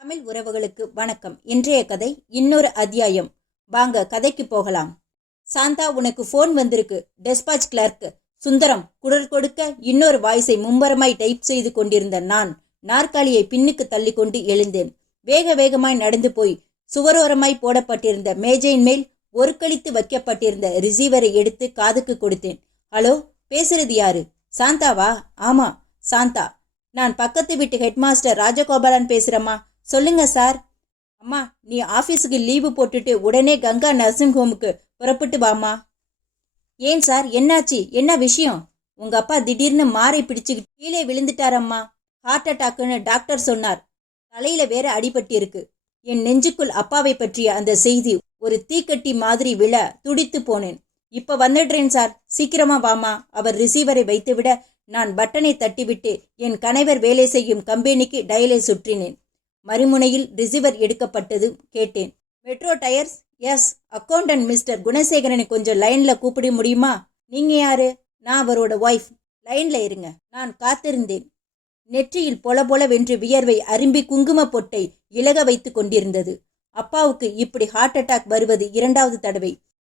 தமிழ் உறவுகளுக்கு வணக்கம். இன்றைய கதை இன்னொரு அத்தியாயம். வாங்க கதைக்கு போகலாம். சாந்தா, உனக்கு ஃபோன் வந்திருக்கு. டெஸ்பாச் கிளர்க் சுந்தரம் குரல் கொடுக்க இன்னொரு வாய்ஸை மும்பரமாய் டைப் செய்து கொண்டிருந்த நான் நாற்காலியை பின்னுக்கு தள்ளி கொண்டு எழுந்தேன். வேக வேகமாய் நடந்து போய் சுவரோரமாய் போடப்பட்டிருந்த மேஜையின் மேல் ஒருக்களித்து வைக்கப்பட்டிருந்த ரிசீவரை எடுத்து காதுக்கு கொடுத்தேன். ஹலோ, பேசுறது யாரு? சாந்தாவா? ஆமா, சாந்தா. நான் பக்கத்து வீட்டு ஹெட்மாஸ்டர் ராஜகோபாலன் பேசுறேம்மா. சொல்லுங்க சார். அம்மா, நீ ஆஃபீஸுக்கு லீவு போட்டுட்டு உடனே கங்கா நர்சிங் ஹோமுக்கு புறப்பட்டு வாமா. ஏன் சார், என்னாச்சு? என்ன விஷயம்? உங்க அப்பா திடீர்னு மாரை பிடிச்சுக்கிட்டு கீழே விழுந்துட்டாரம்மா. ஹார்ட் அட்டாக்குன்னு டாக்டர் சொன்னார். தலையில வேற அடிபட்டு இருக்கு. என் நெஞ்சுக்குள் அப்பாவை பற்றிய அந்த செய்தி ஒரு தீக்கட்டி மாதிரி விழ துடித்து போனேன். இப்ப வந்துடுறேன் சார், சீக்கிரமா வாமா. அவர் ரிசீவரை வைத்துவிட நான் பட்டனை தட்டிவிட்டு என் கணவர் வேலை செய்யும் கம்பெனிக்கு டயலை சுற்றினேன். மறுமுனையில் ரிசீவர் எடுக்கப்பட்டது கேட்டேன். Metro Tyres? Yes. Accountant mister குணசேகரனை கொஞ்சம் லைன்ல கூப்பிட முடியுமா? நீங்க யாரு? நான் அவரோட ஒய்ஃப். லைன்ல இருங்க. நான் காத்திருந்தேன். நெற்றியில் பொல பொலவென்று வியர்வை அரும்பி குங்கும பொட்டை இலக வைத்து கொண்டிருந்தது. அப்பாவுக்கு இப்படி ஹார்ட் அட்டாக் வருவது இரண்டாவது தடவை.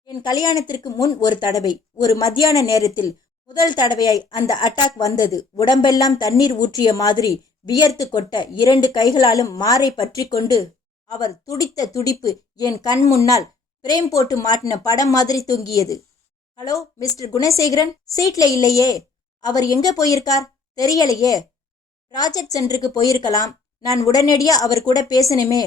என் கல்யாணத்திற்கு முன் ஒரு தடவை, ஒரு மத்தியான நேரத்தில் முதல் தடவையாய் அந்த அட்டாக் வந்தது. உடம்பெல்லாம் தண்ணீர் ஊற்றிய மாதிரி வியர்த்து கொட்ட இரண்டு கைகளாலும் மாரை பற்றி கொண்டு அவர் துடித்த துடிப்பு என் கண் முன்னால் பிரேம் போட்டு மாட்டின படம் மாதிரி தொங்கியது. ஹலோ மிஸ்டர் குணசேகரன், சீட்ல இல்லையே. அவர் எங்க போயிருக்கார்? தெரியலையே. ப்ராஜெக்ட் சென்டருக்கு போயிருக்கலாம். நான் உடனடியா அவர் கூட பேசணுமே.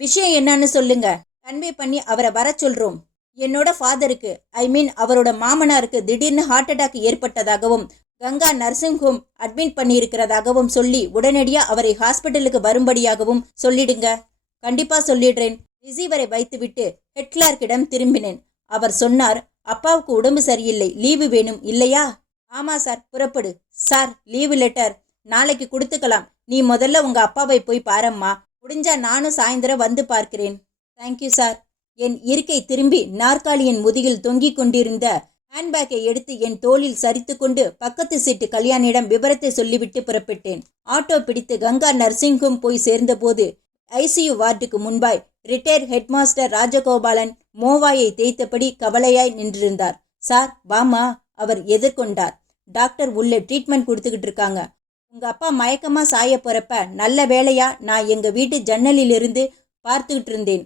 விஷயம் என்னன்னு சொல்லுங்க. கன்வே பண்ணி அவரை வர சொல்றோம். என்னோட ஃபாதருக்கு, ஐ மீன் அவரோட மாமனாருக்கு திடீர்னு ஹார்ட் அட்டாக் ஏற்பட்டதாகவும் கங்கா நர்சிங் ஹோம் அட்மிட் பண்ணியிருக்கிறதாகவும் சொல்லி உடனடியா அவரை ஹாஸ்பிட்டலுக்கு வரும்படியாகவும் சொல்லிடுங்க. கண்டிப்பா சொல்லிடுறேன். ரிசீவரை வைத்துவிட்டு ஹெட் கிளார்க்கிடம் திரும்பினேன். அவர் சொன்னார், அப்பாவுக்கு உடம்பு சரியில்லை, லீவு வேணும் இல்லையா? ஆமா சார், புறப்படு. சார், லீவு லெட்டர் நாளைக்கு கொடுத்துக்கலாம். நீ முதல்ல உங்க அப்பாவை போய் பாரம்மா. முடிஞ்சா நானும் சாயந்தரம் வந்து பார்க்கிறேன். Thank you sir. என் இருக்கை திரும்பி நாற்காலியின் முதுகில் தொங்கிக் கொண்டிருந்த ஹேண்ட்பேக்கை எடுத்து என் தோளில் சரித்து கொண்டு பக்கத்து சீட்டு கல்யாணியிடம் விவரத்தை சொல்லிவிட்டு புறப்பட்டேன். ஆட்டோ பிடித்து கங்கா நர்சிங் ஹோம் போய் சேர்ந்தபோது ஐசியு வார்டுக்கு முன்பாய் ரிட்டையர்ட் ஹெட்மாஸ்டர் ராஜகோபாலன் மோவாயை தேய்த்தபடி கவலையாய் நின்றிருந்தார். சார் வாமா, அவர் எதிர்கொண்டார். டாக்டர் உள்ளே ட்ரீட்மெண்ட் கொடுத்துக்கிட்டு இருக்காங்க. உங்க அப்பா மயக்கமா சாய போறப்ப நல்ல வேலையா நான் எங்க வீட்டு ஜன்னலிலிருந்து பார்த்துக்கிட்டு இருந்தேன்.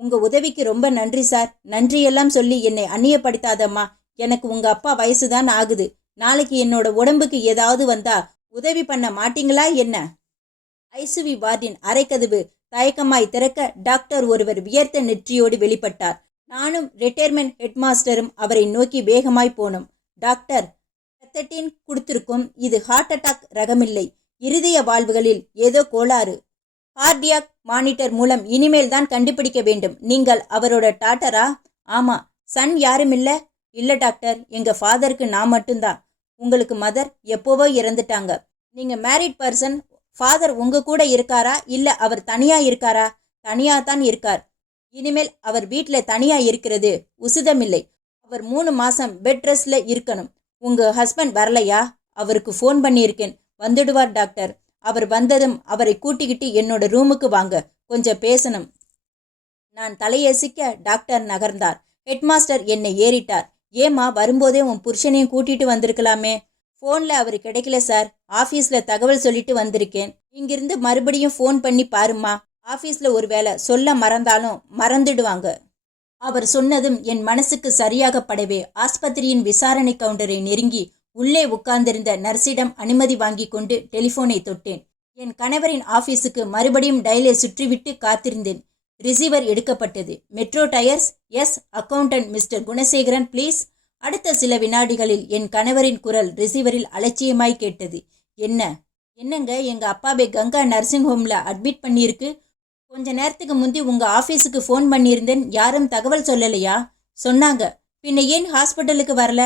உங்க உதவிக்கு ரொம்ப நன்றி சார். நன்றியெல்லாம் சொல்லி என்னை அந்நியப்படுத்தாதம்மா. எனக்கு உங்க அப்பா வயசுதான் ஆகுது. நாளைக்கு என்னோட உடம்புக்கு ஏதாவது வந்தா உதவி பண்ண மாட்டீங்களா என்ன? ஐசிவி வார்டின் அரைக்கதவு தயக்கமாய் திறக்க டாக்டர் ஒருவர் வியர்த்த நெற்றியோடு வெளிப்பட்டார். நானும் ரிட்டையர்மெண்ட் ஹெட்மாஸ்டரும் அவரை நோக்கி வேகமாய் போனோம். டாக்டர், ரத்தட்டின் கொடுத்திருக்கும். இது ஹார்ட் அட்டாக் ரகமில்லை. இருதய வாழ்வுகளில் ஏதோ கோளாறு. கார்டியாக் மானிட்டர் மூலம் இனிமேல் தான் கண்டுபிடிக்க வேண்டும். நீங்கள் அவரோட டாக்டரா? ஆமா. சன் யாரும் இல்ல? இல்ல டாக்டர், எங்க ஃபாதருக்கு நான் மட்டும்தான். உங்களுக்கு மதர் எப்போவோ இறந்துட்டாங்க. நீங்க மேரிட் பர்சன். ஃபாதர் உங்க கூட இருக்காரா இல்ல அவர் தனியா இருக்காரா? தனியா தான் இருக்கார். இனிமேல் அவர் வீட்டில் தனியா இருக்கிறது உசிதமில்லை. அவர் 3 மாசம் பெட் ரெஸ்ட்ல இருக்கணும். உங்க ஹஸ்பண்ட் வரலையா? அவருக்கு ஃபோன் பண்ணியிருக்கேன். வந்துடுவார் டாக்டர். அவர் வந்ததும் அவரை கூட்டிக்கிட்டு என்னோட ரூமுக்கு வாங்க, கொஞ்சம் பேசணும். நான் தலையசிக்க டாக்டர் நகர்ந்தார். ஹெட்மாஸ்டர் என்னை ஏறிட்டார். ஏமா, வரும்போதே உன் புருஷனையும் கூட்டிட்டு வந்திருக்கலாமே. ஃபோனில் அவர் கிடைக்கல சார். ஆஃபீஸில் தகவல் சொல்லிட்டு வந்திருக்கேன். இங்கிருந்து மறுபடியும் ஃபோன் பண்ணி பாருமா. ஆஃபீஸில் ஒரு வேளை சொல்ல மறந்தாலும் மறந்துடுவாங்க. அவர் சொன்னதும் என் மனசுக்கு சரியாக படவே ஆஸ்பத்திரியின் விசாரணை கவுண்டரை நெருங்கி உள்ளே உட்கார்ந்திருந்த நர்ஸிடம் அனுமதி வாங்கி கொண்டு டெலிஃபோனை தொட்டேன். என் கணவரின் ஆஃபீஸுக்கு மறுபடியும் டயலை சுற்றிவிட்டு காத்திருந்தேன். ரிசீவர் எடுக்கப்பட்டது. Metro Tyres? Yes. Accountant mister Gunasekaran please. அடுத்த சில வினாடிகளில் என் கணவரின் குரல் ரிசீவரில் அலட்சியமாய் கேட்டது. என்னங்க, எங்க அப்பாவை கங்கா நர்சிங் ஹோம்ல அட்மிட் பண்ணியிருக்கு. கொஞ்ச நேரத்துக்கு முந்தி உங்க ஆஃபீஸுக்கு ஃபோன் பண்ணியிருந்தேன். யாரும் தகவல் சொல்லலையா? சொன்னாங்க. பின்ன ஏன் ஹாஸ்பிட்டலுக்கு வரல?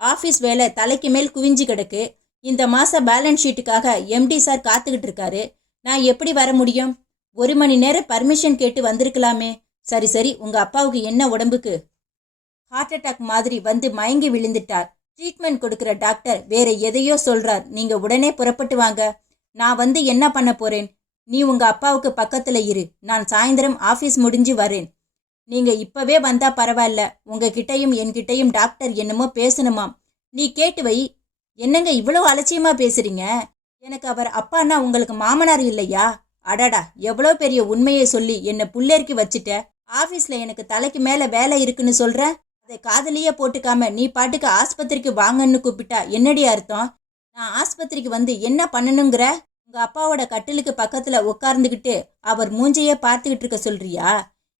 ஆஃபீஸ் வேலை தலைக்கு மேல் குவிஞ்சு கிடக்கு. இந்த மாதம் பேலன்ஸ் ஷீட்டுக்காக எம்டி சார் காத்துக்கிட்டு இருக்காரு. நான் எப்படி வர முடியும்? 1 மணி நேரம் பர்மிஷன் கேட்டு வந்திருக்கலாமே. சரி, உங்க அப்பாவுக்கு என்ன உடம்புக்கு? ஹார்ட் அட்டாக் மாதிரி வந்து மயங்கி விழுந்துட்டார். ட்ரீட்மெண்ட் கொடுக்குற டாக்டர் வேற எதையோ சொல்றார். நீங்க உடனே புறப்பட்டு வாங்க. நான் வந்து என்ன பண்ண போறேன்? நீ உங்க அப்பாவுக்கு பக்கத்துல இரு. நான் சாயந்தரம் ஆபீஸ் முடிஞ்சு வரேன். நீங்க இப்பவே வந்தா பரவாயில்ல. உங்ககிட்டயும் என்கிட்டயும் டாக்டர் என்னமோ பேசணுமாம். நீ கேட்டு வை. என்னங்க இவ்வளவு அலட்சியமா பேசுறீங்க? எனக்கு அவர் அப்பான்னா உங்களுக்கு மாமனார் இல்லையா? அடடா, எவ்வளோ பெரிய உண்மையை சொல்லி என்ன புள்ளேரிக்கு வச்சுட்ட. ஆபீஸ்ல எனக்கு தலைக்கு மேல வேலை இருக்குன்னு சொல்ற. அதை காதலியே போட்டுக்காம நீ பாட்டுக்கு ஆஸ்பத்திரிக்கு வாங்கன்னு கூப்பிட்டா என்னடி அர்த்தம்? நான் ஆஸ்பத்திரிக்கு வந்து என்ன பண்ணணுங்கிற? உங்க அப்பாவோட கட்டிலுக்கு பக்கத்துல உட்கார்ந்துகிட்டு அவர் மூஞ்சையே பார்த்துக்கிட்டு இருக்க சொல்றியா?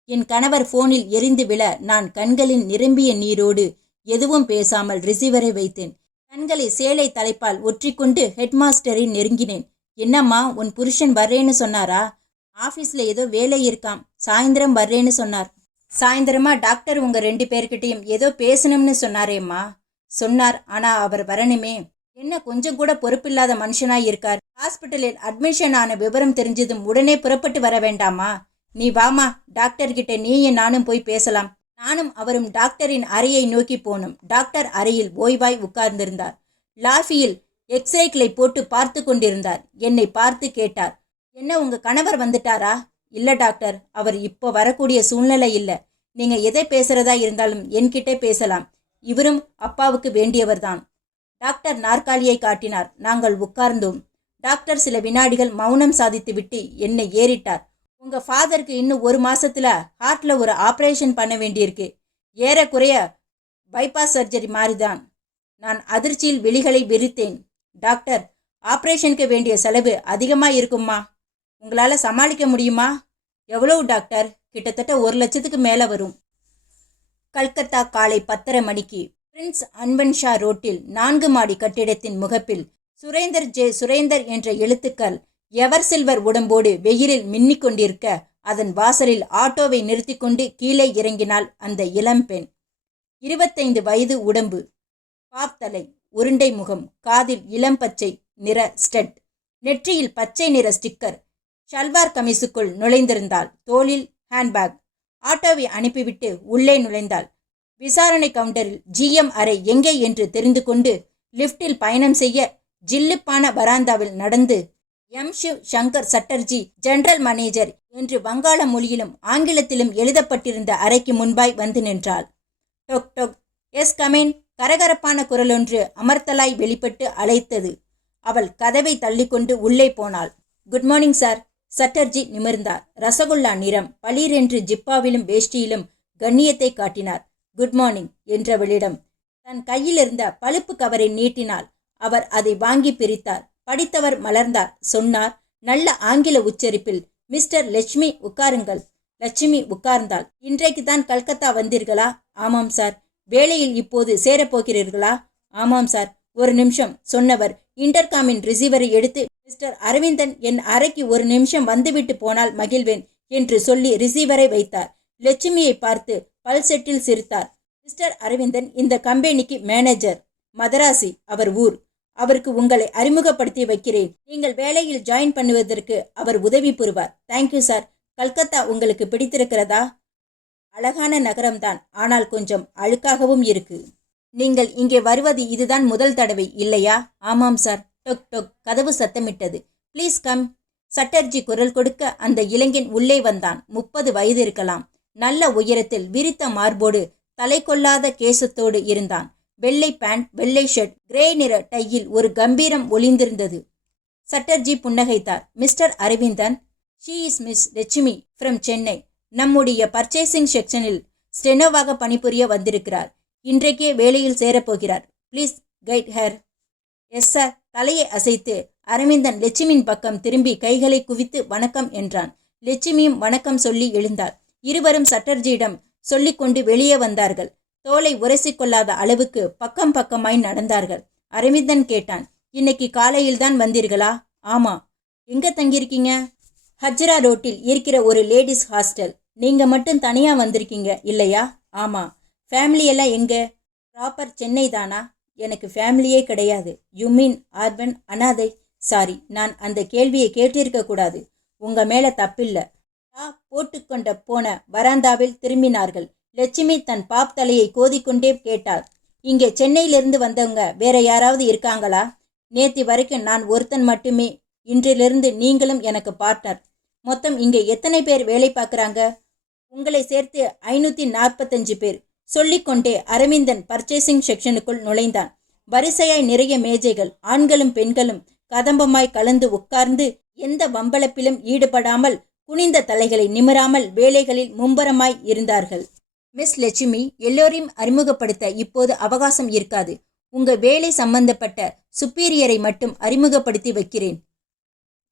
என் கணவர் போனில் எரிந்து விழ நான் கண்களின் நிரம்பிய நீரோடு எதுவும் பேசாமல் ரிசீவரை வைத்தேன். கண்களை சேலை தலைப்பால் ஒற்றிக்கொண்டு ஹெட்மாஸ்டரை நெருங்கினேன். என்னம்மா, உன் புருஷன் வர்றேன்னு சொன்னாரா? ஆபீஸ்ல ஏதோ வேலை இருக்காம், சாயந்தரம் வர்றேன்னு சொன்னார். சாயந்தரமா டாக்டர் உங்க 2 பேர்கிட்டையும் ஏதோ பேசணும்னு சொன்னாரேம்மா. சொன்னார், ஆனா அவர் வரணுமே. என்ன கொஞ்சம் கூட பொறுப்பில்லாத மனுஷனாய் இருக்கார். ஹாஸ்பிட்டலில் அட்மிஷன் ஆன விவரம் தெரிஞ்சதும் உடனே புறப்பட்டு வர வேண்டாமா? நீ வாமா, டாக்டர் கிட்ட நீயும் நானும் போய் பேசலாம். நானும் அவரும் டாக்டரின் அறையை நோக்கி போனோம். டாக்டர் அறையில் ஓய்வாய் உட்கார்ந்திருந்தார். லாஃபியில் எக்ஸைக்கிளை போட்டு பார்த்து கொண்டிருந்தார். என்னை பார்த்து கேட்டார், என்ன உங்க கணவர் வந்துட்டாரா? இல்ல டாக்டர், அவர் இப்போ வரக்கூடிய சூழ்நிலை இல்ல. நீங்க எதை பேசுறதா இருந்தாலும் என்கிட்ட பேசலாம். இவரும் அப்பாவுக்கு வேண்டியவர்தான். டாக்டர் நாற்காலியை காட்டினார். நாங்கள் உட்கார்ந்தோம். டாக்டர் சில வினாடிகள் மௌனம் சாதித்துவிட்டு என்னை ஏறிட்டார். உங்க ஃபாதருக்கு இன்னும் 1 மாசத்துல ஹார்ட்ல ஒரு ஆபரேஷன் பண்ண வேண்டியிருக்கு. ஏறக்குறைய பைபாஸ் சர்ஜரி மாதிரிதான். நான் அதிர்ச்சியில் விழிகளை விரித்தேன். டாக்டர், ஆபரேஷனுக்கு வேண்டிய செலவு அதிகமா இருக்குமா? உங்களால சமாளிக்க முடியுமா? எவ்வளவு டாக்டர்? கிட்டத்தட்ட 1 லட்சத்துக்கு மேல வரும். கல்கத்தா காலை 10:30 மணிக்கு பிரின்ஸ் அன்வன்ஷா ரோட்டில் 4 மாடி கட்டிடத்தின் முகப்பில் சுரேந்தர் ஜே சுரேந்தர் என்ற எழுத்துக்கள் எவர் சில்வர் உடம்போடு வெயிலில் மின்னிக் கொண்டிருக்க அதன் வாசலில் ஆட்டோவை நிறுத்தி கொண்டு கீழே இறங்கினாள் அந்த இளம்பெண். 25 வயது உடம்பு, பாப்தலை, உருண்டை முகம், காதில் இளம்பச்சை நிற ஸ்டட், நெற்றியில் பச்சை நிற ஸ்டிக்கர், ஷல்வார் கமிசுக்குள் நுழைந்திருந்தாள். தோளில் ஹேண்ட்பேக். ஆட்டோவை அனுப்பிவிட்டு உள்ளே நுழைந்தாள். விசாரணை கவுண்டரில் ஜிஎம் அறை எங்கே என்று தெரிந்து கொண்டு லிப்டில் பயணம் செய்ய ஜில்லுப்பான பராந்தாவில் நடந்து M. Shiv Shankar Chatterjee general manager என்று வங்காள மொழியிலும் ஆங்கிலத்திலும் எழுதப்பட்டிருந்த அறைக்கு முன்பாய் வந்து நின்றாள். டொக் டொக். S come on. கரகரப்பான குரலொன்று அமர்த்தலாய் வெளிப்பட்டு அழைத்தது. அவள் கதவை தள்ளிக்கொண்டு உள்ளே போனாள். Good morning sir. சட்டர்ஜி நிமிர்ந்தார். ரசகுல்லா நிறம், பளீரென்று ஜிப்பாவிலும் வேஷ்டியிலும் கண்ணியத்தை காட்டினார். குட் மார்னிங் என்றவளிடம் தன் கையில் இருந்த பழுப்பு கவரை நீட்டினாள். அவர் அதை வாங்கி பிரித்தார். படித்தவர் மலர்ந்தார். சொன்னார் நல்ல ஆங்கில உச்சரிப்பில், மிஸ்டர் லட்சுமி உட்காருங்கள். லட்சுமி உட்கார்ந்தாள். இன்றைக்கு தான் கல்கத்தா வந்தீர்களா? ஆமாம் சார். வேலையில் இப்போது சேரப்போகிறீர்களா? ஆமாம் சார். ஒரு நிமிஷம் சொன்னவர் இன்டர்காமின் ரிசீவரை எடுத்து, மிஸ்டர் அரவிந்தன் என் அறைக்கு 1 நிமிஷம் வந்துவிட்டு போனால் மகிழ்வேன் என்று சொல்லி ரிசீவரை வைத்தார். லட்சுமியை பார்த்து பல்செட்டில் சிரித்தார். மிஸ்டர் அரவிந்தன் இந்த கம்பெனிக்கு மேனேஜர். மதராசி அவர் ஊர். அவருக்கு உங்களை அறிமுகப்படுத்தி வைக்கிறேன். நீங்கள் வேலையில் ஜாயின் பண்ணுவதற்கு அவர் உதவி புரிவார். Thank you sir. கல்கத்தா உங்களுக்கு பிடித்திருக்கிறதா? அழகான நகரம்தான், ஆனால் கொஞ்சம் அழுக்காகவும் இருக்கு. நீங்கள் இங்கே வருவது இதுதான் முதல் தடவை இல்லையா? ஆமாம் சார். டொக் டொக். கதவு சத்தமிட்டது. Please come. சட்டர்ஜி குரல் கொடுக்க அந்த இளைஞன் உள்ளே வந்தான். 30 வயது இருக்கலாம். நல்ல உயரத்தில் விரித்த மார்போடு தலை கொள்ளாத கேசத்தோடு இருந்தான். வெள்ளை பேண்ட், வெள்ளை ஷர்ட், கிரே நிற டையில் ஒரு கம்பீரம் ஒளிந்திருந்தது. சட்டர்ஜி புன்னகைத்தார். Mister Aravindan, she is miss Lakshmi from Chennai. நம்முடைய பர்ச்சேசிங் செக்ஷனில் ஸ்டெனோவாக பணிபுரிய வந்திருக்கிறார். இன்றைக்கே வேலையில் சேரப்போகிறார். Please guide her. Yes sir. தலையை அசைத்து அரவிந்தன் லட்சுமியின் பக்கம் திரும்பி கைகளை குவித்து வணக்கம் என்றான். லட்சுமியும் வணக்கம் சொல்லி எழுந்தார். இருவரும் சட்டர்ஜியிடம் சொல்லிக்கொண்டு வெளியே வந்தார்கள். தோலை உரசிக்கொள்ளாத அளவுக்கு பக்கம் பக்கமாய் நடந்தார்கள். அரவிந்தன் கேட்டான், இன்னைக்கு காலையில் தான் வந்தீர்களா? ஆமா. எங்க தங்கியிருக்கீங்க? ஹஜ்ரா ரோட்டில் இருக்கிற ஒரு லேடிஸ் ஹாஸ்டல். நீங்க மட்டும் தனியா வந்திருக்கீங்க இல்லையா? ஆமா. ஃபேமிலி எல்லாம் எங்க? ப்ராப்பர் சென்னை தானா? எனக்கு ஃபேமிலியே கிடையாது. யூ மீன் ஆர்பன் அனாதை? சாரி, நான் அந்த கேள்வியை கேட்டிருக்க கூடாது. உங்க மேல தப்பில்லை. போட்டுக்கொண்ட போன வராந்தாவில் திரும்பினார்கள். லட்சுமி தன் பாப் தலையை கோதிக்கொண்டே கேட்டாள், இங்கே சென்னையிலிருந்து வந்தவங்க வேற யாராவது இருக்காங்களா? நேத்தி வரைக்கும் நான் ஒருத்தன் மட்டுமே. இன்றிலிருந்து நீங்களும் எனக்கு பார்ட்னர். மொத்தம் இங்கே எத்தனை பேர் வேலை பார்க்குறாங்க? உங்களை சேர்த்து 545 பேர். சொல்லிக்கொண்டே அரவிந்தன் பர்ச்சேசிங் செக்ஷனுக்குள் நுழைந்தான். வரிசையாய் நிறைய மேஜைகள். ஆண்களும் பெண்களும் கதம்பமாய் கலந்து உட்கார்ந்து எந்த வம்பளப்பிலும் ஈடுபடாமல் குனிந்த தலைகளை நிமிராமல் வேலைகளில் மும்பரமாய் இருந்தார்கள். மிஸ் லட்சுமி, எல்லோரையும் அறிமுகப்படுத்த இப்போது அவகாசம் இருக்காது. உங்க வேலை சம்பந்தப்பட்ட சுப்பீரியரை மட்டும் அறிமுகப்படுத்தி வைக்கிறேன்.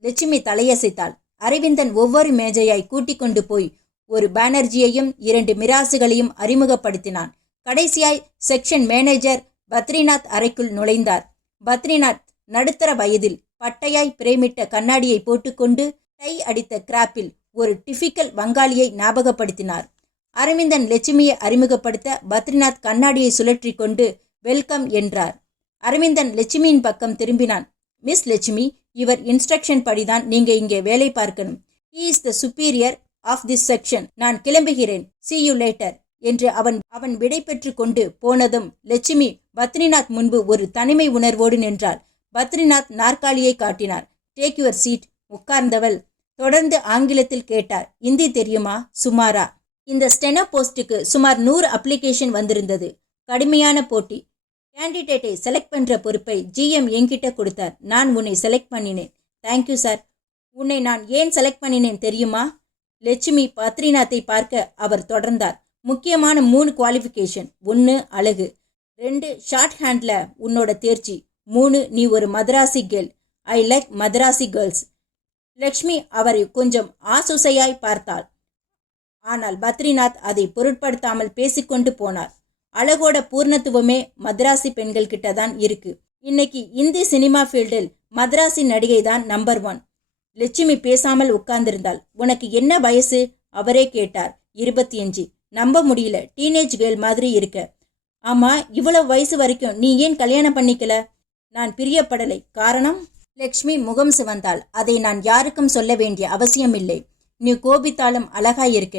லட்சுமி தலையசைத்தாள். அரவிந்தன் ஒவ்வொரு மேஜையாய் கூட்டிக் கொண்டு போய் ஒரு பானர்ஜியையும் 2 மிராசுகளையும் அறிமுகப்படுத்தினான். கடைசியாய் செக்ஷன் மேனேஜர் பத்ரிநாத் அறைக்குள் நுழைந்தார். பத்ரிநாத் நடுத்தர வயதில் பட்டையாய் பிரேமிட்ட கண்ணாடியை போட்டுக்கொண்டு டை அடித்த கிராப்பில் ஒரு டிபிக்கல் வங்காளியை ஞாபகப்படுத்தினார். அரவிந்தன் லட்சுமியை அறிமுகப்படுத்த பத்ரிநாத் கண்ணாடியை சுழற்றி கொண்டு வெல்கம் என்றார். அரவிந்தன் லட்சுமியின் பக்கம் திரும்பினான். மிஸ் லட்சுமி, இவர் இன்ஸ்ட்ரக்ஷன் படிதான் நீங்க இங்கே வேலை பார்க்கணும். He is the superior of this section. நான் கிளம்புகிறேன். see you later என்று அவன் விடை பெற்று கொண்டு போனதும் லட்சுமி பத்ரிநாத் முன்பு ஒரு தனிமை உணர்வோடு நின்றாள். பத்ரிநாத் நாற்காலியை காட்டினார். Take your seat. உட்கார்ந்தவள் தொடர்ந்து ஆங்கிலத்தில் கேட்டார். இந்தி தெரியுமா? சுமாரா. இந்த ஸ்டெனோ போஸ்டுக்கு சுமார் 100 அப்ளிகேஷன் வந்திருந்தது. கடுமையான போட்டி. கேண்டிடேட்டை செலக்ட் பண்ற பொறுப்பை ஜிஎம் என்கிட்ட கொடுத்தார். நான் உன்னை செலக்ட் பண்ணினேன். Thank you sir. உன்னை நான் ஏன் செலக்ட் பண்ணினேன் தெரியுமா? லட்சுமி பத்ரிநாத்தை பார்க்க அவர் தொடர்ந்தார். முக்கியமான 3 குவாலிஃபிகேஷன். 1 அழகு, 2 ஷார்ட் ஹேண்டில் உன்னோட தேர்ச்சி, 3 நீ ஒரு Madrasi girl. I like Madrasi girls. Lakshmi அவரை கொஞ்சம் ஆசுசையாய் பார்த்தாள். ஆனால் பத்ரிநாத் அதை பொருட்படுத்தாமல் பேசிக்கொண்டு போனார். அழகோட பூர்ணத்துவமே மதராசி பெண்கள் கிட்ட தான் இருக்கு. இன்னைக்கு இந்தி சினிமா ஃபீல்டில் மதராசி நடிகை தான் நம்பர் 1. லட்சுமி பேசாமல் உட்கார்ந்திருந்தாள். உனக்கு என்ன வயசு? அவரே கேட்டார். 25. நம்ப முடியல. டீனேஜ் கேர்ள் மாதிரி இருக்க. ஆமா, இவ்வளவு வயசு வரைக்கும் நீ ஏன் கல்யாணம் பண்ணிக்கல? நான் பிரியப்படலை. காரணம்? லக்ஷ்மி முகம் சிவந்தாள். அதை நான் யாருக்கும் சொல்ல வேண்டிய அவசியம் இல்லை. நீ கோபித்தாலும் அழகாயிருக்க.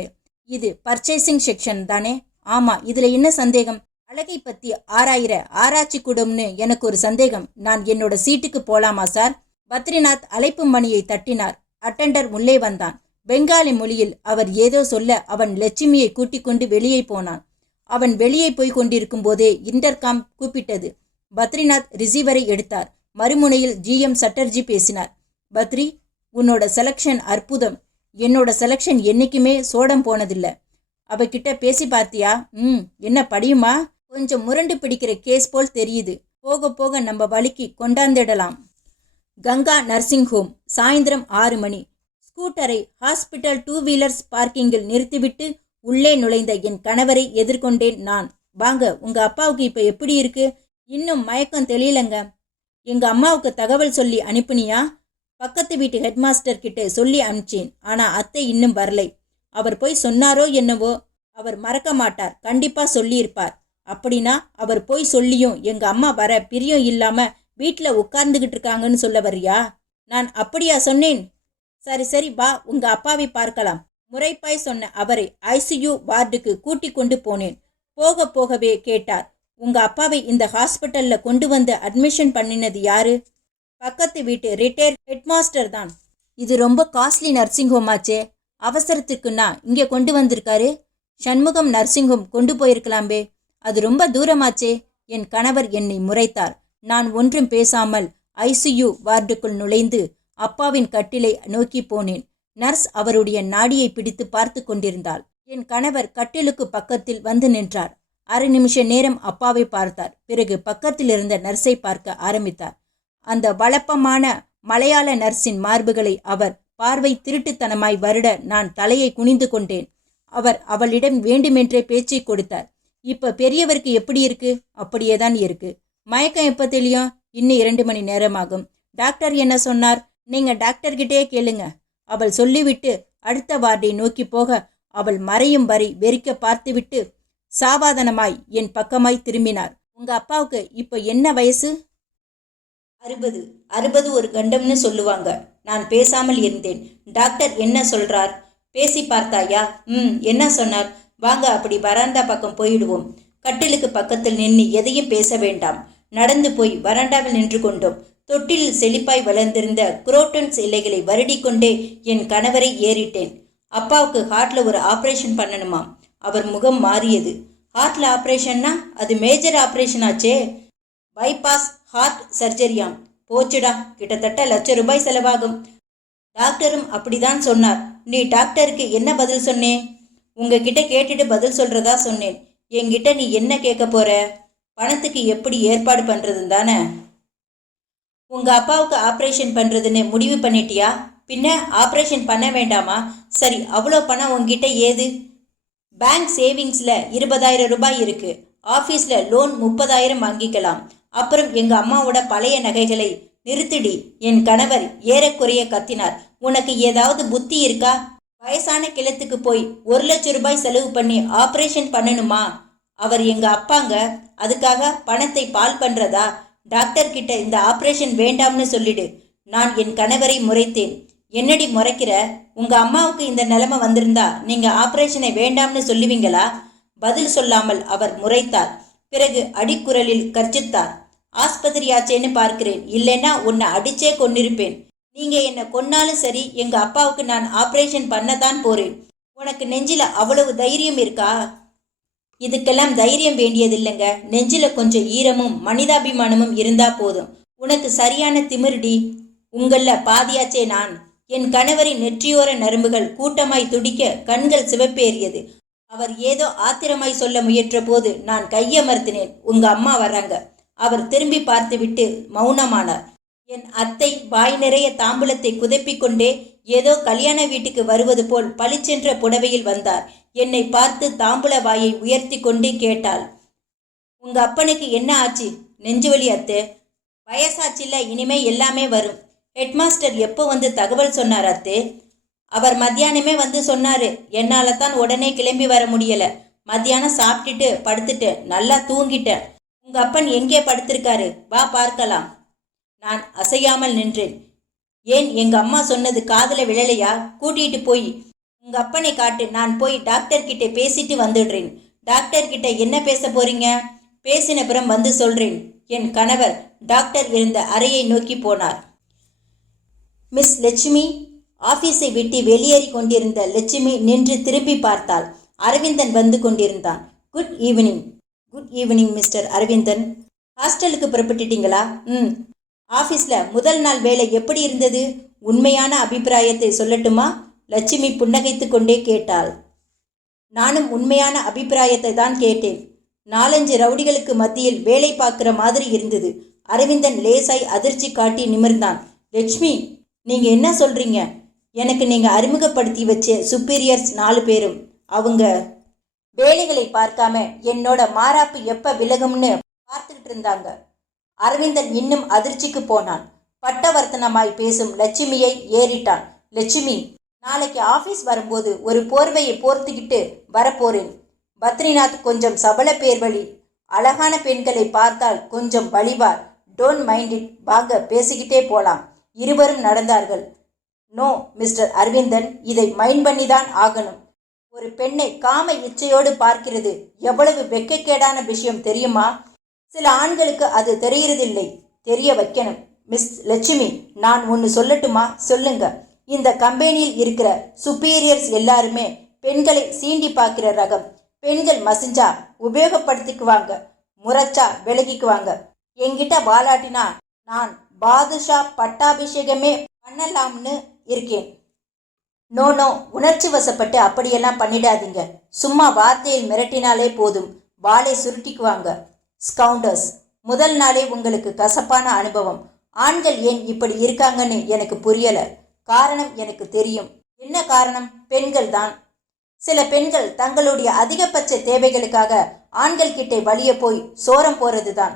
இது பர்ச்சேசிங் செக்ஷன் தானே? ஆமா, இதுல என்ன சந்தேகம்? அழகை பத்தி ஆராயிர ஆராய்ச்சி கூடம்னு எனக்கு ஒரு சந்தேகம். நான் என்னோட சீட்டுக்கு போலாமா சார்? பத்ரிநாத் அழைப்பு மணியை தட்டினார். அட்டெண்டர் உள்ளே வந்தான். பெங்காலி மொழியில் அவர் ஏதோ சொல்ல அவன் லட்சுமியை கூட்டிக் கொண்டு வெளியே போனான். அவன் வெளியே போய் கொண்டிருக்கும் போதே இன்டர்காம் கூப்பிட்டது. பத்ரிநாத் ரிசீவரை எடுத்தார். மறுமுனையில் ஜிஎம் சட்டர்ஜி பேசினார். பத்ரி, உன்னோட செலக்ஷன் அற்புதம். என்னோட செலக்ஷன் என்னைக்குமே சோடம் போனதில்லை. அவகிட்ட பேசி பார்த்தியா? என்ன படியுமா? கொஞ்சம் முரண்டு பிடிக்கிற கேஸ் போல் தெரியுது. போக போக நம்ம வழிக்கு கொண்டாந்துடலாம். Ganga nursing home. சாயந்தரம் 6 மணி. ஸ்கூட்டரை ஹாஸ்பிட்டல் 2 வீலர்ஸ் பார்க்கிங்கில் நிறுத்திவிட்டு உள்ளே நுழைந்த என் கணவரை எதிர்கொண்டேன் நான். வாங்க, உங்க அப்பாவுக்கு இப்ப எப்படி இருக்கு? இன்னும் மயக்கம் தெரியலங்க. எங்க அம்மாவுக்கு தகவல் சொல்லி அனுப்புனியா? பக்கத்து வீட்டு ஹெட்மாஸ்டர் கிட்ட சொல்லி அனுப்பிச்சேன். ஆனா அத்தை இன்னும் வரலை. அவர் போய் சொன்னாரோ என்னவோ. அவர் மறக்க மாட்டார். கண்டிப்பா சொல்லியிருப்பார். அப்படின்னா அவர் போய் சொல்லியும் எங்க அம்மா வர பிரியம் இல்லாம வீட்டில் உட்கார்ந்துகிட்டு இருக்காங்கன்னு சொல்ல வர்றியா? நான் அப்படியா சொன்னேன்? சரி சரி, வா, உங்க அப்பாவை பார்க்கலாம். முறைப்பாய் சொன்ன அவரை ஐசியூ வார்டுக்கு கூட்டி கொண்டு போனேன். போக போகவே கேட்டார். உங்க அப்பாவை இந்த ஹாஸ்பிட்டல்ல கொண்டு வந்து அட்மிஷன் பண்ணினது யாரு? பக்கத்து வீட்டு ரிட்டையர் ஹெட்மாஸ்டர் தான். இது ரொம்ப காஸ்ட்லி நர்சிங் ஹோம் ஆச்சே. அவசரத்துக்குன்னா இங்கே கொண்டு வந்திருக்காரு. சண்முகம் நர்சிங் ஹோம் கொண்டு போயிருக்கலாம்பே. அது ரொம்ப தூரமாச்சே. என் கணவர் என்னை முறைத்தார். நான் ஒன்றும் பேசாமல் ஐசியூ வார்டுக்குள் நுழைந்து அப்பாவின் கட்டிலை நோக்கி போனேன். நர்ஸ் அவருடைய நாடியை பிடித்து பார்த்து கொண்டிருந்தாள். என் கணவர் கட்டிலுக்கு பக்கத்தில் வந்து நின்றார். அரை நிமிஷ நேரம் அப்பாவை பார்த்தார். பிறகு பக்கத்தில் இருந்த நர்ஸை பார்க்க ஆரம்பித்தார். அந்த வழப்பமான மலையாள நர்ஸின் மார்புகளை அவர் பார்வை திருட்டுத்தனமாய் வருட நான் தலையை குனிந்து கொண்டேன். அவர் அவளிடம் வேண்டுமென்றே பேச்சை கொடுத்தார். இப்ப பெரியவருக்கு எப்படி இருக்கு? அப்படியேதான் இருக்கு. மயக்கம் எப்ப தெரியும்? இன்னும் 2 மணி நேரமாகும். டாக்டர் என்ன சொன்னார்? நீங்க டாக்டர்கிட்டே கேளுங்க. அவள் சொல்லிவிட்டு அடுத்த வார்டை நோக்கி போக அவள் மறையும் வரை வெறிக்க பார்த்துவிட்டு சாவாதனமாய் என் பக்கமாய் திரும்பினார். உங்க அப்பாவுக்கு இப்ப என்ன வயசு? 60 ஒரு கண்டம்னு சொல்லுவாங்க. நான் பேசாமல் இருந்தேன். டாக்டர் என்ன சொல்றார்? பேசி பார்த்தாயா? என்ன சொன்னார்? வாங்க, அப்படி வராண்டா பக்கம் போயிடுவோம். கட்டிலுக்கு பக்கத்தில் நின்று எதையும் பேச வேண்டாம். நடந்து போய் வராண்டாவில் நின்று கொண்டோம். தொட்டிலில் செழிப்பாய் வளர்ந்திருந்த குரோட்டன்ஸ் இலைகளை வருடிக்கொண்டே என் கணவரை ஏறிட்டேன். அப்பாவுக்கு ஹார்ட்ல ஒரு ஆபரேஷன் பண்ணணுமா? அவர் முகம் மாறியது. ஹார்ட்ல ஆபரேஷன்னா அது மேஜர் ஆபரேஷன் ஆச்சே. பைபாஸ் ஹார்ட் சர்ஜரியாம். போச்சுடா, கிட்டத்தட்ட ₹1,00,000 செலவாகும். டாக்டரும் அப்படிதான் சொன்னார். நீ டாக்டருக்கு என்ன பதில் சொன்னே? உங்ககிட்ட கேட்டுட்டு பதில் சொல்றதா சொன்னேன். என்கிட்ட நீ என்ன கேட்க போற? பணத்துக்கு எப்படி ஏற்பாடு பண்றதுன்னு தானே. உங்க அப்பாவுக்கு ஆபரேஷன் பண்றதுன்னு முடிவு பண்ணிட்டியா? பின்ன ஆபரேஷன் பண்ண வேண்டாமா? சரி, அவ்வளோ பணம் உங்ககிட்ட ஏது? பேங்க் சேவிங்ஸ்ல ₹20,000 இருக்கு. ஆஃபீஸ்ல லோன் 30,000 வாங்கிக்கலாம். அப்புறம் எங்க அம்மாவோட பழைய நகைகளை நிறுத்திடி. என் கணவர் ஏறக்குறைய கத்தினார். உனக்கு ஏதாவது புத்தி இருக்கா? வயசான கிழத்துக்கு போய் ₹1,00,000 செலவு பண்ணி ஆபரேஷன் பண்ணணுமா? அவர் எங்க அப்பாங்க. அதுக்காக பணத்தை பால் பண்றதா? டாக்டர் கிட்ட இந்த ஆபரேஷன் வேண்டாம்னு சொல்லிடு. நான் என் கணவரை முறைத்தேன். என்னடி முறைக்கிற? உங்க அம்மாவுக்கு இந்த நிலைமை வந்திருந்தா நீங்க ஆபரேஷனை வேண்டாம்னு சொல்லுவீங்களா? பதில் சொல்லாமல் அவர் முறைத்தார். பிறகு அடிக்குரலில் கர்ஜித்தார். ஆஸ்பத்திரியாச்சேன்னு பார்க்கிறேன். இல்லைன்னா உன்னை அடிச்சே கொன்னிருப்பேன். நீங்க என்ன கொன்னாலும் சரி, எங்க அப்பாவுக்கு நான் ஆபரேஷன் பண்ணத்தான் போறேன். உனக்கு நெஞ்சில அவ்வளவு தைரியம் இருக்கா? இதுக்கெல்லாம் தைரியம் வேண்டியதில்லைங்க. நெஞ்சில கொஞ்சம் ஈரமும் மனிதாபிமானமும் இருந்தா போதும். உனக்கு சரியான திமிருடி. உங்கள பாதியாச்சே நான். என் கணவரின் நெற்றியோர நரம்புகள் கூட்டமாய் துடிக்க கண்கள் சிவப்பேறியது. அவர் ஏதோ ஆத்திரமாய் சொல்ல முயன்ற போது நான் கையமர்த்தினேன். உங்க அம்மா வர்றாங்க. அவர் திரும்பி பார்த்துவிட்டு மௌனமானார். என் அத்தை வாய் நிறைய தாம்பூலத்தை குதப்பிக்கொண்டே ஏதோ கல்யாண வீட்டுக்கு வருவது போல் பளிச்சென்ற புடவையில் வந்தார். என்னை பார்த்து தாம்பூல வாயை உயர்த்தி கொண்டு கேட்டாள், உங்க அப்பனுக்கு என்ன ஆச்சு? நெஞ்சுவலி அத்தை. வயசாச்சில்ல, இனிமே எல்லாமே வரும். ஹெட்மாஸ்டர் எப்போ வந்து தகவல் சொன்னார் அத்தே? அவர் மத்தியானமே வந்து சொன்னாரு. என்னால தான் உடனே கிளம்பி வர முடியல. மத்தியானம் சாப்பிட்டுட்டு படுத்துட்டேன். நல்லா தூங்கிட்டேன். உங்க அப்பன் எங்கே படுத்திருக்காரு? வா பார்க்கலாம். நான் அசையாமல் நின்றேன். ஏன், எங்க அம்மா சொன்னது காதுல விழலையா? கூட்டிட்டு போய் உங்க அப்பனை காட்டு. நான் போய் டாக்டர் கிட்ட பேசிட்டு வந்துடுறேன். டாக்டர் கிட்ட என்ன பேச போறீங்க? பேசினப்புறம் வந்து சொல்றேன். என் கணவர் டாக்டர் இருந்த அறையை நோக்கி போனார். மிஸ் லட்சுமி. ஆபீஸை விட்டு வெளியேறி கொண்டிருந்த லட்சுமி நின்று திரும்பி பார்த்தாள். அரவிந்தன் வந்து கொண்டிருந்தான். Good evening. Good evening mister Aravindan. ஹாஸ்டலுக்கு புறப்பட்டுட்டீங்களா? ஆஃபீஸில் முதல் நாள் வேலை எப்படி இருந்தது? உண்மையான அபிப்பிராயத்தை சொல்லட்டுமா? லட்சுமி புன்னகைத்து கொண்டே கேட்டாள். நானும் உண்மையான அபிப்பிராயத்தை தான் கேட்டேன். 4-5 ரவுடிகளுக்கு மத்தியில் வேலை பார்க்குற மாதிரி இருந்தது. அரவிந்தன் லேசாய் அதிர்ச்சி காட்டி நிமிர்ந்தான். லட்சுமி, நீங்கள் என்ன சொல்கிறீங்க? எனக்கு நீங்கள் அறிமுகப்படுத்தி வச்ச சுப்பீரியர்ஸ் 4 பேரும் அவங்க வேலைகளை பார்க்காம என்னோட மாறாப்பு எப்போ விலகும்னு பார்த்துக்கிட்டு இருந்தாங்க. அரவிந்தன் இன்னும் அதிர்ச்சிக்கு போனான். பட்டவர்த்தனமாய் பேசும் லட்சுமியை ஏறிட்டான். லட்சுமி, நாளைக்கு ஆஃபீஸ் வரும்போது ஒரு போர்வையை போர்த்துக்கிட்டு வரப்போறேன். பத்ரிநாத் கொஞ்சம் சபல பேர்வழி. அழகான பெண்களை பார்த்தால் கொஞ்சம் வலிவார். Don't mind it. வாங்க, பேசிக்கிட்டே போலாம். இருவரும் நடந்தார்கள். நோ மிஸ்டர் அரவிந்தன், இதை மைண்ட் பண்ணிதான் ஆகணும். ஒரு பெண்ணை காம இச்சையோடு பார்க்கிறது எவ்வளவு வெட்கக்கேடான விஷயம் தெரியுமா? சில ஆண்களுக்கு அது தெரியறதில்லை. தெரிய வைக்கணும். மிஸ் லட்சுமி, நான் ஒன்று சொல்லட்டுமா? சொல்லுங்க. இந்த கம்பெனியில் இருக்கிற சுப்பீரியர்ஸ் எல்லாருமே பெண்களை சீண்டி பார்க்கிற ரகம். பெண்கள் மசிஞ்சா உபயோகப்படுத்திக்குவாங்க, முறைச்சா விலகிக்குவாங்க. என்கிட்ட வாலாட்டினா நான் பாதுஷா பட்டாபிஷேகமே பண்ணலாம்னு இருக்கேன். நோ நோ, உணர்ச்சி வசப்பட்டு அப்படியெல்லாம் பண்ணிடாதீங்க. சும்மா வார்த்தையில் மிரட்டினாலே போதும், வாளை சுருட்டிக்குவாங்க. ஸ்கவுண்டர்ஸ். முதல் நாளே உங்களுக்கு கசப்பான அனுபவம். ஆண்கள் ஏன் இப்படி இருக்காங்கன்னு எனக்கு புரியல. காரணம் எனக்கு தெரியும். என்ன காரணம்? பெண்கள் தான். சில பெண்கள் தங்களுடைய அதிகபட்ச தேவைகளுக்காக ஆண்கள் கிட்டே வலிய போய் சோரம் போறது தான்.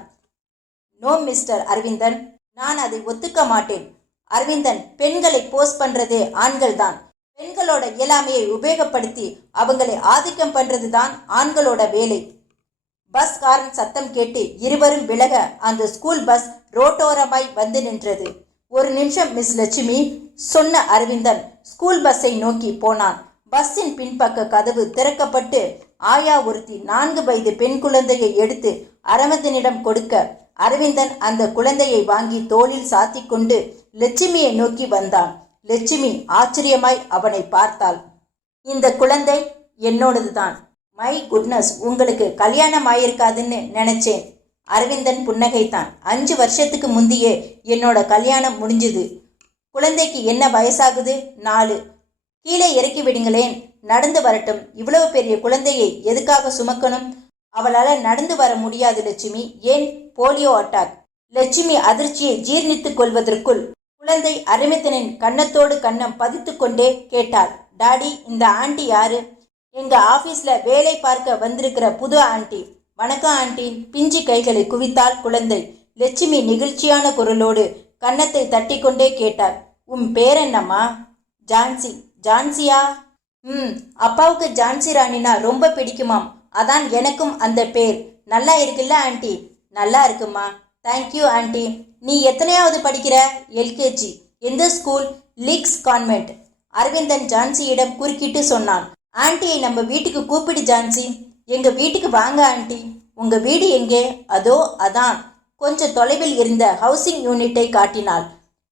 நோ மிஸ்டர் அரவிந்தன், நான் அதை ஒத்துக்க மாட்டேன். அரவிந்தன், பெண்களை போஸ்ட் பண்றதே ஆண்கள் தான். பெண்களோட இயலாமையை உபயோகப்படுத்தி அவங்களை ஆதிக்கம் பண்றது தான் ஆண்களோட வேலை. பஸ் காரன் சத்தம் கேட்டு இருவரும் விலக அந்த ஸ்கூல் பஸ் ரோட்டோரமாய் வந்து நின்றது. ஒரு நிமிஷம் மிஸ் லட்சுமி, சொன்ன அரவிந்தன் ஸ்கூல் பஸ்ஸை நோக்கி போனான். பஸ்ஸின் பின்பக்க கதவு திறக்கப்பட்டு ஆயா ஒருத்தி 4 வயது பெண் குழந்தையை எடுத்து அரவிந்தனிடம் கொடுக்க அரவிந்தன் அந்த குழந்தையை வாங்கி தோளில் சாத்திக் கொண்டு லட்சுமியை நோக்கி வந்தான். லட்சுமி ஆச்சரியமாய் அவனை பார்த்தாள். இந்த குழந்தை என்னோடதுதான். மை குட்னஸ், உங்களுக்கு கல்யாணம் ஆயிருக்காதுன்னு நினைச்சேன். அரவிந்தன் புன்னகைத்தான். 5 வருஷத்துக்கு முந்தியே என்னோட கல்யாணம் முடிஞ்சுது. குழந்தைக்கு என்ன வயசாகுது? 4. கீழே இறக்கி விடுங்களேன், நடந்து வரட்டும். இவ்வளவு பெரிய குழந்தையை எதுக்காக சுமக்கணும்? அவளால் நடந்து வர முடியாது லட்சுமி. ஏன்? Polio attack. லட்சுமி அதிர்ச்சியை ஜீர்ணித்துக் கொள்வதற்குள் குழந்தை அரவிந்தனின் கன்னத்தோடு கன்னம் பதித்து கொண்டே கேட்டாள். டாடி, இந்த ஆண்டி யாரு? எங்க ஆபீஸ்ல வேலை பார்க்க வந்திருக்கிற புது ஆண்டி. வணக்கம் ஆண்டி. பிஞ்சி கைகளை குவித்தாள் குழந்தை. லட்சுமி நெகிழ்ச்சியான குரலோடு கன்னத்தை தட்டி கொண்டே கேட்டாள். உன் பேர் என்னம்மா? ஜான்சி. ஜான்சியா? அப்பாவுக்கு ஜான்சி ராணினா ரொம்ப பிடிக்குமாம். அதான் எனக்கும் அந்த பேர். நல்லா இருக்குல்ல ஆண்டி? நல்லா இருக்குமா. Thank you aunty. நீ எத்தனையாவது படிக்கிற? எல்கேஜி. எந்த ஸ்கூல்? Leeks Convent. அரவிந்தன் ஜான்சியிடம் குறுக்கிட்டு சொன்னான். ஆண்டியை நம்ம வீட்டுக்கு கூப்பிடு ஜான்சி. எங்க வீட்டுக்கு வாங்க ஆண்டி. உங்க வீடு எங்கே? அதோ அதான். கொஞ்சம் தொலைவில் இருந்த ஹவுசிங் யூனிட்டை காட்டினாள்.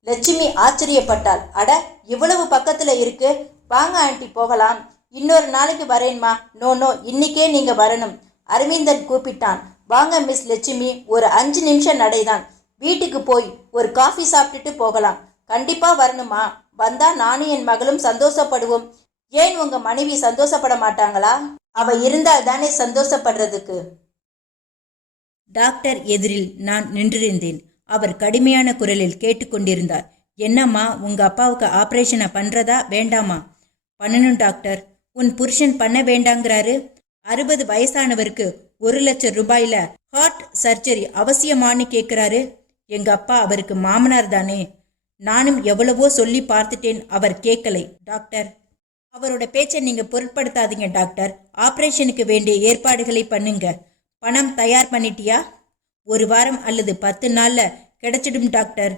லட்சுமி ஆச்சரியப்பட்டாள். அட, இவ்வளவு பக்கத்துல இருக்கு. வாங்க ஆண்டி, போகலாம். இன்னொரு நாளைக்கு வரேன்மா. நோ, இன்னைக்கே நீங்க வரணும். அரவிந்தன் கூப்பிட்டான். வாங்க மிஸ் லட்சுமி, ஒரு 5 நிமிஷம் நடைதான். வீட்டுக்கு போய் ஒரு காஃபி சாப்பிட்டுட்டு போகலாம். கண்டிப்பா வரணுமா? வந்தா நானும் என் மகளும் சந்தோஷப்படுவோம். ஏன் உங்க மனைவி சந்தோஷப்பட மாட்டாங்களா? அவ இருந்தால் தானே சந்தோஷப்படுறதுக்கு. டாக்டர் எதிரில் நான் நின்றிருந்தேன். அவர் கடுமையான குரலில் கேட்டுக்கொண்டிருந்தார். என்னம்மா, உங்க அப்பாவுக்கு ஆபரேஷனை பண்றதா வேண்டாமா? பண்ணணும் டாக்டர். உன் புருஷன் பண்ண வேண்டாங்கிறாரு. 60 வயசானவருக்கு 1 லட்சம் ரூபாயில ஹார்ட் சர்ஜரி அவசியமானு கேட்கிறாரு. எங்க அப்பா அவருக்கு மாமனார் தானே. நானும் எவ்வளவோ சொல்லி பார்த்துட்டேன், அவர் கேட்கலை டாக்டர். அவரோட பேச்சை நீங்க பொருட்படுத்தாதீங்க டாக்டர். ஆபரேஷனுக்கு வேண்டிய ஏற்பாடுகளை பண்ணுங்க. பணம் தயார் பண்ணிட்டியா? 1 வாரம் அல்லது 10 நாள்ல கிடைச்சிடும் டாக்டர்.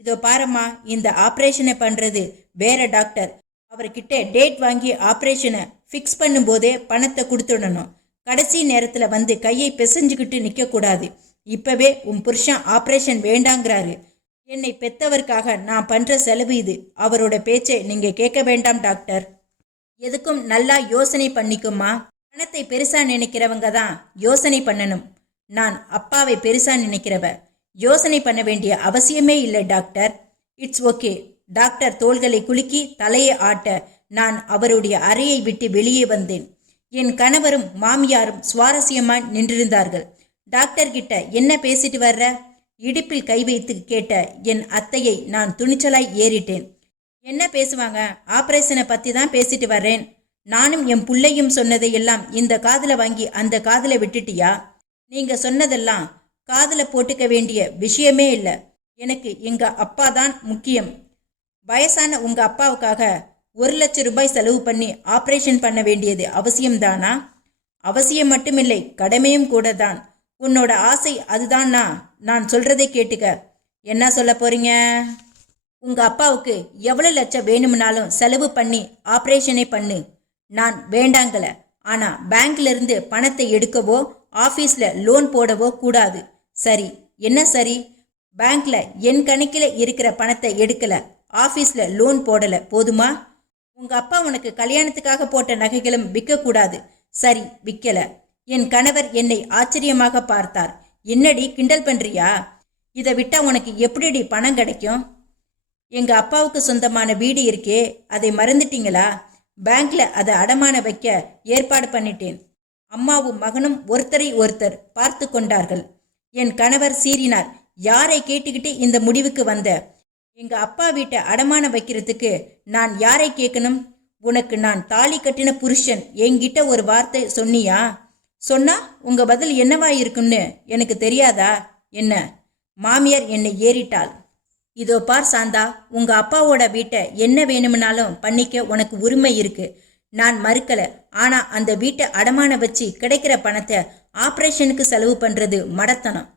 இதோ பாரம்மா, இந்த ஆபரேஷனை பண்றது வேற டாக்டர். அவர்கிட்ட டேட் வாங்கி ஆபரேஷனை ஃபிக்ஸ் பண்ணும்போதே பணத்தை கொடுத்துடணும். கடைசி நேரத்துல வந்து கையை பிசைஞ்சுக்கிட்டு நிக்க கூடாது. இப்பவே உன் புருஷன் ஆபரேஷன் வேண்டாங்கிறாரு. என்னை பெத்தவருக்காக நான் பண்ற செலவு இது. அவரோட பேச்சை நீங்க கேட்க வேண்டாம் டாக்டர். எதுக்கும் நல்லா யோசனை பண்ணிக்குமா. பணத்தை பெருசா நினைக்கிறவங்க தான் யோசனை பண்ணணும். நான் அப்பாவை பெருசா நினைக்கிறவ. யோசனை பண்ண வேண்டிய அவசியமே இல்லை டாக்டர். It's okay. டாக்டர் தோள்களை குலுக்கி தலையை ஆட்ட நான் அவருடைய அறையை விட்டு வெளியே வந்தேன். என் கணவரும் மாமியாரும் சுவாரஸ்யமாய் நின்றிருந்தார்கள். டாக்டர் கிட்ட என்ன பேசிட்டு வர்ற? இடுப்பில் கை வைத்து கேட்ட என் அத்தையை நான் துணிச்சலாய் ஏறிட்டேன். என்ன பேசுவாங்க? ஆபரேஷனை பத்தி தான் பேசிட்டு வர்றேன். நானும் என் புள்ளையும் சொன்னதையெல்லாம் இந்த காதுல வாங்கி அந்த காதுல விட்டுட்டியா? நீங்க சொன்னதெல்லாம் காதுல போட்டுக்க வேண்டிய விஷயமே இல்லை. எனக்கு எங்க அப்பா தான் முக்கியம். வயசான உங்க அப்பாவுக்காக 1 லட்சம் ரூபாய் செலவு பண்ணி ஆபரேஷன் பண்ண வேண்டியது அவசியம்தானா? அவசியம் மட்டுமில்லை, கடமையும் கூட தான். உன்னோட ஆசை அதுதான்னா நான் சொல்றதை கேட்டுக்க. என்ன சொல்ல போறீங்க? உங்க அப்பாவுக்கு எவ்வளவு லட்சம் வேணும்னாலும் செலவு பண்ணி ஆபரேஷனை பண்ணு. நான் வேண்டாங்கல. ஆனா பேங்க்ல இருந்து பணத்தை எடுக்கவோ ஆபீஸ்ல லோன் போடவோ கூடாது. சரி, என்ன சரி? பேங்க்ல என் கணக்கில் இருக்கிற பணத்தை எடுக்கல, ஆபீஸ்ல லோன் போடல, போதுமா? உங்க அப்பா உனக்கு கல்யாணத்துக்காக போட்ட நகைகளும் விற்க கூடாது. சரி, விற்கல. என் கணவர் என்னை ஆச்சரியமாக பார்த்தார். என்னடி கிண்டல் பண்றியா? இதை விட்டா உனக்கு எப்படிடி பணம் கிடைக்கும்? எங்க அப்பாவுக்கு சொந்தமான வீடு இருக்கே, அதை மறந்துட்டீங்களா? பேங்க்ல அதை அடமான வைக்க ஏற்பாடு பண்ணிட்டேன். அம்மாவும் மகனும் ஒருத்தரை ஒருத்தர் பார்த்து கொண்டார்கள். என் கணவர் சீறினார். யாரை கேட்டுக்கிட்டு இந்த முடிவுக்கு வந்த? எங்க அப்பா வீட்டை அடமான வைக்கிறதுக்கு நான் யாரை கேட்கணும்? உனக்கு நான் தாலி கட்டின புருஷன் என்கிட்ட ஒரு வார்த்தை சொன்னியா? சொன்னா உங்க பதில் என்னவா இருக்குன்னு எனக்கு தெரியாதா என்ன? மாமியார் என்னை ஏறிட்டாள். இதோ பார் சாந்தா, உங்க அப்பாவோட வீட்டை என்ன வேணும்னாலும் பண்ணிக்க உனக்கு உரிமை இருக்கு. நான் மறுக்கல. ஆனா அந்த வீட்டை அடமான வச்சு கிடைக்கிற பணத்தை ஆபரேஷனுக்கு செலவு பண்றது மடத்தனம்.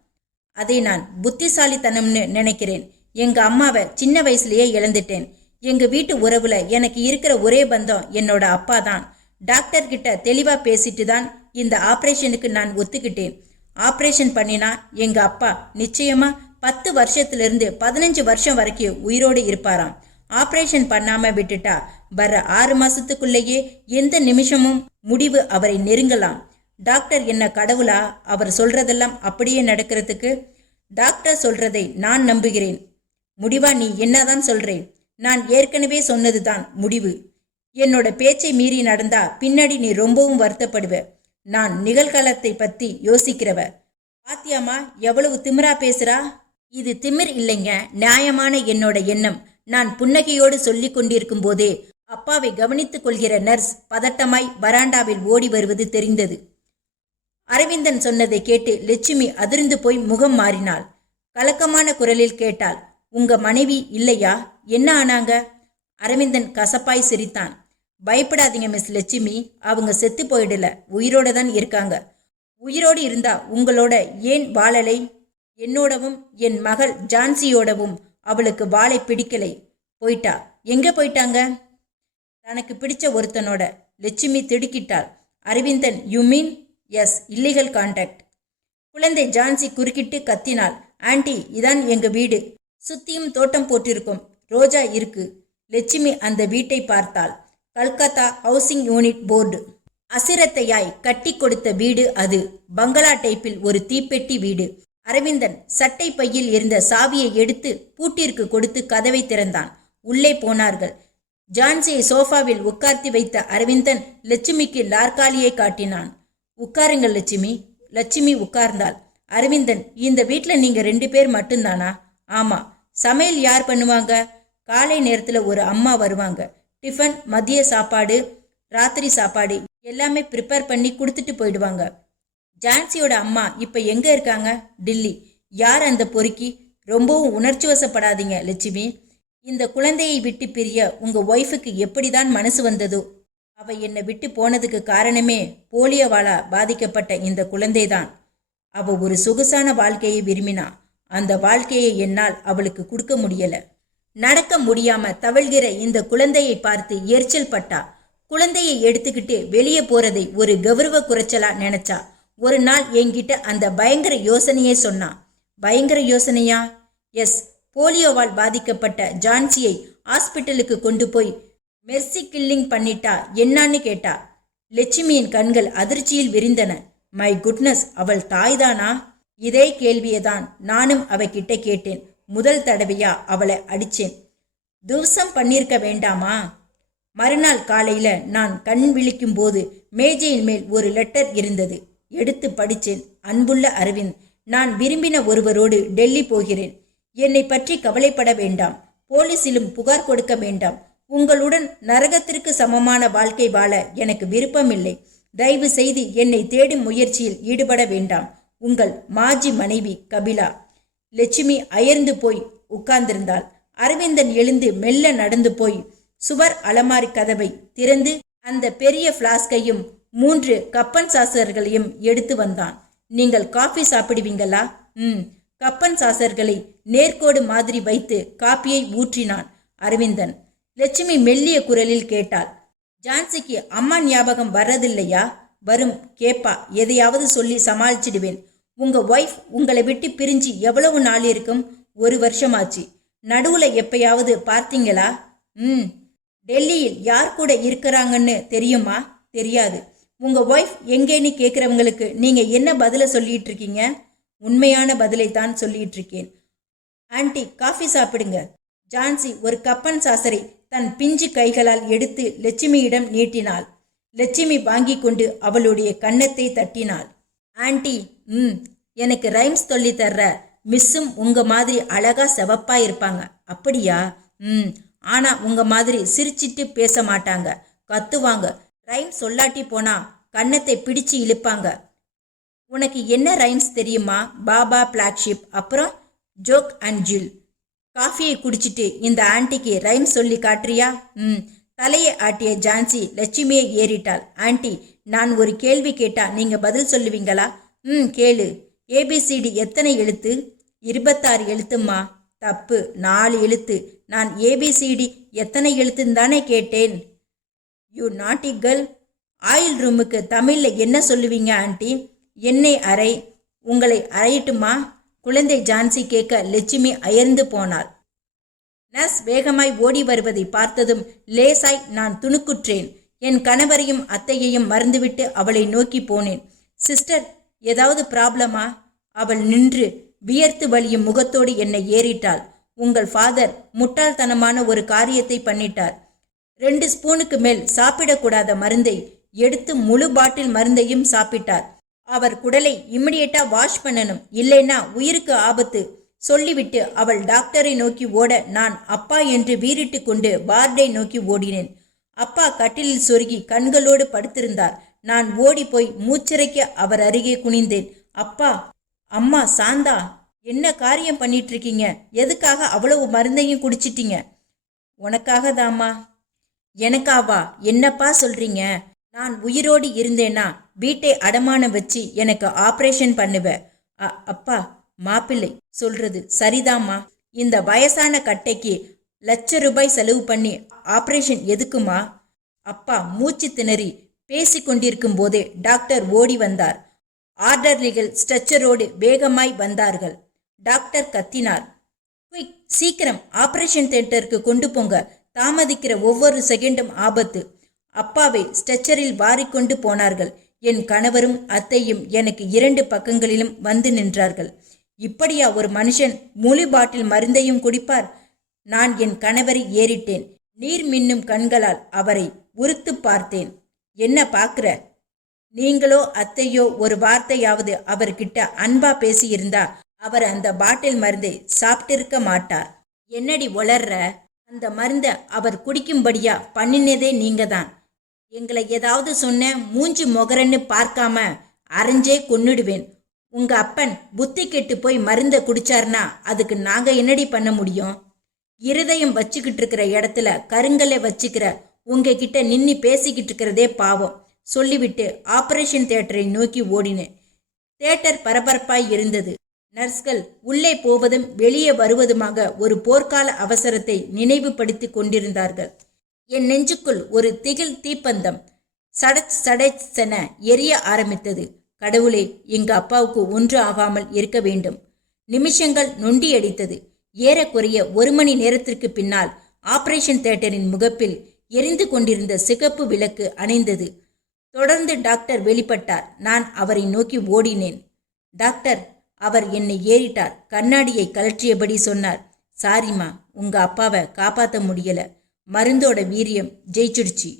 அதை நான் புத்திசாலித்தனம்னு நினைக்கிறேன். எங்க அம்மாவை சின்ன வயசுலயே இழந்துட்டேன். எங்க வீட்டு உறவுல எனக்கு இருக்கிற ஒரே பந்தம் என்னோட அப்பா தான். டாக்டர் கிட்ட தெளிவா பேசிட்டு தான் இந்த ஆபரேஷனுக்கு நான் ஒத்துக்கிட்டேன். ஆப்ரேஷன் பண்ணினா எங்க அப்பா நிச்சயமா 10 வருஷத்திலிருந்து 15 வருஷம் வரைக்கும் உயிரோடு இருப்பாராம். ஆப்ரேஷன் பண்ணாம விட்டுட்டா வர 6 மாசத்துக்குள்ளேயே எந்த நிமிஷமும் முடிவு அவரை நெருங்கலாம். டாக்டர் என்ன கடவுளா? அவர் சொல்றதெல்லாம் அப்படியே நடக்கிறதுக்கு? டாக்டர் சொல்றதை நான் நம்புகிறேன். முடிவா நீ என்னதான் சொல்றேன்? நான் ஏற்கனவே சொன்னதுதான் முடிவு. என்னோட பேச்சை மீறி நடந்தா பின்னாடி நீ ரொம்பவும் வருத்தப்படுவ. நான் நிகழ்காலத்தை பத்தி யோசிக்கிறவ. பாத்தியாமா எவ்வளவு திமிரா பேசுறா? இது திமிர் இல்லைங்க, நியாயமான என்னோட எண்ணம். நான் புன்னகையோடு சொல்லி கொண்டிருக்கும் போதே அப்பாவை கவனித்துக் கொள்கிற நர்ஸ் பதட்டமாய் வராண்டாவில் ஓடி வருவது தெரிந்தது. அரவிந்தன் சொன்னதை கேட்டு லட்சுமி அதிர்ந்து போய் முகம் மாறினாள். கலக்கமான குரலில் கேட்டாள், உங்க மனைவி இல்லையா? என்ன ஆனாங்க? அரவிந்தன் கசப்பாய் சிரித்தான். பயப்படாதீங்க மிஸ் லட்சுமி, அவங்க செத்து போயிடல, உயிரோட தான் இருக்காங்க. உயிரோடு இருந்தா உங்களோட ஏன் வாழலை? என்னோடவும் என் மகள் ஜான்சியோடவும் அவளுக்கு வாளை பிடிக்கலை. போயிட்டா. எங்க போயிட்டாங்க? தனக்கு பிடிச்ச ஒருத்தனோட. லட்சுமி திடுக்கிட்டாள். Aravindan, you mean? Yes, illegal contact. குழந்தை ஜான்சி குறுக்கிட்டு கத்தினாள். ஆண்டி, இதான் எங்க வீடு. சுத்தியும் தோட்டம் போட்டிருக்கும், ரோஜா இருக்கு. லட்சுமி அந்த வீட்டை பார்த்தாள். Calcutta housing unit board. அசிரத்தையாய் கட்டி கொடுத்த வீடு அது. பங்களா டைப்பில் ஒரு தீப்பெட்டி வீடு. அரவிந்தன் சட்டை பையில் இருந்த சாவியை எடுத்து பூட்டிற்கு கொடுத்து கதவை திறந்தான். உள்ளே போனார்கள். ஜான்சியை சோஃபாவில் உட்கார்த்தி வைத்த அரவிந்தன் லட்சுமிக்கு லார்காலியை காட்டினான். உட்காருங்கள் லட்சுமி. லட்சுமி உட்கார்ந்தாள். அரவிந்தன், இந்த வீட்டில் நீங்க 2 பேர் மட்டும்தானா? ஆமா. சமையல் யார் பண்ணுவாங்க? காலை நேரத்துல ஒரு அம்மா வருவாங்க. டிஃபன், மதிய சாப்பாடு, ராத்திரி சாப்பாடு எல்லாமே ப்ரிப்பேர் பண்ணி கொடுத்துட்டு போயிடுவாங்க. ஜான்சியோட அம்மா இப்ப எங்க இருக்காங்க? டில்லி. யார் அந்த பொறுக்கி? ரொம்பவும் உணர்ச்சி வசப்படாதீங்க லட்சுமி. இந்த குழந்தையை விட்டு பிரிய உங்க ஒய்ஃபுக்கு எப்படிதான் மனசு வந்ததோ? அவ என்னை விட்டு போனதுக்கு காரணமே போலியோவால பாதிக்கப்பட்ட இந்த குழந்தைதான். அவ ஒரு சொகுசான வாழ்க்கையை விரும்பினா. அந்த வாழ்க்கையை என்னால் அவளுக்கு கொடுக்க முடியல. நடக்க முடியாம தவழ்கிற இந்த குழந்தையை பார்த்து எரிச்சல் பட்டா. குழந்தையை எடுத்துக்கிட்டு வெளியே போறதை ஒரு கௌரவ குறைச்சலா நினைச்சா. ஒரு நாள் என்கிட்ட அந்த பயங்கர யோசனையை சொன்னா. பயங்கர யோசனையா? எஸ். போலியோவால் பாதிக்கப்பட்ட ஜான்சியை ஹாஸ்பிட்டலுக்கு கொண்டு போய் மெர்சி கில்லிங் பண்ணிட்டா என்னான்னு கேட்டா. லட்சுமியின் கண்கள் அதிர்ச்சியில் விரிந்தன. மை குட்னஸ், அவள் தாய்தானா? இதே கேள்வியைதான் நானும் அவகிட்ட கேட்டேன். முதல் தடவையா அவளை அடிச்சேன். துவசம் பண்ணிருக்க வேண்டாமா? மறுநாள் காலையில நான் கண் விழிக்கும் போது மேஜையின் மேல் ஒரு லெட்டர் இருந்தது. எடுத்து படிச்சேன். அன்புள்ள அரவிந்த், நான் விரும்பின ஒருவரோடு டெல்லி போகிறேன். என்னை பற்றி கவலைப்பட வேண்டாம். போலீசிலும் புகார் கொடுக்க வேண்டாம். உங்களுடன் நரகத்திற்கு சமமான வாழ்க்கை வாழ எனக்கு விருப்பமில்லை. தயவு செய்து என்னை தேடும் முயற்சியில் ஈடுபட வேண்டாம். உங்கள் மாஜி மனைவி கபிலா. லட்சுமி அயர்ந்து போய் உட்கார்ந்திருந்தாள். அரவிந்தன் எழுந்து மெல்ல நடந்து போய் சுவர் அலமாரி கதவை திறந்து அந்த பெரிய பிளாஸ்கையும் 3 கப்பன் சாசர்களையும் எடுத்து வந்தான். நீங்கள் காஃபி சாப்பிடுவீங்களா? கப்பன் சாசர்களை நேர்கோடு மாதிரி வைத்து காப்பியை ஊற்றினான் அரவிந்தன். லட்சுமி மெல்லிய குரலில் கேட்டாள், ஜான்சிக்கு அம்மா ஞாபகம் வர்றதில்லையா? வரும், கேப்பா. எதையாவது சொல்லி சமாளிச்சிடுவேன். உங்க ஒய்ஃப் உங்களை விட்டு பிரிஞ்சு எவ்வளவு நாள் இருக்கும்? 1 வருஷமாச்சு. நடுவுல எப்பயாவது பார்த்தீங்களா? டெல்லியில் யார் கூட இருக்கிறாங்கன்னு தெரியுமா? தெரியாது. உங்க ஒய்ஃப் எங்கேன்னு கேட்குறவங்களுக்கு நீங்க என்ன பதில சொல்லிட்டு இருக்கீங்க? உண்மையான பதிலை தான் சொல்லிட்டு இருக்கேன். ஆன்ட்டி, காஃபி சாப்பிடுங்க. ஜான்சி ஒரு கப்பன் சாசரை தன் பிஞ்சு கைகளால் எடுத்து லட்சுமியிடம் நீட்டினாள். லட்சுமி வாங்கி கொண்டு அவளுடைய கன்னத்தை தட்டினாள். ஆன்ட்டி, எனக்கு ரைம்ஸ் சொல்லி தர்ற மிஸ்ஸும் உங்க மாதிரி அழகா செவப்பா இருப்பாங்க. அப்படியா? ஆனா உங்க மாதிரி சிரிச்சிட்டு பேச மாட்டாங்க, கத்துவாங்க. ரைம்ஸ் சொல்லாட்டி போனா கன்னத்தை பிடிச்சு இழுப்பாங்க. உனக்கு என்ன ரைம்ஸ் தெரியுமா? பாபா, பிளாக்ஷிப், அப்புறம் ஜோக் அண்ட் ஜில். காஃபியை குடிச்சிட்டு இந்த ஆன்ட்டிக்கு ரைம்ஸ் சொல்லி காட்டுறியா? தலையை ஆட்டிய ஜான்சி லட்சுமியை ஏறிட்டாள். ஆன்ட்டி, நான் ஒரு கேள்வி கேட்டா நீங்க பதில் சொல்லுவீங்களா? கேளு. ஏபிசிடி எத்தனை எழுத்து? 26 எழுத்தும்மா. தப்பு, 4 எழுத்து. நான் ஏபிசிடி எத்தனை எழுத்துன்னு தானே கேட்டேன். யூ நாட்டி கேர்ள். ஆயில் ரூமுக்கு தமிழ்ல என்ன சொல்லுவீங்க ஆன்ட்டி? எண்ணெய் அறை. உங்களை அறையட்டுமா? குழந்தை ஜான்சி கேட்க லட்சுமி அயர்ந்து போனாள். நர்ஸ் வேகமாய் ஓடி வருவதை பார்த்ததும் லேசாய் நான் துணுக்குற்றேன். என் கணவரையும் அத்தையையும் மறந்துவிட்டு அவளை நோக்கி போனேன். சிஸ்டர், ஏதாவது ப்ராப்ளமா? அவள் நின்று வியர்த்து வலியும் முகத்தோடு என்னை ஏறிட்டாள். உங்கள் ஃபாதர் முட்டாள்தனமான ஒரு காரியத்தை பண்ணிட்டார். 2 ஸ்பூனுக்கு மேல் சாப்பிடக்கூடாத மருந்தை எடுத்து முழு பாட்டில் மருந்தையும் சாப்பிட்டார். அவர் குடலை இம்மிடியேட்டா வாஷ் பண்ணணும், இல்லைன்னா உயிருக்கு ஆபத்து சொல்லிவிட்டு அவள் டாக்டரை நோக்கி ஓட நான் அப்பா என்று வீறிட்டு கொண்டு வார்டை நோக்கி ஓடினேன். அப்பா கட்டிலில் சொருகி கண்களோடு படுத்திருந்தார். நான் ஓடி போய் மூச்சிறைக்க அவர் அருகே குனிந்தேன். அப்பா, அம்மா சாந்தா, என்ன காரியம் பண்ணிட்டு இருக்கீங்க? எதுக்காக அவ்வளவு மருந்தையும் குடிச்சிட்டீங்க? உனக்காக தாம்மா. எனக்காவா? என்னப்பா சொல்றீங்க? நான் உயிரோடு இருந்தேன்னா வீட்டை அடமானம் வச்சு எனக்கு ஆப்ரேஷன் பண்ணுவேன். அப்பா, மாப்பிள்ளை சொல்றது சரிதாம்மா. இந்த வயசான கட்டைக்கு ₹1,00,000 செலவு பண்ணி ஆப்ரேஷன் எதுக்குமா? அப்பா மூச்சு திணறி பேசிக்கொண்டிருக்கும் போதே டாக்டர் ஓடி வந்தார். ஆர்டர்லிகள் ஸ்ட்ரெச்சரோடு வேகமாய் வந்தார்கள். டாக்டர் கத்தினார், குயிக், சீக்கிரம் ஆபரேஷன் தியேட்டருக்கு கொண்டு போங்க. தாமதிக்கிற ஒவ்வொரு செகண்டும் ஆபத்து. அப்பாவை ஸ்ட்ரெச்சரில் வாரிக்கொண்டு போனார்கள். என் கணவரும் அத்தையும் எனக்கு 2 பக்கங்களிலும் வந்து நின்றார்கள். இப்படியா ஒரு மனுஷன் முழு பாட்டில் மருந்தையும் குடிப்பார்? நான் என் கணவரை ஏறிட்டேன். நீர் மின்னும் கண்களால் அவரை உறுத்து பார்த்தேன். என்ன பார்க்குற? நீங்களோ அத்தையோ ஒரு வார்த்தையாவது அவர்கிட்ட அன்பா பேசியிருந்தா அவர் அந்த பாட்டில் மருந்தை சாப்பிட்டிருக்க மாட்டார். என்னடி உளர்ற? அந்த மருந்தை அவர் குடிக்கும்படியா பண்ணினதே நீங்க தான். எங்களை ஏதாவது சொன்ன மூஞ்சி மொகரன்னு பார்க்காம அரைஞ்சே கொன்னுடுவேன். உங்க அப்பன் புத்தி கெட்டு போய் மருந்தை குடிச்சார்னா அதுக்கு நாங்க என்னடி பண்ண முடியும்? இருதயம் வச்சுக்கிட்டு இருக்கிற இடத்துல கருங்கலை வச்சுக்கிற உங்ககிட்ட நின்று பேசிக்கிட்டு இருக்கிறதே பாவம் சொல்லிவிட்டு ஆபரேஷன் தியேட்டரை நோக்கி ஓடினேன். தியேட்டர் பரபரப்பாய் இருந்தது. நர்ஸ்கள் உள்ளே போவதும் வெளியே வருவதுமாக ஒரு போர்க்கால அவசரத்தை நினைவுபடுத்தி கொண்டிருந்தார்கள். என் நெஞ்சுக்குள் ஒரு திகில் தீப்பந்தம் சடச் சடச்சென எரிய ஆரம்பித்தது. கடவுளே, எங்க அப்பாவுக்கு ஒன்று ஆகாமல் இருக்க வேண்டும். நிமிஷங்கள் நொண்டியடித்தது. ஏறக்குறைய 1 மணி நேரத்திற்கு பின்னால் ஆபரேஷன் தியேட்டரின் முகப்பில் எரிந்து கொண்டிருந்த சிகப்பு விளக்கு அணைந்தது. தொடர்ந்து டாக்டர் வெளிப்பட்டார். நான் அவரை நோக்கி ஓடினேன். டாக்டர், அவர் என்னை ஏறிட்டார். கண்ணாடியை கழற்றியபடி சொன்னார், சாரிம்மா, உங்க அப்பாவை காப்பாற்ற முடியல. மருந்தோட வீரியம் ஜெயிச்சிடுச்சு.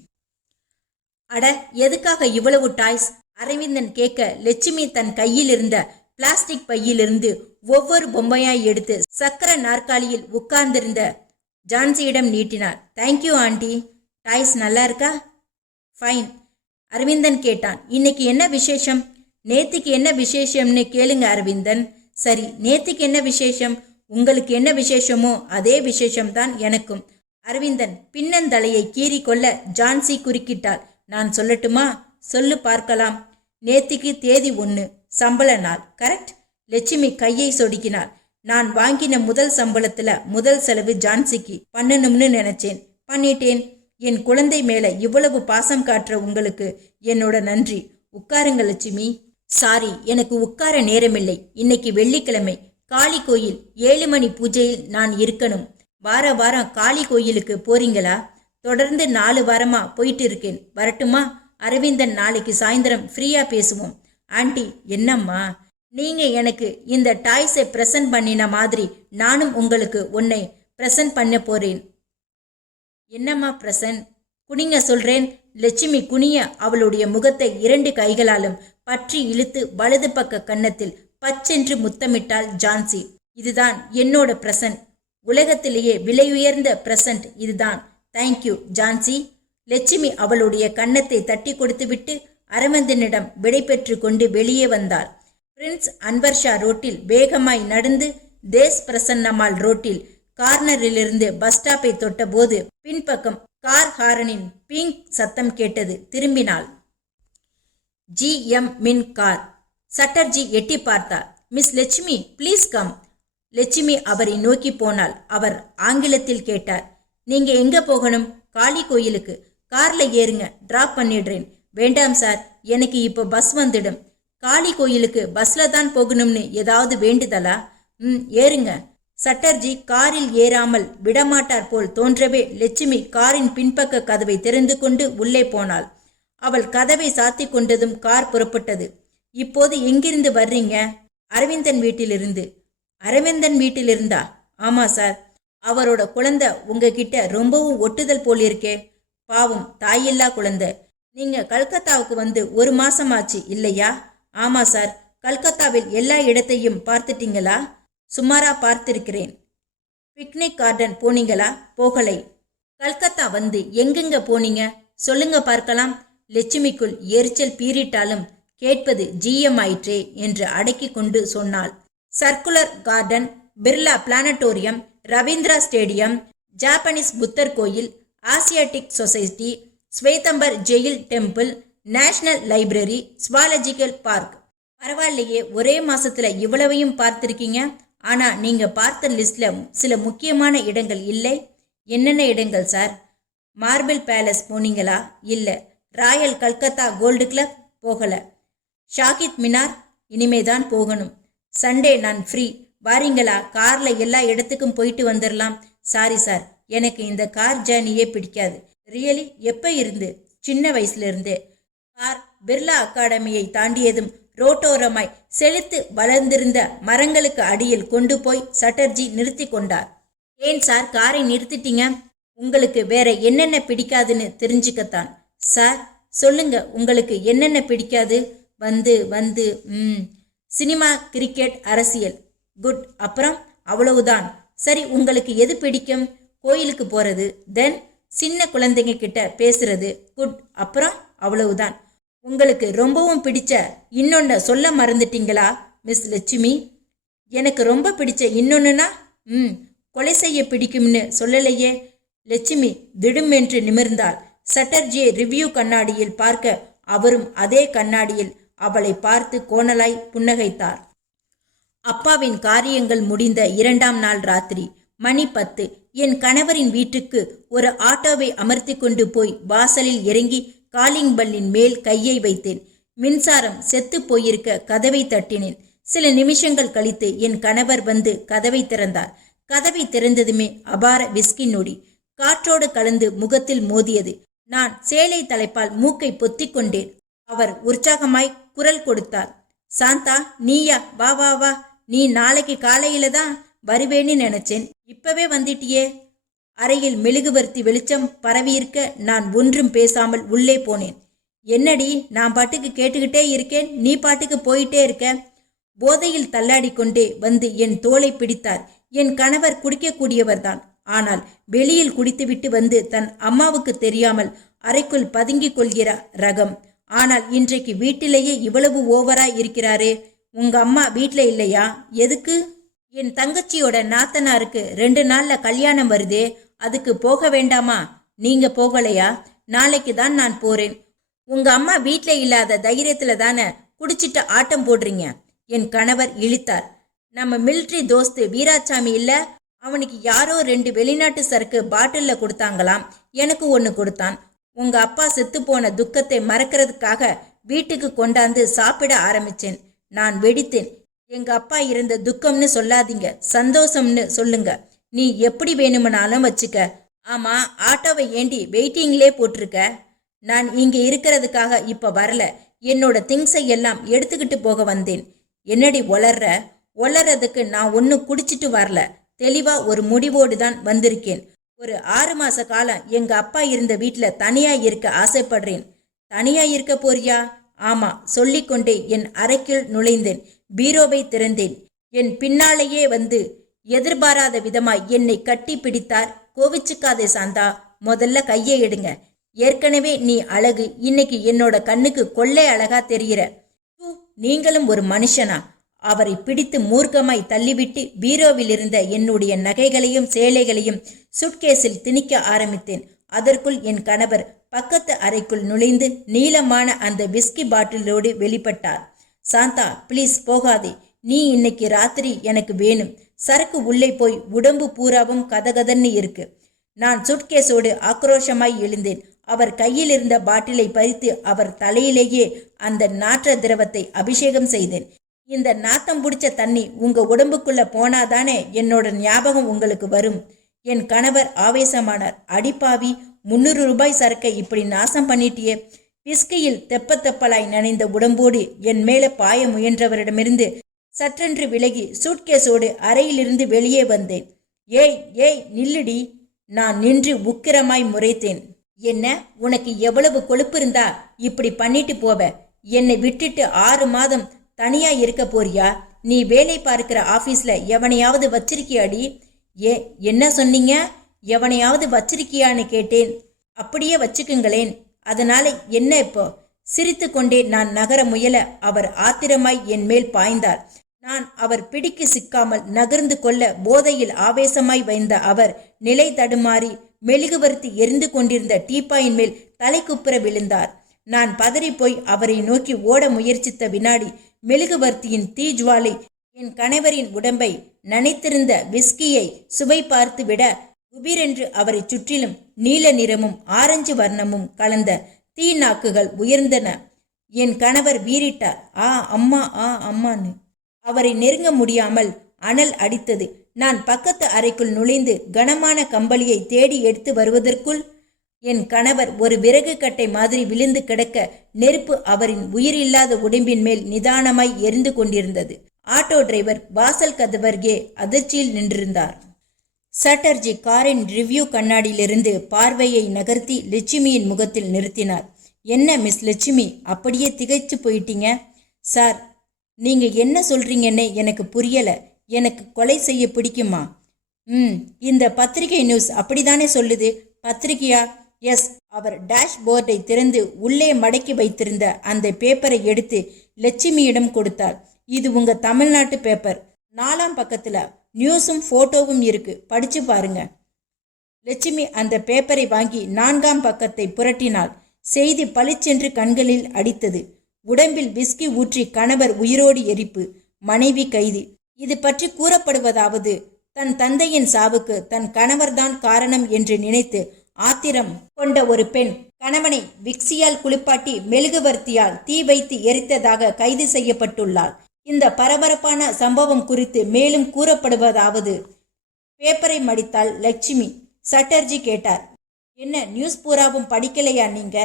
அட, எதுக்காக இவ்வளவு டாய்ஸ்? அரவிந்தன் கேட்க லட்சுமி தன் கையில் இருந்த பிளாஸ்டிக் பையிலிருந்து ஒவ்வொரு பொம்மையாய் எடுத்து சக்கர நாற்காலியில் உட்கார்ந்திருந்த ஜான்சியிடம் நீட்டினார். Thank you aunty. டாய்ஸ் நல்லா இருக்கா? ஃபைன். அரவிந்தன் கேட்டான், இன்னைக்கு என்ன விசேஷம்? நேத்திக்கு என்ன விசேஷம்னு கேளுங்க அரவிந்தன். சரி, நேத்திக்கு என்ன விசேஷம்? உங்களுக்கு என்ன விசேஷமோ அதே விசேஷம்தான் எனக்கும். அரவிந்தன் பின்னந்தலையை கீறி கொள்ள ஜான்சி குறுக்கிட்டாள். நான் சொல்லட்டுமா? சொல்லு பார்க்கலாம். நேத்திக்கு தேதி 1, சம்பள நாள், கரெக்ட்? லட்சுமி கையை சொடுக்கினாள். நான் வாங்கின முதல் சம்பளத்துல முதல் செலவு ஜான்சிக்கு பண்ணணும்னு நினைச்சேன். பண்ணிட்டேன். என் குழந்தை மேல இவ்வளவு பாசம் காட்டுற உங்களுக்கு என்னோட நன்றி. உட்காருங்க லட்சுமி. சாரி, எனக்கு உட்கார நேரமில்லை. இன்னைக்கு வெள்ளிக்கிழமை, காளி கோயில் 7 மணி பூஜையில் நான் இருக்கணும். வாரம் காளி கோயிலுக்கு போறீங்களா? தொடர்ந்து 4 வாரமா போயிட்டு இருக்கேன். வரட்டுமா? அரவிந்தன் நாளைக்கு சாயந்தரம் ஃப்ரீயா பேசுவோம். ஆண்டி, என்னம்மா? நீங்க எனக்கு இந்த டாய்ஸை ப்ரெசன்ட் பண்ணின மாதிரி நானும் உங்களுக்கு உன்னை ப்ரெசன்ட் பண்ண போறேன். என்னம்மா ப்ரெசன்ட்? குனிங்க சொல்றேன். லட்சுமி குனிய அவளுடைய முகத்தை 2 கைகளாலும் பற்றி இழுத்து வலது பக்க கன்னத்தில் பச்சென்று முத்தமிட்டாள் ஜான்சி. இதுதான் என்னோட ப்ரெசன்ட். உலகத்திலேயே விலையுயர்ந்த ப்ரெசன்ட் இதுதான். தேங்க்யூ ஜான்சி. லட்சுமி அவளுடைய கன்னத்தை தட்டி கொடுத்துவிட்டு அரவிந்தனிடம் விடை பெற்று கொண்டு வெளியே வந்தாள். பிரின்ஸ் அன்வர்ஷா ரோட்டில் வேகமாய் நடந்து தேஸ் பிரசன்னம்மாள் ரோட்டில் கார்னரிலிருந்து பஸ் ஸ்டாப்பை தொட்ட போது பின்பக்கம் கார் ஹாரனின் பிங்க் சத்தம் கேட்டது. திரும்பினாள். GM மின் கார். சட்டர்ஜி எட்டி பார்த்தார். Miss Lakshmi, please come. Lakshmi அவரை நோக்கி போனாள். அவர் ஆங்கிலத்தில் கேட்டார், நீங்க எங்க போகணும்? காளி கோயிலுக்கு. கார்ல ஏறுங்க, டிராப் பண்ணிடுறேன். வேண்டாம் சார், எனக்கு இப்போ பஸ் வந்துடும். காளி கோயிலுக்கு பஸ்ல தான் போகணும்னு ஏதாவது வேண்டுதலா? ஏறுங்க. சட்டர்ஜி காரில் ஏறாமல் விடமாட்டார் போல் தோன்றவே லட்சுமி காரின் பின்பக்க கதவை திறந்து கொண்டு உள்ளே போனாள். அவள் கதவை சாத்தி கொண்டதும் கார் புறப்பட்டது. இப்போது எங்கிருந்து வர்றீங்க? அரவிந்தன் வீட்டிலிருந்து. அரவிந்தன் வீட்டிலிருந்தா? ஆமா சார். அவரோட குழந்தை உங்ககிட்ட ரொம்பவும் ஒட்டுதல் போல் இருக்கே. பாவம், தாயில்லா குழந்தை. நீங்க கல்கத்தாவுக்கு வந்து 1 மாசமாச்சு இல்லையா? ஆமா சார். கல்கத்தாவில் எல்லா இடத்தையும் பார்த்துட்டீங்களா? சுமாரா பார்த்திருக்கிறேன். பிக்னிக் கார்டன் போனீங்களா? போகலை. கல்கத்தா வந்து எங்கெங்க போனீங்க சொல்லுங்க பார்க்கலாம். லட்சுமிக்குள் எரிச்சல் பீறிட்டாலும் கேட்பது ஜிஎம் ஆயிற்றே என்று அடக்கி கொண்டு சொன்னாள். Circular Garden, Birla Planetarium, Ravindra Stadium, Japanese புத்தர் கோயில், Asiatic Society, Shwetambar Jain Temple, National Library, Zoological Park. பரவாயில்லையே, ஒரே மாசத்துல இவ்வளவையும் பார்த்திருக்கீங்க. ஆனா நீங்க பார்த்த லிஸ்ட்ல சில முக்கியமான இடங்கள் இல்லை. என்னென்ன இடங்கள் சார்? மார்பிள் பேலஸ் போனீங்களா? இல்ல. Royal Calcutta Golf Club? போகல. ஷாகித் மினார்? இனிமேதான் போகணும். சண்டே நான் ஃப்ரீ, வாரீங்களா? கார்ல எல்லா இடத்துக்கும் போயிட்டு வந்துடலாம். சாரி சார், எனக்கு இந்த கார் ஜேர்னியே பிடிக்காது. ரியலி? எப்ப இருந்து? சின்ன வயசுல இருந்தே. கார் பிர்லா அகாடமியை தாண்டியதும் ரோட்டோரமாய் செழித்து வளர்ந்திருந்த மரங்களுக்கு அடியில் கொண்டு போய் சட்டர்ஜி நிறுத்தி கொண்டார். ஏன் சார் காரை நிறுத்திட்டீங்க? உங்களுக்கு வேற என்னென்ன பிடிக்காதுன்னு தெரிஞ்சுக்கத்தான். சார் சொல்லுங்க, உங்களுக்கு என்னென்ன பிடிக்காது? வந்து சினிமா, கிரிக்கெட், அரசியல். குட். அப்புறம்? அவ்வளவுதான். சரி, உங்களுக்கு எது பிடிக்கும்? கோயிலுக்கு போறது. தென் சின்ன குழந்தைங்க கிட்ட பேசுறது. குட். அப்புறம்? அவ்வளவுதான். உங்களுக்கு ரொம்பவும் பிடிச்ச இன்னொன்னு சொல்ல மறந்துட்டீங்களா மிஸ் லட்சுமி? எனக்கு ரொம்ப பிடிச்ச இன்னொன்னுனா கொலை செய்ய பிடிக்கும்னு சொல்லலையே. லட்சுமி திடுமென்று நிமிர்ந்தாள். சட்டர்ஜியை ரிவ்யூ கண்ணாடியில் பார்க்க அவரும் அதே கண்ணாடியில் அவளை பார்த்து கோணலாய் புன்னகைத்தார். அப்பாவின் காரியங்கள் முடிந்த 2ஆம் நாள் ராத்திரி மணி 10. என் கணவரின் வீட்டுக்கு ஒரு ஆட்டோவை அமர்த்தி கொண்டு போய் வாசலில் இறங்கி காலிங் பல்லின் மேல் கையை வைத்தேன். மின்சாரம் செத்து போயிருக்க கதவை தட்டினேன். சில நிமிஷங்கள் கழித்து என் கணவர் வந்து கதவை திறந்தார். கதவை திறந்ததுமே அபார விஸ்கி நொடி காற்றோடு கலந்து முகத்தில் மோதியது. நான் சேலை தலைப்பால் மூக்கை பொத்திக் கொண்டேன். அவர் உற்சாகமாய் குரல் கொடுத்தார். சாந்தா, நீயா? வா வா வா. நீ நாளைக்கு காலையில தான் வருவேன்னு நினைச்சேன். இப்பவே வந்துட்டியே. அறையில் மெழுகுவர்த்தி வெளிச்சம் பரவியிருக்க நான் ஒன்றும் பேசாமல் உள்ளே போனேன். என்னடி, நான் பாட்டுக்கு கேட்டுக்கிட்டே இருக்கேன், நீ பாட்டுக்கு போயிட்டே இருக்க. போதையில் தள்ளாடி கொண்டே வந்து என் தோளை பிடித்தார். என் கணவர் குடிக்கக்கூடியவர்தான். ஆனால் வெளியில் குடித்துவிட்டு வந்து தன் அம்மாவுக்கு தெரியாமல் அறைக்குள் பதுங்கிக் கொள்கிற ரகம். ஆனால் இன்றைக்கு வீட்டிலேயே இவ்வளவு ஓவரா இருக்கிறாரே. உங்க அம்மா வீட்டில் இல்லையா? எதுக்கு? என் தங்கச்சியோட நாத்தனாருக்கு 2 நாள்ல கல்யாணம் வருதே, அதுக்கு போக வேண்டாமா? நீங்க போகலையா? நாளைக்கு தான் நான் போறேன். உங்க அம்மா வீட்டில் இல்லாத தைரியத்துல தானே குடிச்சிட்டு ஆட்டம் போடுறீங்க. என் கணவர் இழித்தார். நம்ம மிலிட்ரி தோஸ்து வீராசாமி இல்ல, அவனுக்கு யாரோ 2 வெளிநாட்டு சரக்கு பாட்டில்ல கொடுத்தாங்களாம். எனக்கு 1 கொடுத்தான். உங்க அப்பா செத்து போன துக்கத்தை மறக்கிறதுக்காக வீட்டுக்கு கொண்டாந்து சாப்பிட ஆரம்பிச்சேன். நான் வெடித்தேன். எங்க அப்பா இருந்த துக்கம்னு சொல்லாதீங்க, சந்தோஷம்னு சொல்லுங்க. நீ எப்படி வேணுமனாலும் வச்சுக்க. ஆமா, ஆட்டோவை ஏண்டி வெயிட்டிங்லே போட்டிருக்க? நான் இங்க இருக்கிறதுக்காக இப்ப வரல. என்னோட திங்ஸை எல்லாம் எடுத்துக்கிட்டு போக வந்தேன். என்னடி ஒளர்ற? ஒளறதுக்கு நான் ஒன்னும் குடிச்சிட்டு வரல. தெளிவா ஒரு முடிவோடு தான் வந்திருக்கேன். ஒரு 6 மாச காலம் எங்க அப்பா இருந்த வீட்டுல தனியா இருக்க ஆசைப்படுறேன். தனியா இருக்க போறியா? ஆமா. சொல்லிக்கொண்டே என் அறைக்குள் நுழைந்தேன். பீரோவை திறந்தேன். என் பின்னாலேயே வந்து எதிர்பாராத விதமாய் என்னை கட்டி பிடித்தார். கோவிச்சுக்காதே சாந்தா, முதல்ல கையை எடுங்க. ஏற்கனவே நீ அழகு, இன்னைக்கு என்னோட கண்ணுக்கு கொள்ளை அழகா தெரிகிற. நீங்களும் ஒரு மனுஷனா? அவரை பிடித்து மூர்க்கமாய் தள்ளிவிட்டு பீரோவில் இருந்த என்னுடைய நகைகளையும் சேலைகளையும் சுட்கேஸில் திணிக்க ஆரம்பித்தேன். அதற்குள் என் கணவர் பக்கத்து அறைக்குள் நுழைந்து நீளமான அந்த விஸ்கி பாட்டிலோடு வெளிப்பட்டார். சாந்தா, ப்ளீஸ் போகாதே. நீ இன்னைக்கு ராத்திரி எனக்கு வேணும். சரக்கு உள்ளே போய் உடம்பு பூராவும் கதகதன்னு இருக்கு. நான் சுட்கேஸோடு ஆக்ரோஷமாய் எழுந்தேன். அவர் கையில் இருந்த பாட்டிலை பறித்து அவர் தலையிலேயே அந்த நாற்ற திரவத்தை அபிஷேகம் செய்தேன். இந்த நாத்தம் பிடிச்ச தண்ணி உங்க உடம்புக்குள்ள போனாதானே என்னோட ஞாபகம் உங்களுக்கு வரும். என் கணவர் ஆவேசமானார். அடிப்பாவி, 300 ரூபாய் சரக்கை இப்படி நாசம் பண்ணிட்டியே. விஸ்கியில் தெப்ப தெப்பலாய் நனைந்த உடம்போடு என் மேலே பாய முயன்றவரிடமிருந்து சற்றென்று விலகி சூட்கேஸோடு அறையிலிருந்து வெளியே வந்தேன். ஏய் ஏய் நில்லுடி. நான் நின்று உக்கிரமாய் முறைத்தேன். என்ன, உனக்கு எவ்வளவு கொழுப்பு இருந்தா இப்படி பண்ணிட்டு போவ? என்னை விட்டுட்டு 6 மாதம் தனியா இருக்க போறியா? நீ வேலை பார்க்கிற ஆபீஸ்ல எவனையாவது வச்சிருக்கியாடி? என்ன சொன்னீங்க? எவனையாவது வச்சிருக்கியான்னு கேட்டேன். அப்படியே வச்சுக்குங்களேன். அதனால என்ன இப்போ? சிரித்து கொண்டே நான் நகர முயல அவர் ஆத்திரமாய் என் மேல் பாய்ந்தார். நான் அவர் பிடிக்கு சிக்காமல் நகர்ந்து கொள்ள போதையில் ஆவேசமாய் வைந்த அவர் நிலை தடுமாறி மெழுகுவர்த்தி எரிந்து கொண்டிருந்த டீப்பாயின் மேல் தலைக்குப்புற விழுந்தார். நான் பதறிப்போய் அவரை நோக்கி ஓட முயற்சித்த வினாடி மெழுகுவர்த்தியின் தீஜ்வாலை என் கணவரின் உடம்பை நனைத்திருந்த விஸ்கியை சுவை பார்த்து விட குபீரென்று அவரை சுற்றிலும் நீல நிறமும் ஆரஞ்சு வர்ணமும் கலந்த தீ நாக்குகள் உயர்ந்தன. என் கணவர் வீறிட்டார். ஆ அம்மா, ஆ அம்மான்னு. அவரை நெருங்க முடியாமல் அனல் அடித்தது. நான் பக்கத்து அறைக்குள் நுழைந்து கனமான கம்பளியை தேடி எடுத்து வருவதற்குள் என் கணவர் ஒரு விறகு கட்டை மாதிரி விழுந்து கிடக்க நெருப்பு அவரின் உயிரில்லாத உடம்பின் மேல் நிதானமாய் எரிந்து கொண்டிருந்தது. ஆட்டோ டிரைவர் வாசல் கதவருகே அதிர்ச்சியில் நின்றிருந்தார். சட்டர்ஜி காரின் ரிவ்யூ கண்ணாடியிலிருந்து பார்வையை நகர்த்தி லட்சுமியின் முகத்தில் நிறுத்தினார். என்ன மிஸ் லட்சுமி, அப்படியே திகைச்சு போயிட்டீங்க? சார், நீங்க என்ன சொல்றீங்கன்னே எனக்கு புரியல. எனக்கு கொலை செய்ய பிடிக்குமா? இந்த பத்திரிகை நியூஸ் அப்படித்தானே சொல்லுது. பத்திரிகையா? எஸ். அவர் டேஷ்போர்டை திறந்து உள்ளே மடக்கி வைத்திருந்த அந்த பேப்பரை எடுத்து லட்சுமியிடம் கொடுத்தார். இது உங்க தமிழ்நாட்டு பேப்பர். 4ஆம் பக்கத்துல நியூஸும் போட்டோவும் இருக்கு, படிச்சு பாருங்க. லட்சுமி அந்த பேப்பரை வாங்கி 4ஆம் பக்கத்தை புரட்டினாள். செய்தி பளிச்சென்று கண்களில் அடித்தது. உடம்பில் விஸ்கி ஊற்றி கணவர் உயிரோடு எரிப்பு, மனைவி கைது. இது பற்றி கூறப்படுவதாவது தன் தந்தையின் சாவுக்கு தன் கணவர்தான் காரணம் என்று நினைத்து ஆத்திரம் கொண்ட ஒரு பெண் கணவனை விக்சியால் குளிப்பாட்டி மெழுகுவர்த்தியால் தீ வைத்து எரித்ததாக கைது செய்யப்பட்டுள்ளார். இந்த பரபரப்பான சம்பவம் குறித்து மேலும் கூறப்படுவதாவது? பேப்பரை மடித்தாள் லட்சுமி. சட்டர்ஜி கேட்டார். என்ன, நியூஸ் பூராவும் படிக்கலையா நீங்க?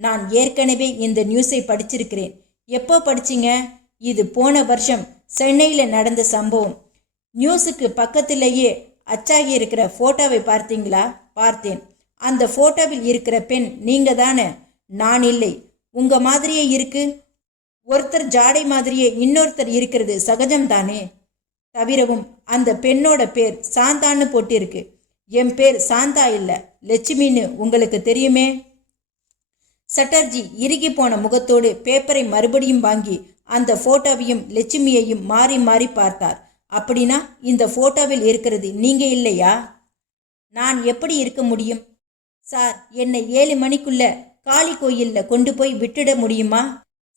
நான் ஏற்கனவே இந்த நியூஸை படிச்சிருக்கிறேன். எப்போ படிச்சிங்க? இது போன வருஷம் சென்னையில் நடந்த சம்பவம். நியூஸுக்கு பக்கத்திலேயே அச்சாகி இருக்கிற போட்டோவை பார்த்தீங்களா? பார்த்தேன். அந்த போட்டோவில் இருக்கிற பெண் நீங்க தானே? நான் இல்லை. உங்க மாதிரியே இருக்கு. ஒருத்தர் ஜாடை மாதிரியே இன்னொருத்தர் இருக்கிறது சகஜம்தானே? தவிரவும் அந்த பெண்ணோட பேர் சாந்தான்னு போட்டிருக்கு. என் பேர் சாந்தா இல்லை, லட்சுமின்னு உங்களுக்கு தெரியுமே. சட்டர்ஜி இறுகி போன முகத்தோடு பேப்பரை மறுபடியும் வாங்கி அந்த போட்டோவையும் லட்சுமியையும் மாறி மாறி பார்த்தார். அப்படின்னா இந்த போட்டோவில் இருக்கிறது நீங்க இல்லையா? நான் எப்படி இருக்க முடியும்? சார், என்னை 7 மணிக்குள்ள காளி கோயில்ல கொண்டு போய் விட்டுட முடியுமா?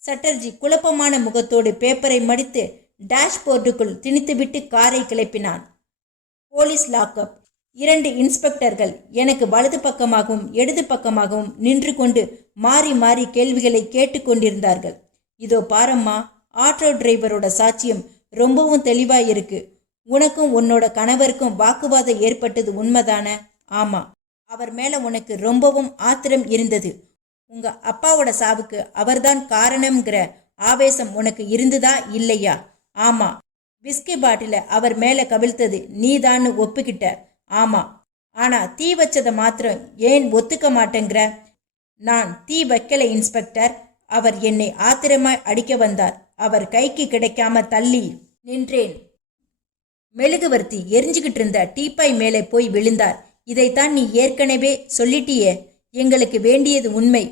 சட்டர்ஜி குழப்பமான முகத்தோடு பேப்பரை மடித்து டேஷ்போர்டுக்குள் திணித்துவிட்டு காரை கிளப்பினான். Police lockup. 2 இன்ஸ்பெக்டர்கள் எனக்கு வலது பக்கமாகவும் இடது பக்கமாகவும் நின்று கொண்டு மாறி மாறி கேள்விகளை கேட்டுக்கொண்டிருந்தார்கள். இதோ பாரம்மா, ஆட்டோ டிரைவரோட சாட்சியம் ரொம்பவும் தெளிவாயிருக்கு. உனக்கும் உன்னோட கணவருக்கும் வாக்குவாதம் ஏற்பட்டது உண்மைதானே? ஆமா. அவர் மேல உனக்கு ரொம்பவும் ஆத்திரம் இருந்தது. உங்க அப்பாவோட சாவுக்கு அவர்தான் காரணம்ங்கிற ஆவேசம் உனக்கு இருந்ததா இல்லையா? ஆமா. விஸ்கி பாட்டில அவர் மேல கவிழ்த்தது நீதான்னு ஒப்புக்கிட்ட. ஆமா. ஆனா தீ வச்சதை மாத்திரம் ஏன் ஒத்துக்க மாட்டேங்கிற? நான் தீ வைக்கல இன்ஸ்பெக்டர். அவர் என்னை ஆத்திரமாய் அடிக்க வந்தார். அவர் கைக்கு கிடைக்காம தள்ளி நின்றேன். மெழுகுவர்த்தி எரிஞ்சுக்கிட்டு இருந்த டீப்பாய் மேலே போய் விழுந்தார். இதைத்தான் நீ ஏற்கனவே சொல்லிட்டியே. எங்களுக்கு வேண்டியது உண்மை.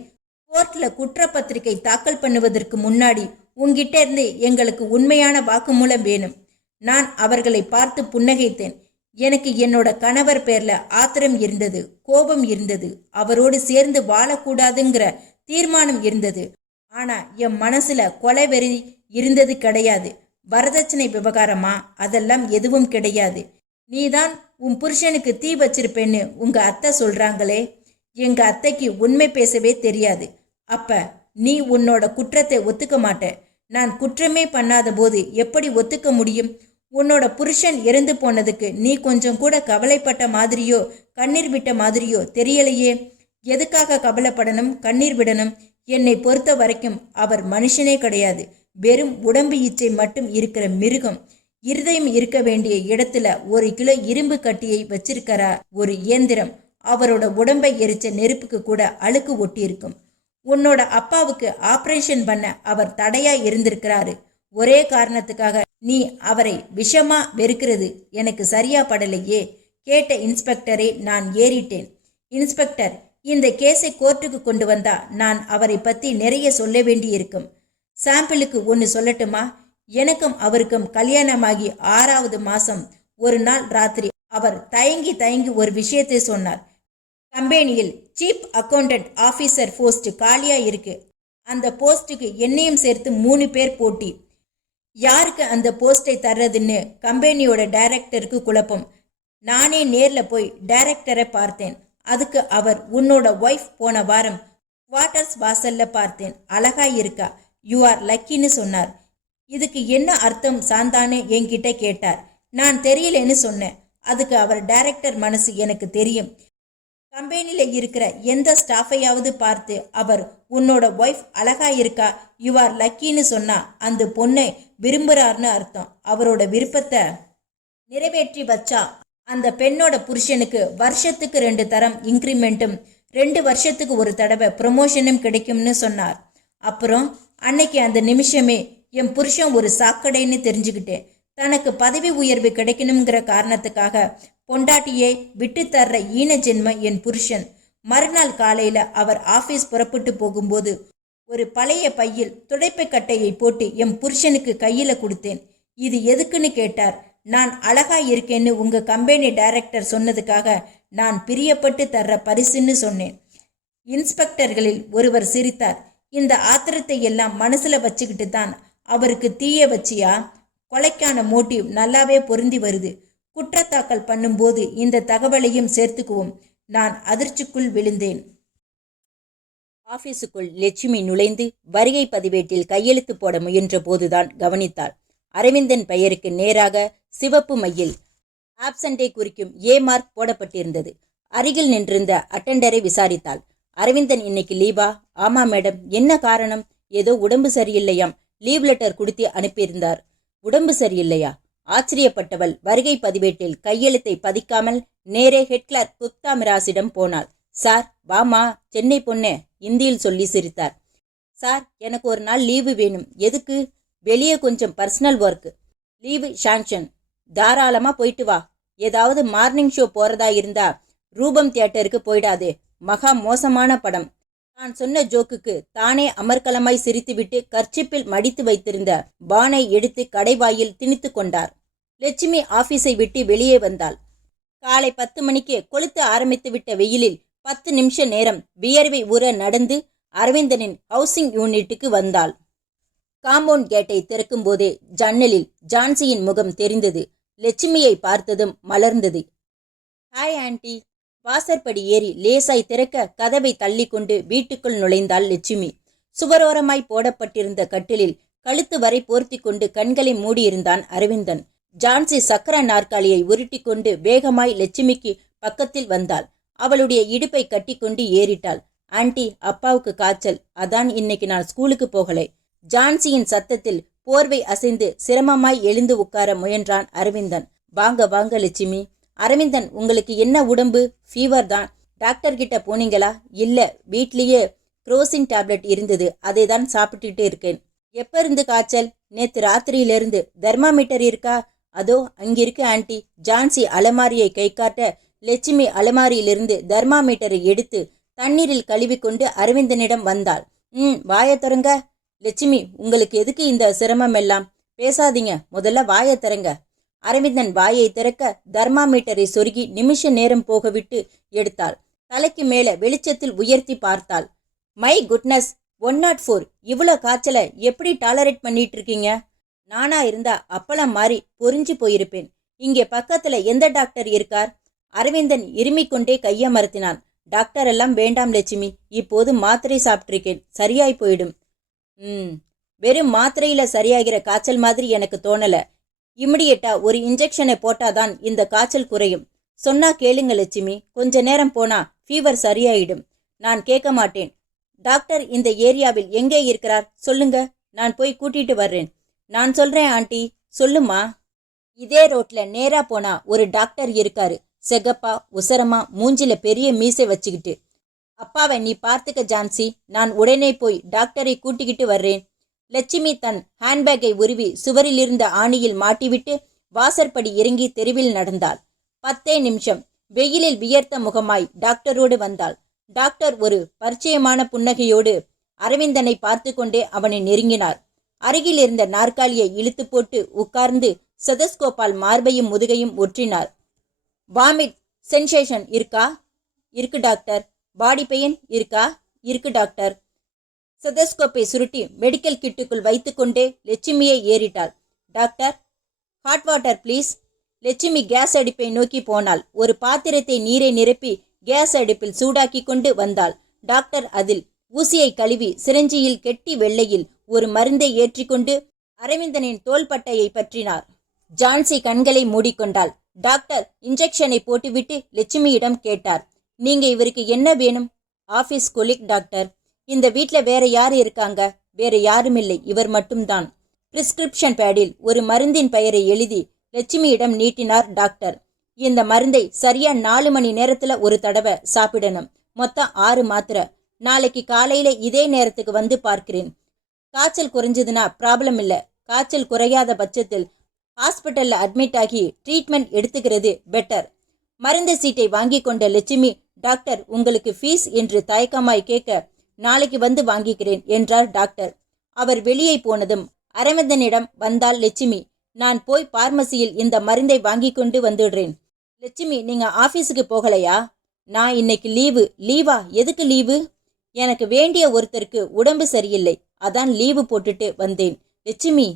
கோர்ட்ல குற்றப்பத்திரிகை தாக்கல் பண்ணுவதற்கு முன்னாடி உங்கிட்ட இருந்து எங்களுக்கு உண்மையான வாக்குமூலம் வேணும். நான் அவர்களை பார்த்து புன்னகைத்தேன். எனக்கு என்னோட கணவர் பேர்ல ஆத்திரம் இருந்தது, கோபம் இருந்தது, அவரோடு சேர்ந்து வாழக்கூடாதுங்கிற தீர்மானம் இருந்தது. ஆனா என் மனசுல கொலை வெறி இருந்தது கிடையாது. வரதட்சணை விவகாரமா? அதெல்லாம் எதுவும் கிடையாது. நீதான் உன் புருஷனுக்கு தீ வச்சிருப்பேன்னு உங்க அத்தை சொல்றாங்களே. எங்க அத்தைக்கு உண்மை பேசவே தெரியாது. அப்ப நீ உன்னோட குற்றத்தை ஒத்துக்க மாட்ட. நான் குற்றமே பண்ணாத போது எப்படி ஒத்துக்க முடியும்? உன்னோட புருஷன் இறந்து போனதுக்கு நீ கொஞ்சம் கூட கவலைப்பட்ட மாதிரியோ கண்ணீர் விட்ட மாதிரியோ தெரியலையே. எதுக்காக கவலைப்படணும், கண்ணீர் விடணும்? என்னை பொறுத்த வரைக்கும் அவர் மனுஷனே கிடையாது. வெறும் உடம்பு இச்சை மட்டும் இருக்கிற மிருகம். இருதயம் இருக்க வேண்டிய இடத்துல 1 கிலோ இரும்பு கட்டியை வச்சிருக்கிறா ஒரு இயந்திரம். அவரோட உடம்பை எரிச்ச நெருப்புக்கு கூட அழுக்கு ஒட்டியிருக்கும். உன்னோட அப்பாவுக்கு ஆபரேஷன் பண்ண அவர் தடையா இருந்திருக்கிறாரு. ஒரே காரணத்துக்காக நீ அவரை விஷமா வெறுக்கிறது எனக்கு சரியா படலையே. கேட்ட இன்ஸ்பெக்டரை நான் ஏறிட்டேன். இன்ஸ்பெக்டர், இந்த கேஸை கோர்ட்டுக்கு கொண்டு வந்தா நான் அவரை பத்தி நிறைய சொல்ல வேண்டி இருக்கும். சாம்பிளுக்கு ஒன்று சொல்லட்டுமா? எனக்கும் அவருக்கும் கல்யாணமாகி 6வது மாசம் ஒரு நாள் ராத்திரி அவர் தயங்கி தயங்கி ஒரு விஷயத்தை சொன்னார். கம்பெனியில் சீஃப் அக்கௌண்டன்ட் ஆஃபீஸர் போஸ்ட் காலியா இருக்கு. அந்த போஸ்ட்டுக்கு என்னையும் சேர்த்து 3 பேர் போட்டி. யாருக்கு அந்த போஸ்டை தர்றதுன்னு கம்பெனியோட டைரக்டருக்கு குழப்பம். நானே நேர்ல போய் டைரக்டரை பார்த்தேன். அதுக்கு அவர், உன்னோட ஒய்ஃப் போன வாரம் குவார்ட்டர்ஸ் வாசல்ல பார்த்தேன், அழகா இருக்கா, யூ ஆர் லக்கின்னு சொன்னார். இதுக்கு என்ன அர்த்தம் சாந்தானே என்கிட்ட கேட்டார். நான் தெரியலன்னு சொன்னேன். அதுக்கு அவர், டைரக்டர் மனசு எனக்கு தெரியும். கம்பெனியில் இருக்கிற எந்த ஸ்டாஃபையாவது பார்த்து அவர் உன்னோட ஒய்ஃப் அழகா இருக்கா, யூ ஆர் லக்கின்னு சொன்னா அந்த பொண்ணை விரும்புறாருன்னு அர்த்தம். அவரோட விருப்பத்தை நிறைவேற்றி வச்சா அந்த பெண்ணோட புருஷனுக்கு வருஷத்துக்கு 2 தரம் இன்க்ரிமெண்ட்டும் 2 வருஷத்துக்கு ஒரு தடவை ப்ரொமோஷனும் கிடைக்கும்னு சொன்னார். அப்புறம் அன்னைக்கு அந்த நிமிஷமே என் புருஷன் ஒரு சாக்கடைன்னு தெரிஞ்சுக்கிட்டேன். தனக்கு பதவி உயர்வு கிடைக்கணுங்கிற காரணத்துக்காக பொண்டாட்டியை விட்டு தர்ற ஈன ஜென்ம என் புருஷன். மறுநாள் காலையில அவர் ஆபீஸ் புறப்பட்டு போகும்போது ஒரு பழைய பையில் துடைப்பை கட்டையை போட்டு என் புருஷனுக்கு கையில கொடுத்தேன். இது எதுக்குன்னு கேட்டார். நான் அழகா இருக்கேன்னு உங்க கம்பெனி டைரக்டர் சொன்னதுக்காக நான் பிரியப்பட்டு தர்ற பரிசுன்னு சொன்னேன். இன்ஸ்பெக்டர்களில் ஒருவர் சிரித்தார். இந்த ஆத்திரத்தை எல்லாம் மனசுல வச்சுக்கிட்டு தான் அவருக்கு தீய வச்சியா? கொலைக்கான மோட்டிவ் நல்லாவே பொருந்தி வருது. குற்றத்தாக்கல் பண்ணும்போது இந்த தகவலையும் சேர்த்துக்குவோம். நான் அதிர்ச்சிக்குள் விழுந்தேன். ஆபீஸுக்குள் லட்சுமி நுழைந்து வருகை பதிவேட்டில் கையெழுத்து போட முயன்ற போதுதான் கவனித்தாள். அரவிந்தன் பெயருக்கு நேராக சிவப்பு மையில் ஆப்சண்டை குறிக்கும் ஏ மார்க் போடப்பட்டிருந்தது. அருகில் நின்றிருந்த அட்டெண்டரை விசாரித்தாள். அரவிந்தன் இன்னைக்கு லீவா? ஆமா மேடம். என்ன காரணம்? ஏதோ உடம்பு சரியில்லையாம். லீவ் லெட்டர் கொடுத்து அனுப்பியிருந்தார். உடம்பு சரியில்லையா? ஆச்சரியப்பட்டவள் வருகை பதிவேட்டில் கையெழுத்தை பதிக்காமல் நேரே ஹெட் கிளார்க் குப்தா மிராசிடம் போனாள். சார் வாமா, சென்னை பொண்ணே, இந்தியில் சொல்லி சிரித்தார். சார், எனக்கு ஒரு நாள் லீவு வேணும். எதுக்கு? வெளியே கொஞ்சம் பர்சனல் ஒர்க். Leave sanction. தாராளமா போயிட்டு வா. ஏதாவது மார்னிங் ஷோ போறதா இருந்தா ரூபம் தியேட்டருக்கு போயிடாதே. மகா மோசமான படம். தான் சொன்ன ஜோக்குக்கு தானே அமர்க்கலமாய் சிரித்துவிட்டு கர்ச்சிப்பில் மடித்து வைத்திருந்த பானை எடுத்து கடைவாயில் திணித்து கொண்டார். லட்சுமி ஆபீஸை விட்டு வெளியே வந்தாள். காலை 10 மணிக்கு கொளுத்து ஆரம்பித்து விட்ட வெயிலில் 10 நிமிஷ நேரம் வியர்வை ஊற நடந்து அரவிந்தனின் ஹவுசிங் யூனிட்டுக்கு வந்தாள். காம்பவுண்ட் கேட்டை திறக்கும் போதே ஜன்னலில் ஜான்சியின் முகம் தெரிந்தது. லட்சுமியை பார்த்ததும் மலர்ந்தது. Hi aunty. வாசற்படி ஏறி லேசாய் திறக்க கதவை தள்ளி கொண்டு வீட்டுக்குள் நுழைந்தாள் லட்சுமி. சுவரோரமாய் போடப்பட்டிருந்த கட்டிலில் கழுத்து வரை போர்த்தி கொண்டு கண்களை மூடியிருந்தான் அரவிந்தன். ஜான்சி சக்கர நாற்காலியை உருட்டி கொண்டு வேகமாய் லட்சுமிக்கு பக்கத்தில் வந்தாள். அவளுடைய இடுப்பை கட்டி கொண்டு ஏறிட்டாள். ஆண்டி, அப்பாவுக்கு காய்ச்சல், அதான் இன்னைக்கு நான் ஸ்கூலுக்கு போகலை. ஜான்சியின் சத்தத்தில் போர்வை அசைந்து சிரமமாய் எழுந்து உட்கார முயன்றான் அரவிந்தன். வாங்க வாங்க லட்சுமி. அரவிந்தன், உங்களுக்கு என்ன உடம்பு? ஃபீவர் தான். டாக்டர் கிட்ட போனீங்களா? இல்ல, வீட்லயே குரோசின் டேப்லெட் இருந்தது, அதை தான் சாப்பிட்டுட்டு இருக்கேன். எப்ப இருந்து காய்ச்சல்? நேத்து ராத்திரியிலிருந்து. தெர்மாமீட்டர் இருக்கா? அதோ அங்கிருக்கு ஆண்டி. ஜான்சி அலமாரியை கை காட்ட லட்சுமி அலமாரியிலிருந்து தெர்மாமீட்டரை எடுத்து தண்ணீரில் கழுவிக்கொண்டு அரவிந்தனிடம் வந்தாள். வாயை திறங்க. லட்சுமி, உங்களுக்கு எதுக்கு இந்த சிரமம் எல்லாம்? பேசாதீங்க, முதல்ல வாயை திறங்க. அரவிந்தன் வாயை திறக்க தெர்மாமீட்டரை சொருகி நிமிஷ நேரம் போகவிட்டு எடுத்தாள். தலைக்கு மேல வெளிச்சத்தில் உயர்த்தி பார்த்தாள். My goodness, 104. இவ்வளோ காய்ச்சலை எப்படி டாலரேட் பண்ணிட்டு இருக்கீங்க? நானா இருந்தா அப்பளம் மாறி பொறிஞ்சு போயிருப்பேன். இங்கே பக்கத்துல எந்த டாக்டர் இருக்கார்? அரவிந்தன் இருமிக்கொண்டே கையமர்த்தினான். டாக்டர் எல்லாம் வேண்டாம் லட்சுமி, இப்போது மாத்திரை சாப்பிட்டிருக்கேன், சரியாய் போயிடும். வெறும் மாத்திரையில சரியாகிற காய்ச்சல் மாதிரி எனக்கு தோணல. இமிடியேட்டா ஒரு இன்ஜெக்ஷனை போட்டாதான் இந்த காய்ச்சல் குறையும். சொன்னா கேளுங்க லட்சுமி, கொஞ்ச நேரம் போனா ஃபீவர் சரியாயிடும். நான் கேட்க மாட்டேன். டாக்டர் இந்த ஏரியாவில் எங்கே இருக்கிறார் சொல்லுங்க, நான் போய் கூட்டிட்டு வர்றேன். நான் சொல்றேன் ஆண்டி, சொல்லுமா. இதே ரோட்ல நேரா போனா ஒரு டாக்டர் இருக்காரு, செகப்பா உசரமா, மூஞ்சில பெரிய மீசை வச்சுக்கிட்டு. அப்பாவை நீ பார்த்துக்க ஜான்சி, நான் உடனே போய் டாக்டரை கூட்டிக்கிட்டு வர்றேன். லட்சுமி தன் ஹேண்ட்பேக்கை உருவி சுவரிலிருந்த ஆணியில் மாட்டிவிட்டு வாசற்படி இறங்கி தெருவில் நடந்தாள். 10 நிமிஷம் வெயிலில் வியர்த்த முகமாய் டாக்டரோடு வந்தாள். டாக்டர் ஒரு பரிச்சயமான புன்னகையோடு அரவிந்தனை பார்த்து கொண்டே அவனை நெருங்கினார். அருகில் இருந்த நாற்காலியை இழுத்து போட்டு உட்கார்ந்து ஸ்டெதஸ்கோப்பால் மார்பையும் முதுகையும் ஒற்றினார். வாமிட் சென்சேஷன் இருக்கா? இருக்கு டாக்டர். பாடி பெயின் இருக்கா? இருக்கு டாக்டர். ஸ்டெதஸ்கோப்பை சுருட்டி மெடிக்கல் கிட்டுக்குள் வைத்துக்கொண்டே லட்சுமியை ஏறிட்டாள். Doctor, hot water please. Lakshmi gas அடுப்பை நோக்கி போனாள். ஒரு பாத்திரத்தை நீரை நிரப்பி கேஸ் அடுப்பில் சூடாக்கி கொண்டு வந்தாள். டாக்டர் அதில் ஊசியை கழுவி சிரஞ்சியில் கெட்டி வெள்ளையில் ஒரு மருந்தை ஏற்றிக்கொண்டு அரவிந்தனின் தோள்பட்டையை பற்றினார். ஜான்சி கண்களை மூடிக்கொண்டாள். டாக்டர் இன்ஜெக்ஷனை போட்டுவிட்டு லட்சுமியிடம் கேட்டார், நீங்க இவருக்கு என்ன வேணும்? Office கொலிக் doctor. இந்த வீட்ல வேற யாரு இருக்காங்க? வேற யாருமில்லை, இவர் மட்டும்தான். பிரிஸ்கிரிப்ஷன் பேடில் ஒரு மருந்தின் பெயரை எழுதி லட்சுமியிடம் நீட்டினார் டாக்டர். இந்த மருந்தை சரியா 4 மணி நேரத்துல ஒரு தடவை சாப்பிடணும். மொத்தம் 6 மாத்திரை. நாளைக்கு காலையில இதே நேரத்துக்கு வந்து பார்க்கிறேன். காய்ச்சல் குறைஞ்சதுன்னா ப்ராப்ளம் இல்லை. காய்ச்சல் குறையாத பட்சத்தில் ஹாஸ்பிட்டல்ல அட்மிட் ஆகி ட்ரீட்மெண்ட் எடுத்துக்கிறது பெட்டர். மருந்து சீட்டை வாங்கி கொண்ட லட்சுமி, டாக்டர் உங்களுக்கு ஃபீஸ் என்று தயக்கமாய் கேட்க, நாளைக்கு வந்து வாங்கிக்கிறேன் என்றார் டாக்டர். அவர் வெளியே போனதும் அரவிந்தனிடம் வந்தாள் லட்சுமி. நான் போய் பார்மசியில் இந்த மருந்தை வாங்கி கொண்டு வந்துடுறேன். லட்சுமி, நீங்க ஆபீஸுக்கு போகலையா? நான் இன்னைக்கு லீவு. லீவா? எதுக்கு லீவு? எனக்கு வேண்டிய ஒருத்தருக்கு உடம்பு சரியில்லை, அதான் லீவு போட்டுட்டு வந்தேன். லட்சுமி,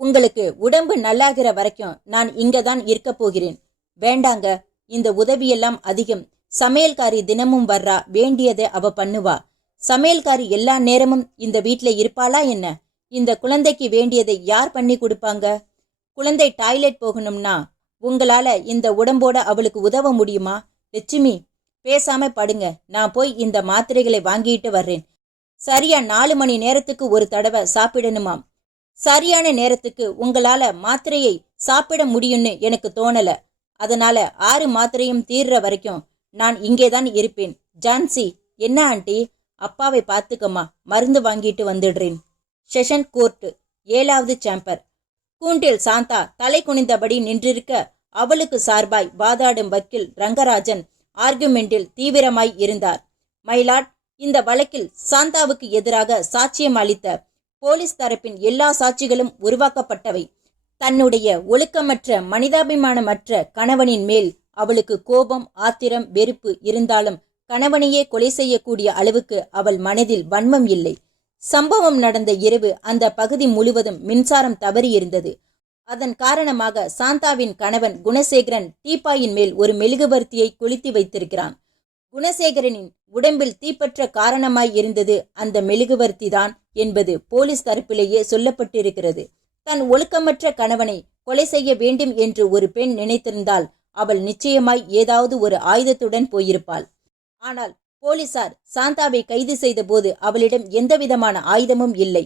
உங்களுக்கு உடம்பு நல்லாகிற வரைக்கும் நான் இங்க தான் இருக்க போகிறேன். வேண்டாங்க, இந்த உதவியெல்லாம் அதிகம். சமையல்காரி தினமும் வர்றா, வேண்டியதை அவ பண்ணுவா. சமையல்காரி எல்லா நேரமும் இந்த வீட்ல இருப்பாளா என்ன? இந்த குழந்தைக்கு வேண்டியதை யார் பண்ணி கொடுப்பாங்க? குழந்தை டாய்லெட் போகணும்னா உங்களால இந்த உடம்போட அவளுக்கு உதவ முடியுமா? லட்சுமி, பேசாம படுங்க, நான் போய் இந்த மாத்திரைகளை வாங்கிட்டு வர்றேன். சரியா 4 மணி நேரத்துக்கு ஒரு தடவை சாப்பிடணுமாம். சரியான நேரத்துக்கு உங்களால மாத்திரையை சாப்பிட முடியும்னு எனக்கு தோணல. அதனால 6 மாத்திரையும் தீர்ற வரைக்கும் நான் இங்கேதான் இருப்பேன். ஜான்சி. என்ன ஆண்டி? அப்பாவை பார்த்துக்கம்மா, மருந்து வாங்கிட்டு வந்துடுறேன். செஷன் கோர்ட்டு 7வது சேம்பர். கூண்டில் சாந்தா தலை குனிந்தபடி நின்றிருக்க, அவளுக்கு சார்பாய் வாதாடும் வக்கீல் ரங்கராஜன் ஆர்குமெண்டில் தீவிரமாய் இருந்தார். மைலாட், இந்த வழக்கில் சாந்தாவுக்கு எதிராக சாட்சியம் அளித்த போலீஸ் தரப்பின் எல்லா சாட்சிகளும் உருவாக்கப்பட்டவை. தன்னுடைய ஒழுக்கமற்ற மனிதாபிமானமற்ற கணவனின் மேல் அவளுக்கு கோபம், ஆத்திரம், வெறுப்பு இருந்தாலும் கணவனையே கொலை செய்யக்கூடிய அளவுக்கு அவள் மனதில் வன்மம் இல்லை. சம்பவம் நடந்த இரவு அந்த பகுதி முழுவதும் மின்சாரம் தவறியிருந்தது. அதன் காரணமாக சாந்தாவின் கணவன் குணசேகரன் டீப்பாயின் மேல் ஒரு மெழுகுவர்த்தியை கொளுத்தி வைத்திருக்கிறான். குணசேகரனின் உடம்பில் தீப்பற்ற காரணமாய் இருந்தது அந்த மெழுகுவர்த்தி தான் என்பது போலீஸ் தரப்பிலேயே சொல்லப்பட்டிருக்கிறது. தன் ஒழுக்கமற்ற கணவனை கொலை செய்ய வேண்டும் என்று ஒரு பெண் நினைத்திருந்தால் அவள் நிச்சயமாய் ஏதாவது ஒரு ஆயுதத்துடன் போயிருப்பாள். ஆனால் போலீசார் சாந்தாவை கைது செய்த போது அவளிடம் எந்தவிதமான ஆயுதமும் இல்லை.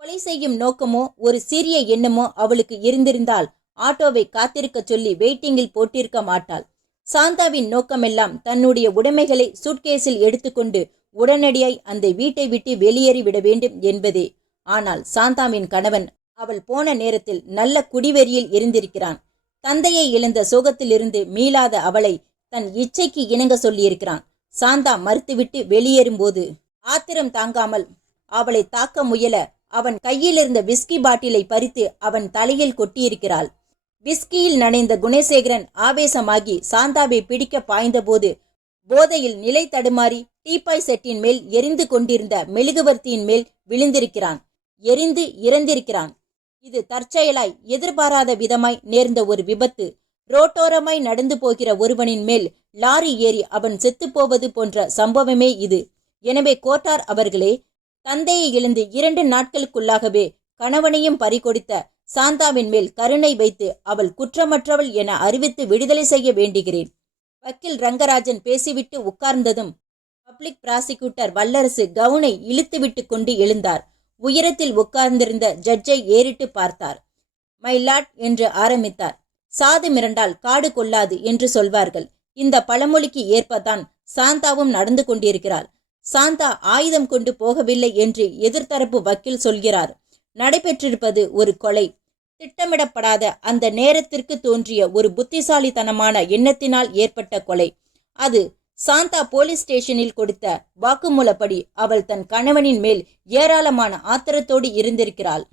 கொலை செய்யும் நோக்கமோ ஒரு சீரிய எண்ணமோ அவளுக்கு இருந்திருந்தால் ஆட்டோவை காத்திருக்க சொல்லி வெயிட்டிங்கில் போட்டிருக்க மாட்டாள். சாந்தாவின் நோக்கமெல்லாம் தன்னுடைய உடைமைகளை சூட்கேஸில் எடுத்துக்கொண்டு உடனடியாய் அந்த வீட்டை விட்டு வெளியேறிவிட வேண்டும் என்பதே. ஆனால் சாந்தாவின் கணவன் அவள் போன நேரத்தில் நல்ல குடிவெறியில் இருந்திருக்கிறான். தந்தையை இழந்த சோகத்திலிருந்து மீளாத அவளை தன் இச்சைக்கு இணங்க சொல்லியிருக்கிறான். சாந்தா மறுத்துவிட்டு வெளியேறும்போது ஆத்திரம் தாங்காமல் அவளை தாக்க முயல அவன் கையில் இருந்த விஸ்கி பாட்டிலை பறித்து அவன் தலையில் கொட்டியிருக்கிறாள். விஸ்கியில் நனைந்த குணசேகரன் ஆவேசமாகி சாந்தாவை பிடிக்க பாய்ந்தபோது போதையில் நிலை தடுமாறி டீப்பாய் செட்டின் மேல் எரிந்து கொண்டிருந்த மெழுகுவர்த்தியின் மேல் விழுந்திருக்கிறான். எரிந்து இறந்திருக்கிறான். இது தற்செயலாய் எதிர்பாராத விதமாய் நேர்ந்த ஒரு விபத்து. ரோட்டோரமாய் நடந்து போகிற ஒருவனின் மேல் லாரி ஏறி அவன் செத்துப்போவது போன்ற சம்பவமே இது. எனவே கோட்டார் அவர்களே, தந்தையை இழந்து 2 நாட்களுக்குள்ளாகவே கணவனையும் பறிகொடுத்த சாந்தாவின் மேல் கருணை வைத்து அவள் குற்றமற்றவள் என அறிவித்து விடுதலை செய்ய வேண்டுகிறேன். வக்கீல் ரங்கராஜன் பேசிவிட்டு உட்கார்ந்ததும் பப்ளிக் பிராசிக்யூட்டர் வல்லரசு கவுனை இழுத்துவிட்டு கொண்டு எழுந்தார். உயரத்தில் உட்கார்ந்திருந்த ஜட்ஜை ஏறிட்டு பார்த்தார். மை லார்ட் என்று ஆரம்பித்தார். சாது மிரண்டால் காடு கொள்ளாது என்று சொல்வார்கள். இந்த பழமொழிக்கு ஏற்பதான் சாந்தாவும் நடந்து கொண்டிருக்கிறாள். சாந்தா ஆயுதம் கொண்டு போகவில்லை என்று எதிர்த்தரப்பு வக்கீல் சொல்கிறார். நடைபெற்றிருப்பது ஒரு கொலை. திட்டமிடப்படாத அந்த நேரத்திற்கு தோன்றிய ஒரு புத்திசாலித்தனமான எண்ணத்தினால் ஏற்பட்ட கொலை. அது சாந்தா போலீஸ் ஸ்டேஷனில் கொடுத்த வாக்குமூலப்படி அவள் தன் கணவனின் மேல் ஏராளமான ஆத்திரத்தோடு இருந்திருக்கிறாள்.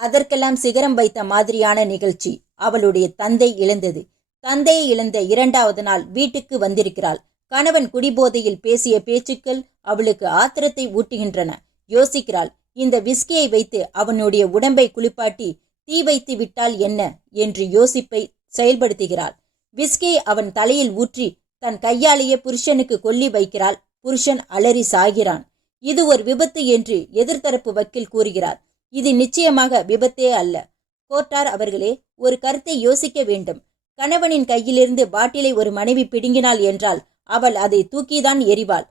அதற்கெல்லாம் சிகரம் வைத்த மாதிரியான நிகழ்ச்சி அவளுடைய தந்தை இழந்தது. தந்தையை இழந்த 2வது நாள் வீட்டுக்கு வந்திருக்கிறாள். கணவன் குடிபோதையில் பேசிய பேச்சுக்கள் அவளுக்கு ஆத்திரத்தை ஊட்டுகின்றன. யோசிக்கிறாள், இந்த விஸ்கியை வைத்து அவனுடைய உடம்பை குளிப்பாட்டி தீ வைத்து விட்டால் என்ன என்று யோசிப்பை செயல்படுத்துகிறாள். விஸ்கியை அவன் தலையில் ஊற்றி தன் கையாலேயே புருஷனுக்கு கொல்லி வைக்கிறாள். புருஷன் அலறி சாகிறான். இது ஒரு விபத்து என்று எதிர்த்தரப்பு வக்கீல் கூறுகிறார். இது நிச்சயமாக விபத்தே அல்ல. கோட்டார் அவர்களே, ஒரு கருத்தை யோசிக்க வேண்டும். கணவனின் கையிலிருந்து பாட்டிலை ஒரு மனைவி பிடுங்கினாள் என்றால் அவள் அதை தூக்கிதான் எறிவாள்.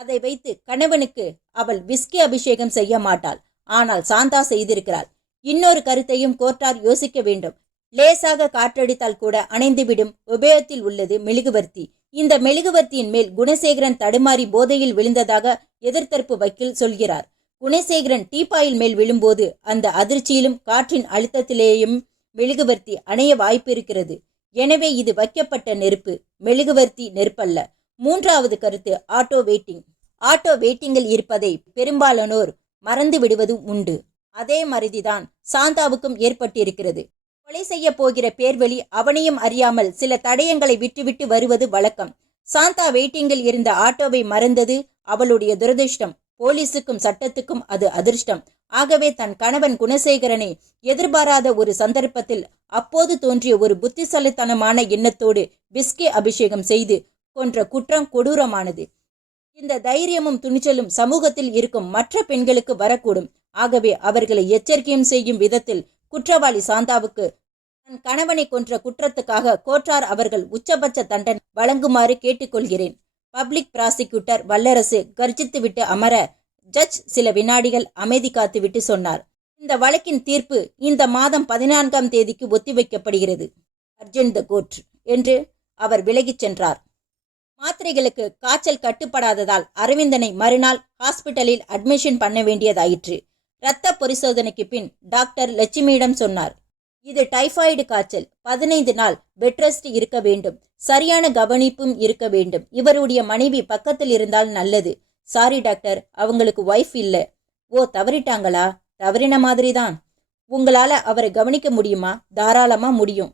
அதை வைத்து கணவனுக்கு அவள் விஸ்கி அபிஷேகம் செய்ய மாட்டாள். ஆனால் சாந்தா செய்திருக்கிறாள். இன்னொரு கருத்தையும் கோட்டார் யோசிக்க வேண்டும். லேசாக காற்றடித்தால் கூட அணைந்துவிடும் உபயோகத்தில் உள்ளது மெழுகுவர்த்தி. இந்த மெழுகுவர்த்தியின் மேல் குணசேகரன் தடுமாறி போதையில் விழுந்ததாக எதிர்த்தரப்பு வக்கீல் சொல்கிறார். குணசேகரன் டீப்பாயில் மேல் விழும்போது அந்த அதிர்ச்சியிலும் காற்றின் அழுத்தத்திலேயும் மெழுகுவர்த்தி அணைய வாய்ப்பு இருக்கிறது. எனவே இது வைக்கப்பட்ட நெருப்பு, மெழுகுவர்த்தி நெருப்பல்ல. 3வது கருத்து ஆட்டோ வெயிட்டிங். ஆட்டோ வெயிட்டிங்கில் இருப்பதை பெரும்பாலானோர் மறந்து விடுவதும் உண்டு. அதே மறதிதான் சாந்தாவுக்கும் ஏற்பட்டிருக்கிறது. கொலை செய்ய போகிற பேர்வழி அவனையும் அறியாமல் சில தடயங்களை விட்டுவிட்டு வருவது வழக்கம். சாந்தா வெயிட்டிங்கில் இருந்த ஆட்டோவை மறந்தது அவளுடைய துரதிர்ஷ்டம். போலீஸுக்கும் சட்டத்துக்கும் அது அதிர்ஷ்டம். ஆகவே தன் கணவன் குணசேகரனை எதிர்பாராத ஒரு சந்தர்ப்பத்தில் அப்போது தோன்றிய ஒரு புத்திசாலித்தனமான எண்ணத்தோடு விஸ்கி அபிஷேகம் செய்து கொன்ற குற்றம் கொடூரமானது. இந்த தைரியமும் துணிச்சலும் சமூகத்தில் இருக்கும் மற்ற பெண்களுக்கு வரக்கூடும். ஆகவே அவர்களை எச்சரிக்கையும் செய்யும் விதத்தில் குற்றவாளி சாந்தாவுக்கு தன் கணவனை கொன்ற குற்றத்துக்காக கோட்டார் அவர்கள் உச்சபட்ச தண்டனை வழங்குமாறு கேட்டுக்கொள்கிறேன். பப்ளிக் பிராசிக்யூட்டர் வல்லரசு கர்ஜித்துவிட்டு அமர ஜட்ஜ் சில வினாடிகள் அமைதி காத்துவிட்டு சொன்னார், இந்த வழக்கின் தீர்ப்பு இந்த மாதம் 14ஆம் தேதிக்கு ஒத்திவைக்கப்படுகிறது. அர்ஜென்ட் த கோர்ட் என்று அவர் விலகிச் சென்றார். மாத்திரைகளுக்கு காய்ச்சல் கட்டுப்படாததால் அரவிந்தனை மறுநாள் ஹாஸ்பிட்டலில் அட்மிஷன் பண்ண வேண்டியதாயிற்று. இரத்த பரிசோதனைக்கு பின் டாக்டர் லட்சுமியிடம் சொன்னார், இது டைபாய்டு காய்ச்சல். 15 நாள் பெட் ரெஸ்ட் இருக்க வேண்டும். சரியான கவனிப்பும் இருக்க வேண்டும். இவருடைய மனைவி பக்கத்தில் இருந்தால் நல்லது. சாரி டாக்டர், அவங்களுக்கு ஒய்ஃப் இல்லை. ஓ, தவறிட்டாங்களா? தவறின மாதிரிதான். உங்களால அவரை கவனிக்க முடியுமா? தாராளமா முடியும்.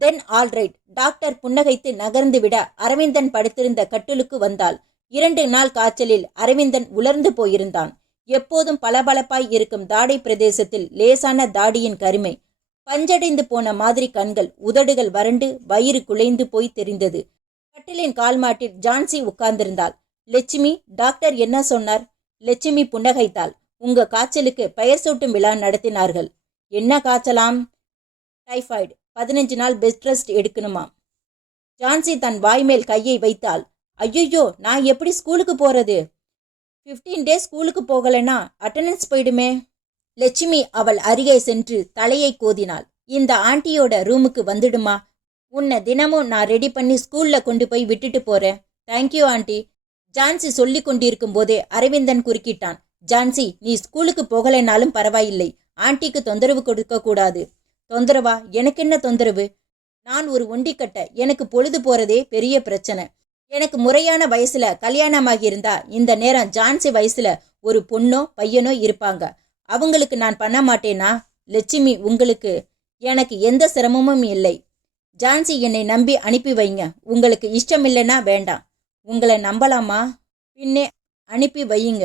Then all right. டாக்டர் புன்னகைத்து நகர்ந்து விட அரவிந்தன் படுத்திருந்த கட்டிலுக்கு வந்தாள். 2 நாள் காய்ச்சலில் அரவிந்தன் உலர்ந்து போயிருந்தான். எப்போதும் பளபளப்பாய் இருக்கும் தாடை பிரதேசத்தில் லேசான தாடியின் கருமை, பஞ்சடைந்து போன மாதிரி கண்கள், உதடுகள் வறண்டு வயிறு குலைந்து போய் தெரிந்தது. கட்டிலின் கால்மாட்டில் ஜான்சி உட்கார்ந்திருந்தாள். லட்சுமி, டாக்டர் என்ன சொன்னார்? லட்சுமி புன்னகைத்தாள். உங்க காய்ச்சலுக்கு பெயர் சூட்டும் விழா நடத்தினார்கள். என்ன காய்ச்சலாம்? டைபாய்டு. 15 நாள் பெட் ரெஸ்ட் எடுக்கணுமா? ஜான்சி தன் வாய்மேல் கையை வைத்தாள். ஐயோ, நான் எப்படி ஸ்கூலுக்கு போறது? 15 டேஸ் ஸ்கூலுக்கு போகலன்னா அட்டெண்டன்ஸ் போயிடுமே. லட்சுமி அவள் அருகே சென்று தலையை கோதினாள். இந்த ஆண்டியோட ரூமுக்கு வந்துடுமா? உன்னை தினமும் நான் ரெடி பண்ணி ஸ்கூல்ல கொண்டு போய் விட்டுட்டு போறேன். Thank you aunty. ஜான்சி சொல்லி கொண்டிருக்கும் போதே அரவிந்தன் குறுக்கிட்டான். ஜான்சி, நீ ஸ்கூலுக்கு போகலைனாலும் பரவாயில்லை. ஆண்டிக்கு தொந்தரவு கொடுக்க கூடாது. தொந்தரவா? எனக்கு என்ன தொந்தரவு? நான் ஒரு ஒண்டிக்கட்ட. எனக்கு பொழுது போறதே பெரிய பிரச்சனை. எனக்கு முறையான வயசுல கல்யாணமாகி இருந்தா இந்த நேரம் ஜான்சி வயசுல ஒரு பொண்ணோ பையனோ இருப்பாங்க. அவங்களுக்கு நான் பண்ண மாட்டேனா? லட்சுமி, உங்களுக்கு எனக்கு எந்த சிரமமும் இல்லை. ஜான்சி, என்னை நம்பி அனுப்பி வைங்க. உங்களுக்கு இஷ்டம் இல்லைன்னா வேண்டாம். உங்களை நம்பலாமா? பின்னே அனுப்பி வையுங்க.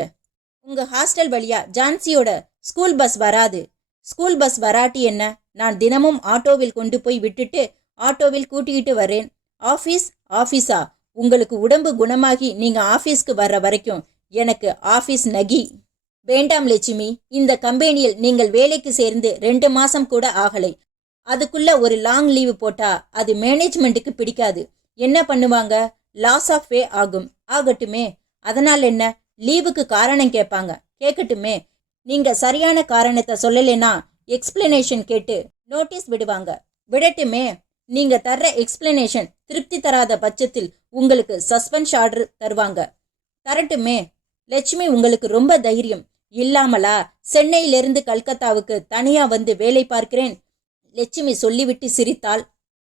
உங்க ஹாஸ்டல் வழியா ஜான்சியோட ஸ்கூல் பஸ் வராது. ஸ்கூல் பஸ் வராட்டி என்ன? நான் தினமும் ஆட்டோவில் கொண்டு போய் விட்டுட்டு ஆட்டோவில் கூட்டிகிட்டு வரேன். ஆஃபீஸ்? ஆஃபீஸா? உங்களுக்கு உடம்பு குணமாகி நீங்க ஆஃபீஸ்க்கு வர்ற வரைக்கும் எனக்கு ஆஃபீஸ் நகி. வேண்டாம் லட்சுமி, இந்த கம்பெனியில் நீங்கள் வேலைக்கு சேர்ந்து 2 மாசம் கூட ஆகலை. அதுக்குள்ள ஒரு லாங் லீவு போட்டா அது மேனேஜ்மெண்ட்டுக்கு பிடிக்காது. என்ன பண்ணுவாங்க? லாஸ் ஆஃப் பே ஆகும். ஆகட்டுமே, அதனால் என்ன? லீவுக்கு காரணம் கேட்பாங்க. கேட்கட்டுமே. நீங்க சரியான காரணத்தை சொல்லலைன்னா எக்ஸ்பிளனேஷன் கேட்டு நோட்டீஸ் விடுவாங்க. விடட்டுமே. நீங்க தர்ற எக்ஸ்பிளனேஷன் திருப்தி தராத பட்சத்தில் உங்களுக்கு சஸ்பென்ஸ் ஆர்டர் தருவாங்க. தரட்டுமே. லட்சுமி, உங்களுக்கு ரொம்ப தைரியம் இல்லாமலா சென்னையிலிருந்து கல்கத்தாவுக்கு தனியா வந்து வேலை பார்க்கிறேன்? லட்சுமி சொல்லிவிட்டு சிரித்தாள்.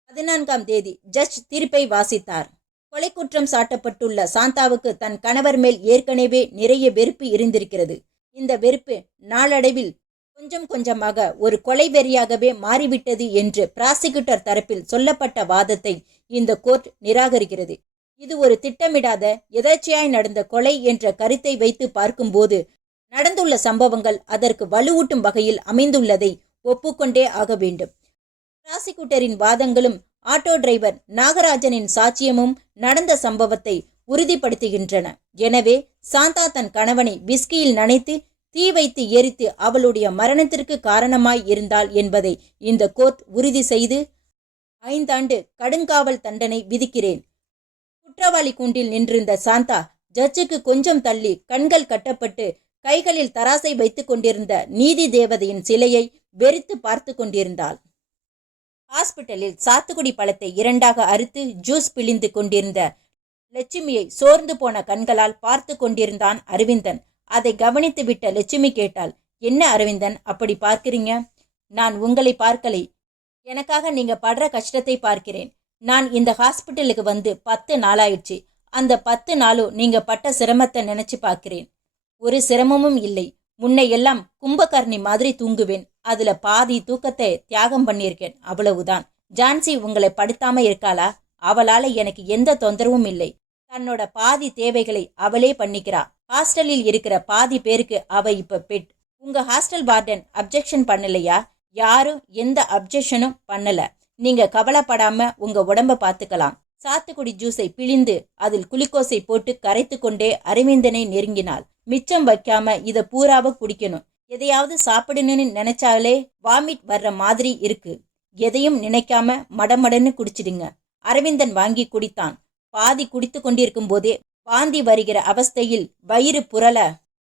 14ஆம் தேதி ஜட்ஜ் தீர்ப்பை வாசித்தார். கொலை குற்றம் சாட்டப்பட்டுள்ள சாந்தாவுக்கு தன் கணவர் மேல் ஏற்கனவே நிறைய வெறுப்பு இருந்திருக்கிறது. இந்த வெறுப்பு நாளடைவில் கொஞ்சம் கொஞ்சமாக ஒரு கொலை வெறியாகவே மாறிவிட்டது என்று பிராசிக்யூட்டர் தரப்பில் சொல்லப்பட்ட வாதத்தை இந்த கோர்ட் நிராகரிக்கிறது. இது ஒரு திட்டமிடாத எதேச்சையாய் நடந்த கொலை என்ற கருத்தை வைத்து பார்க்கும்போது நடந்துள்ள சம்பவங்கள் அதற்கு வலுவூட்டும் வகையில் அமைந்துள்ளதை ஒப்புக்கொண்டே ஆக வேண்டும். பிராசிக்யூட்டரின் வாதங்களும் ஆட்டோ டிரைவர் நாகராஜனின் சாட்சியமும் நடந்த சம்பவத்தை உறுதிப்படுத்துகின்றன. எனவே சாந்தா தன் கணவனை விஸ்கியில் நனைத்து தீ வைத்து எரித்து அவளுடைய மரணத்திற்கு காரணமாய் இருந்தாள் என்பதை இந்த கோர்ட் உறுதி செய்து 5 ஆண்டு கடுங்காவல் தண்டனை விதிக்கிறேன். குற்றவாளி கூண்டில் நின்றிருந்த சாந்தா ஜட்ஜுக்கு கொஞ்சம் தள்ளி கண்கள் கட்டப்பட்டு கைகளில் தராசை வைத்து கொண்டிருந்த நீதி தேவதையின் சிலையை வெறித்து பார்த்து கொண்டிருந்தாள். ஹாஸ்பிட்டலில் சாத்துக்குடி பழத்தை 2ஆக அறுத்து ஜூஸ் பிழிந்து கொண்டிருந்த லட்சுமியை சோர்ந்து போன கண்களால் பார்த்து கொண்டிருந்தான் அரவிந்தன். அதை கவனித்து விட்ட லட்சுமி கேட்டாள், என்ன அரவிந்தன், அப்படி பார்க்கிறீங்க? நான் உங்களை பார்க்கலை. எனக்காக நீங்க படுற கஷ்டத்தை பார்க்கிறேன். நான் இந்த ஹாஸ்பிட்டலுக்கு வந்து 10 நாளாயிடுச்சு. அந்த 10 நாளும் நீங்க பட்ட சிரமத்தை நினைச்சு பார்க்கிறேன். ஒரு சிரமமும் இல்லை. முன்னையெல்லாம் கும்பகர்ணி மாதிரி தூங்குவேன். அதுல பாதி தூக்கத்தை தியாகம் பண்ணியிருக்கேன், அவ்வளவுதான். ஜான்சி உங்களை படுத்தாம இருக்காளா? அவளால எனக்கு எந்த தொந்தரவும் இல்லை. தன்னோட பாதி தேவைகளை அவளே பண்ணிக்கிறா. ஹாஸ்டலில் இருக்கிற பாதி பேருக்கு அவ இப்ப பெட். உங்க ஹாஸ்டல் வார்டன் அப்ஜெக்ஷன் பண்ணலையா? யாரும் எந்த அப்ஜெக்ஷனும் பண்ணல. நீங்க கவலைப்படாம உங்க உடம்ப பார்த்துக்கலாம். சாத்துக்குடி ஜூஸை பிழிந்து அதில் குளுக்கோஸை போட்டு கரைத்து கொண்டே அரவிந்தனை நெருங்கினாள். மிச்சம் வைக்காம இத பூராவ குடிக்கணும். எதையாவது சாப்பிடணும்னு நினைச்சாலே வாமிட் வர்ற மாதிரி இருக்கு. எதையும் நினைக்காம மடமடன்னு குடிச்சிடுங்க. அரவிந்தன் வாங்கி குடித்தான். பாதி குடித்து கொண்டிருக்கும் போதே வாந்தி வருகிற அவஸ்தையில் வயிறு புரள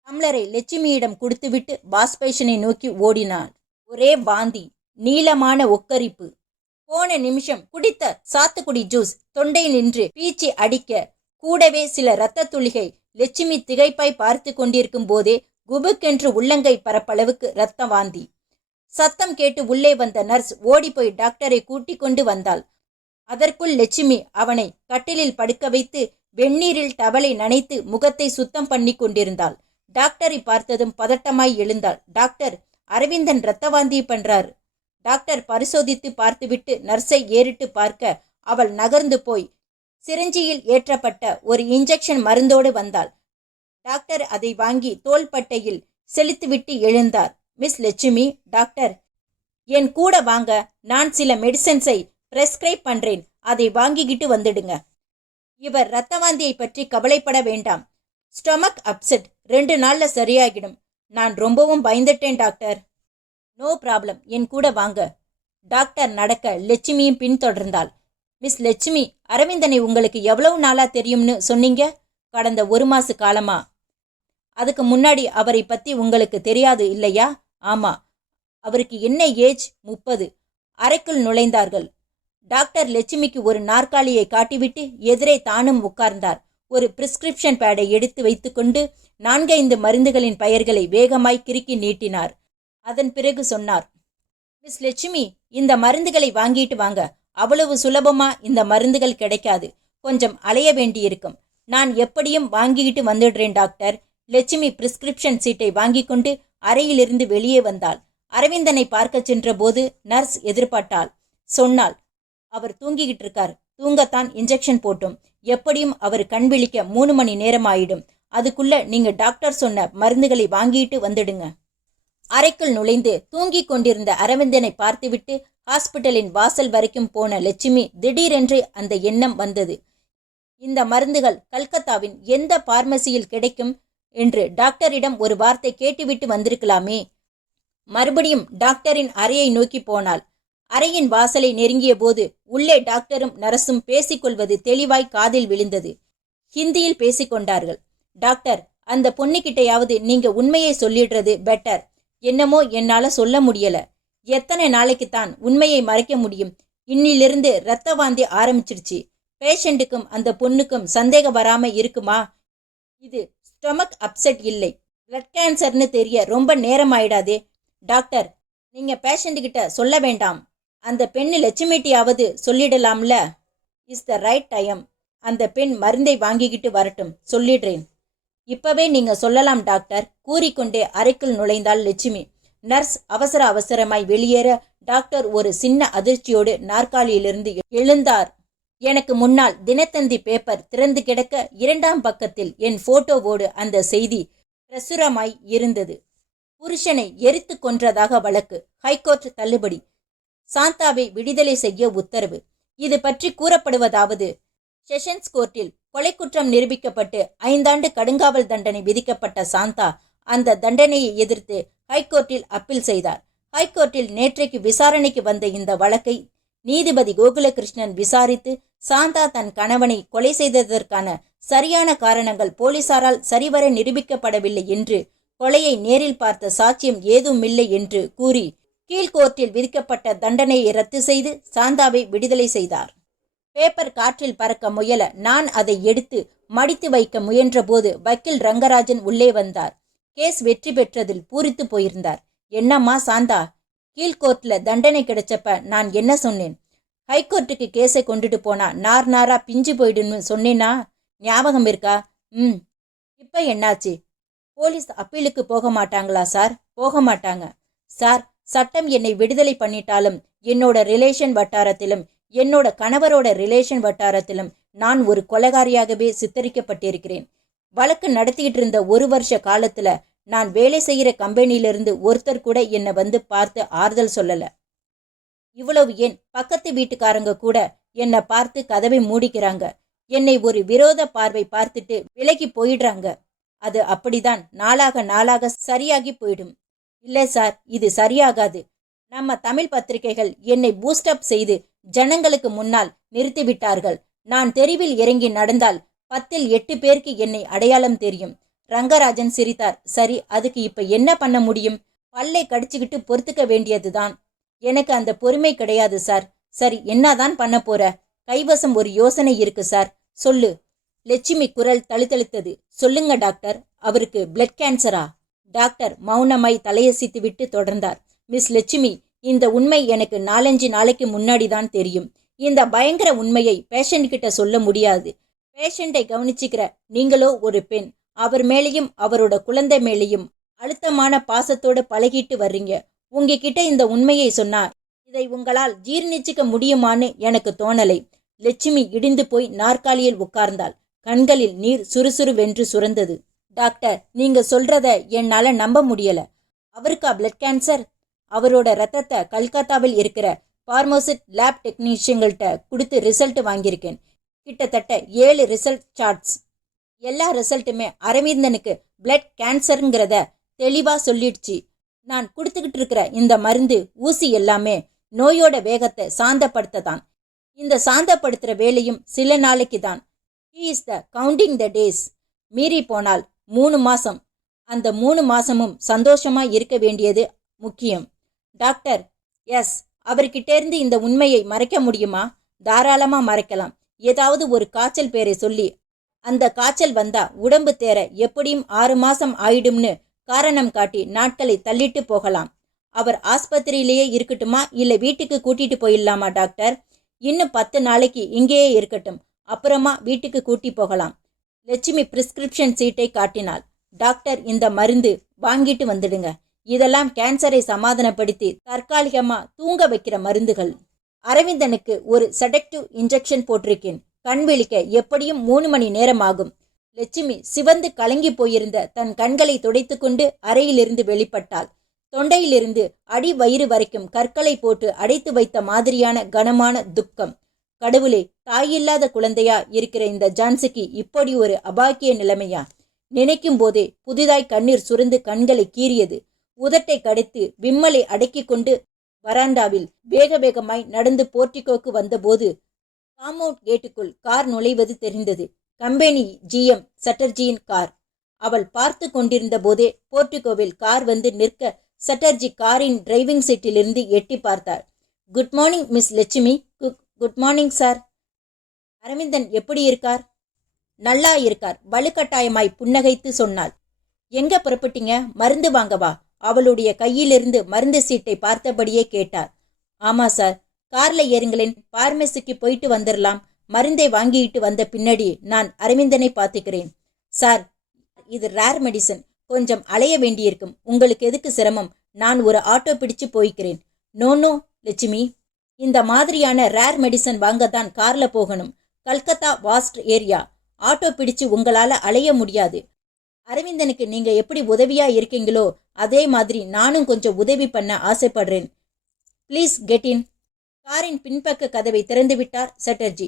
டம்ளரை லட்சுமியிடம் கொடுத்துவிட்டு வாஷ்பேஷனை நோக்கி ஓடினான். ஒரே வாந்தி, நீளமான ஒக்கரிப்பு. போன நிமிஷம் குடித்த சாத்துக்குடி ஜூஸ் தொண்டை நின்று பீச்சி அடிக்க, கூடவே சில இரத்த துளிகை. லட்சுமி திகைப்பாய் பார்த்து கொண்டிருக்கும் போதே குபுக்கென்று உள்ளங்கை பரப்பளவுக்கு இரத்த வாந்தி. சத்தம் கேட்டு உள்ளே வந்த நர்ஸ் ஓடிப்போய் டாக்டரை கூட்டிக் கொண்டு வந்தாள். அதற்குள் லட்சுமி அவனை கட்டிலில் படுக்க வைத்து வெந்நீரில் டவலை நனைத்து முகத்தை சுத்தம் பண்ணி கொண்டிருந்தாள். டாக்டரை பார்த்ததும் பதட்டமாய் எழுந்தாள். டாக்டர், அரவிந்தன் இரத்த வாந்தி பண்றார். டாக்டர் பரிசோதித்து பார்த்துவிட்டு நர்ஸை ஏறிட்டு பார்க்க அவள் நகர்ந்து போய் சிரிஞ்சியில் ஏற்றப்பட்ட ஒரு இன்ஜெக்ஷன் மருந்தோடு வந்தாள். டாக்டர் அதை வாங்கி தோள்பட்டையில் செலுத்திவிட்டு எழுந்தார். மிஸ் லட்சுமி, டாக்டர் என் கூட வாங்க. நான் சில மெடிசன்ஸை பிரெஸ்கிரைப் பண்றேன். அதை வாங்கிக்கிட்டு வந்துடுங்க. இவர் இரத்த வாந்தியை பற்றி கவலைப்பட வேண்டாம். ஸ்டொமக் அப்செட் 2 நாள்ல சரியாகிடும். நான் ரொம்பவும் பயந்துட்டேன் டாக்டர். நோ ப்ராப்ளம், என் கூட வாங்க. டாக்டர் நடக்க லட்சுமியும் பின்தொடர்ந்தாள். மிஸ் லட்சுமி, அரவிந்தனை உங்களுக்கு எவ்வளவு நாளா தெரியும்னு சொன்னீங்க? கடந்த 1 மாச காலமா. அதுக்கு முன்னாடி அவரை பத்தி உங்களுக்கு தெரியாது இல்லையா? ஆமா. அவருக்கு என்ன ஏஜ்? 30. அறைக்குள் நுழைந்தார்கள். டாக்டர் லட்சுமிக்கு ஒரு நாற்காலியை காட்டிவிட்டு எதிரே தானும் உட்கார்ந்தார். ஒரு பிரிஸ்கிரிப்ஷன் பேடை எடுத்து வைத்துக்கொண்டு 4-5 மருந்துகளின் பெயர்களை வேகமாய் கிறுக்கி நீட்டினார். அதன் பிறகு சொன்னார், மிஸ் லட்சுமி, இந்த மருந்துகளை வாங்கிட்டு வாங்க. அவ்வளவு சுலபமா இந்த மருந்துகள் கிடைக்காது. கொஞ்சம் அலைய வேண்டியிருக்கும். நான் எப்படியும் வாங்கிட்டு வந்துடுறேன் டாக்டர். லட்சுமி பிரிஸ்கிரிப்ஷன் சீட்டை வாங்கி கொண்டு அறையிலிருந்து வெளியே வந்தாள். அரவிந்தனை பார்க்க சென்ற போது நர்ஸ் எதிர்பார்த்தாள். சொன்னாள், அவர் தூங்கிக்கிட்டு இருக்கார். தூங்கத்தான் இன்ஜெக்ஷன் போட்டோம். எப்படியும் அவர் கண் விழிக்க 3 மணி நேரம் ஆயிடும். அதுக்குள்ள நீங்க டாக்டர் சொன்ன மருந்துகளை வாங்கிட்டு வந்துடுங்க. அறைக்குள் நுழைந்து தூங்கிக் கொண்டிருந்த அரவிந்தனை பார்த்துவிட்டு ஹாஸ்பிட்டலின் வாசல் வரைக்கும் போன லட்சுமி திடீரென்று அந்த எண்ணம் வந்தது. இந்த மருந்துகள் கல்கத்தாவின் எந்த பார்மசியில் கிடைக்கும் என்று டாக்டரிடம் ஒரு வார்த்தை கேட்டுவிட்டு வந்திருக்கலாமே. மறுபடியும் டாக்டரின் அறையை நோக்கி போனாள். அறையின் வாசலை நெருங்கிய போது உள்ளே டாக்டரும் நர்ஸும் பேசிக்கொள்வது தெளிவாய் காதில் விழுந்தது. ஹிந்தியில் பேசிக்கொண்டார்கள். டாக்டர், அந்த பொண்ணுகிட்டையாவது நீங்க உண்மையை சொல்லிடுறது பெட்டர். என்னமோ என்னால சொல்ல முடியல. எத்தனை நாளைக்குத்தான் உண்மையை மறைக்க முடியும்? இன்னிலிருந்து இரத்த வாந்தி ஆரம்பிச்சிடுச்சு. பேஷண்ட்டுக்கும் அந்த பொண்ணுக்கும் சந்தேகம் வராம இருக்குமா? இது ஸ்டொமக் அப்செட் இல்லை, பிளட் கேன்சர்னு தெரிய ரொம்ப நேரம் ஆயிடாதே. டாக்டர், நீங்க பேஷண்ட்டுக்கிட்ட சொல்ல வேண்டாம். அந்த பெண்ணு லட்சுமிட்டியாவது சொல்லிடலாம்ல. Is the right time. அந்த பெண் மருந்தை வாங்கிக்கிட்டு வரட்டும், சொல்லிடுறேன். இப்பவே நீங்க சொல்லலாம் டாக்டர், கூறிக்கொண்டே அறைக்குள் நுழைந்தாள் லட்சுமி. நர்ஸ் அவசர அவசரமாய் வெளியேற டாக்டர் ஒரு சின்ன அதிர்ச்சியோடு நாற்காலியிலிருந்து எழுந்தார். எனக்கு முன்னால் தினத்தந்தி பேப்பர் திறந்து கிடக்க 2ஆம் பக்கத்தில் என் போட்டோவோடு அந்த செய்தி பிரசுரமாய் இருந்தது. புருஷனை எரித்து கொன்றதாக வழக்கு, ஹைகோர்ட் தள்ளுபடி. சாந்தாவை விடுதலை செய்ய உத்தரவு. இது பற்றி கூறப்படுவதாவது, செஷன்ஸ் கோர்ட்டில் கொலை குற்றம் நிரூபிக்கப்பட்டு 5 ஆண்டு கடுங்காவல் தண்டனை விதிக்கப்பட்ட சாந்தா அந்த தண்டனையை எதிர்த்து ஹைகோர்ட்டில் அப்பீல் செய்தார். ஹைகோர்ட்டில் நேற்றைக்கு விசாரணைக்கு வந்த இந்த வழக்கை நீதிபதி கோகுலகிருஷ்ணன் விசாரித்து, சாந்தா தன் கணவனை கொலை செய்ததற்கான சரியான காரணங்கள் போலீசாரால் சரிவர நிரூபிக்கப்படவில்லை என்று, கொலையை நேரில் பார்த்த சாட்சியம் ஏதுமில்லை என்று கூறி கீழ்கோர்ட்டில் விதிக்கப்பட்ட தண்டனையை ரத்து செய்து சாந்தாவை விடுதலை செய்தார். பேப்பர் காற்றில் பறக்க முயல நான் அதை எடுத்து மடித்து வைக்க முயன்ற போது வக்கீல் ரங்கராஜன் உள்ளே வந்தார். கேஸ் வெற்றி பெற்றதில் பூரித்து போயிருந்தார். என்னம்மா சாந்தா, கீழ்கோர்ட்ல தண்டனை கிடைச்சப்ப நான் என்ன சொன்னேன்? ஹைகோர்ட்டுக்கு கேஸை கொண்டுட்டு போனா நார் நாரா பிஞ்சு போயிடுன்னு சொன்னேனா? ஞாபகம் இருக்கா? இப்ப என்னாச்சு? போலீஸ் அப்பீலுக்கு போக மாட்டாங்களா சார்? போக மாட்டாங்க சார். சட்டம் என்னை விடுதலை பண்ணிட்டாலும் என்னோட ரிலேஷன் வட்டாரத்திலும் என்னோட கணவரோட ரிலேஷன் வட்டாரத்திலும் நான் ஒரு கொலைகாரியாகவே சித்தரிக்கப்பட்டிருக்கிறேன். வழக்கு நடத்திக்கிட்டு இருந்த 1 வருஷ காலத்துல நான் வேலை செய்கிற கம்பெனியிலிருந்து ஒருத்தர் கூட என்னை வந்து பார்த்து ஆறுதல் சொல்லல. இவ்வளவு ஏன், பக்கத்து வீட்டுக்காரங்க கூட என்னை பார்த்து கதவை மூடிக்கிறாங்க. என்னை ஒரு விரோத பார்வை பார்த்துட்டு விலகி போயிடுறாங்க. அது அப்படிதான் நாளாக நாளாக சரியாகி போயிடும். இல்லை சார், இது சரியாகாது. நம்ம தமிழ் பத்திரிகைகள் என்னை பூஸ்டப் செய்து ஜனங்களுக்கு முன்னால் நிறுத்திவிட்டார்கள். நான் தெருவில் இறங்கி நடந்தால் 10ல் 8 பேருக்கு என்னை அடையாளம் தெரியும். ரங்கராஜன் சிரித்தார். சரி, அதுக்கு இப்ப என்ன பண்ண முடியும்? பல்லை கடிச்சுக்கிட்டு பொறுத்துக்க வேண்டியதுதான். எனக்கு அந்த பொறுமை கிடையாது சார். சரி, என்னதான் பண்ண போற? கைவசம் ஒரு யோசனை இருக்கு சார், சொல்லு. லட்சுமி குரல் தழுத்தழுத்தது. சொல்லுங்க டாக்டர், அவருக்கு பிளட் கேன்சரா? டாக்டர் மௌனமாய் தலையசித்து விட்டு தொடர்ந்தார். மிஸ் லட்சுமி, இந்த உண்மை எனக்கு 4-5 நாளைக்கு முன்னாடி தான் தெரியும். இந்த பயங்கர உண்மையை பேஷண்ட் கிட்ட சொல்ல முடியாது. பேஷண்டை கவனிச்சுக்கிற நீங்களோ ஒரு பெண். அவர் மேலேயும் அவரோட குழந்தை மேலேயும் அழுத்தமான பாசத்தோடு பழகிட்டு வர்றீங்க. உங்ககிட்ட இந்த உண்மையை சொன்னா இதை உங்களால் ஜீர்ணிச்சுக்க முடியுமான்னு எனக்கு தோணலை. லட்சுமி இடிந்து போய் நாற்காலியில் உட்கார்ந்தாள். கண்களில் நீர் சுறுசுறுவென்று சுரந்தது. டாக்டர், நீங்க சொல்றத என்னால நம்ப முடியல. அவருக்கா பிளட் கேன்சர்? அவரோட ரத்தத்தை கல்கத்தாவில் இருக்கிற பார்மோசிட் லேப் டெக்னீஷியன்கள்ட்ட கொடுத்து ரிசல்ட் வாங்கியிருக்கேன். கிட்டத்தட்ட 7 ரிசல்ட் சார்ட்ஸ். எல்லா ரிசல்ட்டுமே அரவிந்தனுக்கு பிளட் கேன்சருங்கிறத தெளிவா சொல்லிடுச்சு. நான் கொடுத்துக்கிட்டு இருக்கிற இந்த மருந்து ஊசி எல்லாமே நோயோட வேகத்தை சாந்தப்படுத்ததான். இந்த சாந்தப்படுத்துற வேலையும் சில நாளைக்கு தான். He is the counting the days. மீறி போனால் 3 மாசம். அந்த 3 மாசமும் சந்தோஷமா இருக்க வேண்டியது முக்கியம். டாக்டர், எஸ், அவர்கிட்டேருந்து இந்த உண்மையை மறைக்க முடியுமா? தாராளமா மறைக்கலாம். ஏதாவது ஒரு காய்ச்சல் பேரை சொல்லி அந்த காய்ச்சல் வந்தா உடம்பு தேர எப்படியும் 6 மாசம் ஆயிடும்னு காரணம் காட்டி நாட்களை தள்ளிட்டு போகலாம். அவர் ஆஸ்பத்திரியிலேயே இருக்கட்டுமா, இல்லை வீட்டுக்கு கூட்டிட்டு போயிடலாமா டாக்டர்? இன்னும் 10 நாளைக்கு இங்கேயே இருக்கட்டும், அப்புறமா வீட்டுக்கு கூட்டி போகலாம். லட்சுமி பிரிஸ்கிரிப்ஷன் சீட்டை காட்டினாள். டாக்டர், இந்த மருந்து வாங்கிட்டு வந்துடுங்க. இதெல்லாம் கேன்சரை சமாதானப்படுத்தி தற்காலிகமா தூங்க வைக்கிற மருந்துகள். அரவிந்தனுக்கு ஒரு செடக்டிவ் இன்ஜெக்ஷன் போட்டிருக்கேன். கண் விழிக்க எப்படியும் 3 மணி நேரம் ஆகும். லட்சுமி சிவந்து கலங்கி போயிருந்த தன் கண்களை துடைத்து கொண்டு அறையிலிருந்து வெளிப்பட்டாள். தொண்டையிலிருந்து அடி வயிறு வரைக்கும் கற்களை போட்டு அடைத்து வைத்த மாதிரியான கனமான துக்கம். கடவுளே, தாயில்லாத குழந்தையா இருக்கிற இந்த ஜான்சிக்கு இப்படி ஒரு அபாக்கிய நிலைமையா? நினைக்கும் போதே புதிதாய் கண்ணீர் சுரந்து கண்களை கீறியது. உதட்டை கடித்து விம்மலை அடக்கி கொண்டு வராண்டாவில் வேக வேகமாய் நடந்து போர்ட்டிகோக்கு வந்தபோது காம்பவுண்ட் கேட்டுக்குள் கார் நுழைவது தெரிந்தது. கம்பெனி ஜிஎம் சட்டர்ஜியின் கார். அவள் பார்த்து கொண்டிருந்த போதே போர்ட்டிகோவில் கார் வந்து நிற்க சட்டர்ஜி காரின் டிரைவிங் சீட்டிலிருந்து எட்டி பார்த்தார். Good morning miss Lakshmi. Good morning sir. Aravindan எப்படி இருக்கார்? நல்லா இருக்கார், வலுக்கட்டாயமாய் புன்னகைத்து சொன்னாள். எங்க புறப்பட்டீங்க? மருந்து வாங்கவா? அவளுடைய கையிலிருந்து மருந்து சீட்டை பார்த்தபடியே கேட்டார். ஆமா சார். கார்ல ஏறுங்களேன், பார்மசிக்கு போயிட்டு வந்துடலாம். மருந்தை வாங்கிட்டு வந்த பின்னாடி நான் அரவிந்தனை பார்த்துக்கிறேன். சார், இது ரேர் மெடிசன், கொஞ்சம் அலைய வேண்டியிருக்கும். உங்களுக்கு எதுக்கு சிரமம்? நான் ஒரு ஆட்டோ பிடிச்சு போய்க்கிறேன். நோ லட்சுமி, இந்த மாதிரியான ரேர் மெடிசன் வாங்கத்தான் கார்ல போகணும். Calcutta vast area. ஆட்டோ பிடிச்சு உங்களால அலைய முடியாது. அரவிந்தனுக்கு நீங்க எப்படி உதவியா இருக்கீங்களோ அதே மாதிரி நானும் கொஞ்சம் உதவி பண்ண ஆசைப்படுறேன். Please get in. காரின் பின்பக்க கதவை திறந்து விட்டார் சட்டர்ஜி.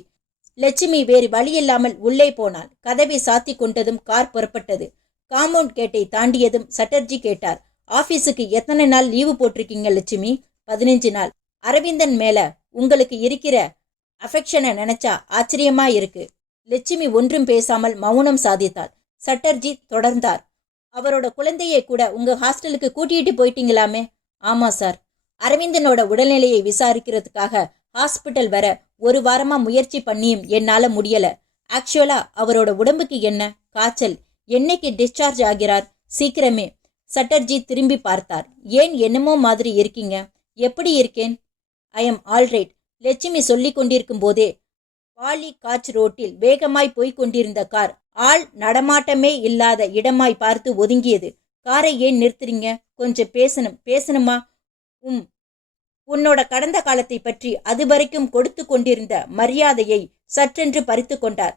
லட்சுமி வேறு வழியில்லாமல் உள்ளே போனாள். கதவை சாத்தி கொண்டதும் கார் புறப்பட்டது. காம்பவுண்ட் கேட்டை தாண்டியதும் சட்டர்ஜி கேட்டார், ஆபீஸுக்கு எத்தனை நாள் லீவு போட்டிருக்கீங்க லட்சுமி? 15 நாள். அரவிந்தன் மேல உங்களுக்கு இருக்கிற அஃபெக்ஷனை நினைச்சா ஆச்சரியமா இருக்கு. லட்சுமி ஒன்றும் பேசாமல் மௌனம் சாதித்தாள். சட்டர்ஜி தொடர்ந்தார், அவரோட குழந்தையை கூட உங்க ஹாஸ்டலுக்கு கூட்டிகிட்டு போயிட்டீங்களாமே? ஆமா சார். அரவிந்தனோட உடல்நிலையை விசாரிக்கிறதுக்காக ஹாஸ்பிட்டல் வர 1 வாரமா முயற்சி பண்ணியும் என்னால முடியல. ஆக்சுவலா அவரோட உடம்புக்கு என்ன? காய்ச்சல். என்னைக்கு டிஸ்சார்ஜ் ஆகிறார்? சீக்கிரமே. சட்டர்ஜி திரும்பி பார்த்தார். ஏன் என்னமோ மாதிரி இருக்கீங்க? எப்படி இருக்கேன்? I am alright. லட்சுமி சொல்லிக் கொண்டிருக்கும் போதே பாலி காட்ச் ரோட்டில் வேகமாய் போய்க் கொண்டிருந்த கார் ஆள் நடமாட்டமே இல்லாத இடமாய் பார்த்து ஒதுங்கியது. காரை ஏன் நிறுத்துறீங்க? கொஞ்சம் பேசணுமா? உன்னோட கடந்த காலத்தை பற்றி அதுவரைக்கும் கொடுத்து கொண்டிருந்த மரியாதையை சற்றென்று பறித்து கொண்டார்.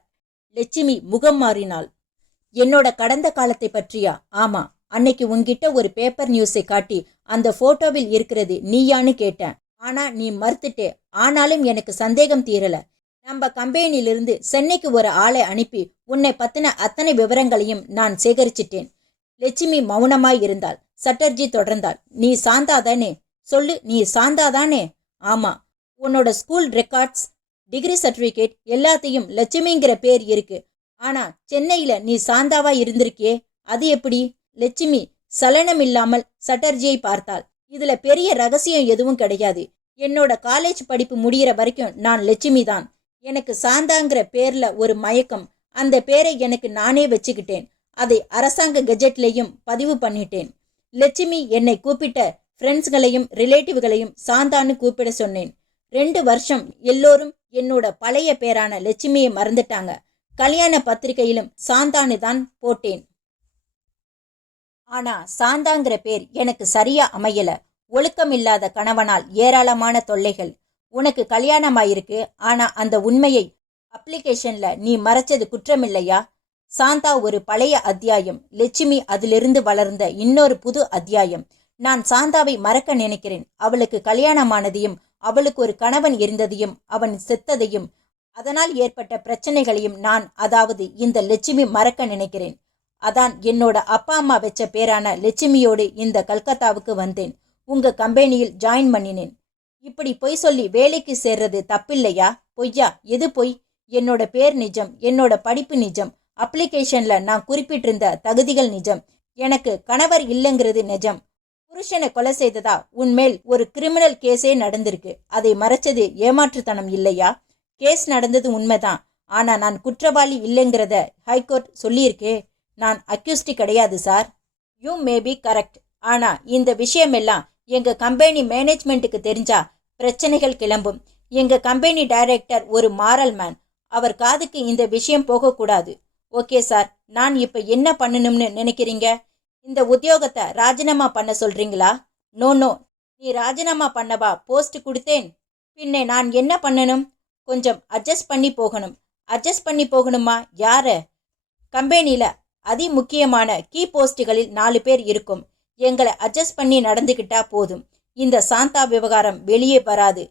லட்சுமி முகம் மாறினாள். என்னோட கடந்த காலத்தை பற்றியா? ஆமா. அன்னைக்கு உன்கிட்ட ஒரு பேப்பர் நியூஸை காட்டி அந்த போட்டோவில் இருக்கிறது நீயான்னு கேட்டேன். ஆனா நீ மறுத்துட்டே. ஆனாலும் எனக்கு சந்தேகம் தீரல. நம்ம கம்பெனியிலிருந்து சென்னைக்கு ஒரு ஆளை அனுப்பி உன்னை பத்தின அத்தனை விவரங்களையும் நான் சேகரிச்சிட்டேன். லட்சுமி மௌனமாய் இருந்தாள். சட்டர்ஜி தொடர்ந்தாள். நீ சாந்தாதானே? சொல்லு, நீ சாந்தாதானே? ஆமா. உன்னோட ஸ்கூல் ரெக்கார்ட்ஸ், டிகிரி சர்டிபிகேட் எல்லாத்தையும் லட்சுமிங்கிற பேர் இருக்கு. ஆனா சென்னையில நீ சாந்தாவா இருந்திருக்கியே, அது எப்படி? லட்சுமி சலனம் இல்லாமல் சட்டர்ஜியை பார்த்தாள். இதுல பெரிய ரகசியம் எதுவும் கிடையாது. என்னோட காலேஜ் படிப்பு முடிகிற வரைக்கும் நான் லட்சுமி தான். எனக்கு சாந்தாங்கிற பேர்ல ஒரு மயக்கம். அந்த பேரை எனக்கு நானே வச்சுக்கிட்டேன். அதை அரசாங்க கெஜெட்லையும் பதிவு பண்ணிட்டேன். லட்சுமி என்னை கூப்பிட்ட ஃப்ரெண்ட்ஸ்களையும் ரிலேட்டிவ்களையும் சாந்தான்னு கூப்பிட சொன்னேன். 2 வருஷம் எல்லோரும் என்னோட பழைய பேரான லட்சுமியை மறந்துட்டாங்க. கல்யாண பத்திரிகையிலும் சாந்தான்னு தான் போட்டேன். ஆனா சாந்தாங்கிற பேர் எனக்கு சரியா அமையல. ஒழுக்கமில்லாத கணவனால் ஏராளமான தொல்லைகள். உனக்கு கல்யாணமாயிருக்கு. ஆனா அந்த உண்மையை அப்ளிகேஷன்ல நீ மறைச்சது குற்றமில்லையா? சாந்தா ஒரு பழைய அத்தியாயம். லட்சுமி அதிலிருந்து வளர்ந்த இன்னொரு புது அத்தியாயம். நான் சாந்தாவை மறக்க நினைக்கிறேன். அவளுக்கு கல்யாணமானதையும் அவளுக்கு ஒரு கணவன் இருந்ததையும் அவன் செத்ததையும் அதனால் ஏற்பட்ட பிரச்சனைகளையும் நான், அதாவது இந்த லட்சுமி மறக்க நினைக்கிறேன். அதான் என்னோட அப்பா அம்மா வச்ச பேரான லட்சுமியோடு இந்த கல்கத்தாவுக்கு வந்தேன். உங்க கம்பெனியில் ஜாயின் பண்ணினேன். இப்படி பொய் சொல்லி வேலைக்கு சேர்றது தப்பில்லையா? பொய்யா? எது பொய்? என்னோட பேர் நிஜம். என்னோட படிப்பு நிஜம். அப்ளிகேஷன்ல நான் குறிப்பிட்டிருந்த தகுதிகள் நிஜம். எனக்கு கணவர் இல்லைங்கிறது நிஜம். புருஷனை கொலை செய்ததா உன்மேல் ஒரு கிரிமினல் கேஸே நடந்திருக்கு. அதை மறைச்சது ஏமாற்றுத்தனம் இல்லையா? கேஸ் நடந்தது உண்மைதான். ஆனா நான் குற்றவாளி இல்லைங்கிறத ஹைகோர்ட் சொல்லியிருக்கே. நான் அக்யூஸ்டி கிடையாது sir. You may be correct. ஆனா இந்த விஷயமெல்லாம் எங்க கம்பெனி மேனேஜ்மெண்ட்டுக்கு தெரிஞ்சா பிரச்சனைகள் கிளம்பும். எங்க கம்பெனி டைரக்டர் ஒரு மாரல் மேன். அவர் காதுக்கு இந்த விஷயம் போகக்கூடாது. ஓகே சார், நான் இப்ப என்ன பண்ணணும்னு நினைக்கிறீங்க? இந்த உத்தியோகத்தை ராஜினாமா பண்ண சொல்றீங்களா? நோ. நீ ராஜினாமா பண்ணவா போஸ்ட் கொடுத்தேன்? பின்னே நான் என்ன பண்ணணும்? கொஞ்சம் அட்ஜஸ்ட் பண்ணி போகணும். அட்ஜஸ்ட் பண்ணி போகணுமா? யார? கம்பெனியில அதி முக்கியமான கீ போஸ்டுகளில் 4 பேர் இருக்கும். எங்களை அட்ஜஸ்ட் பண்ணி நடந்துக்கிட்டா போதும். இந்த சாந்தா விவகாரம் வெளியே வராது.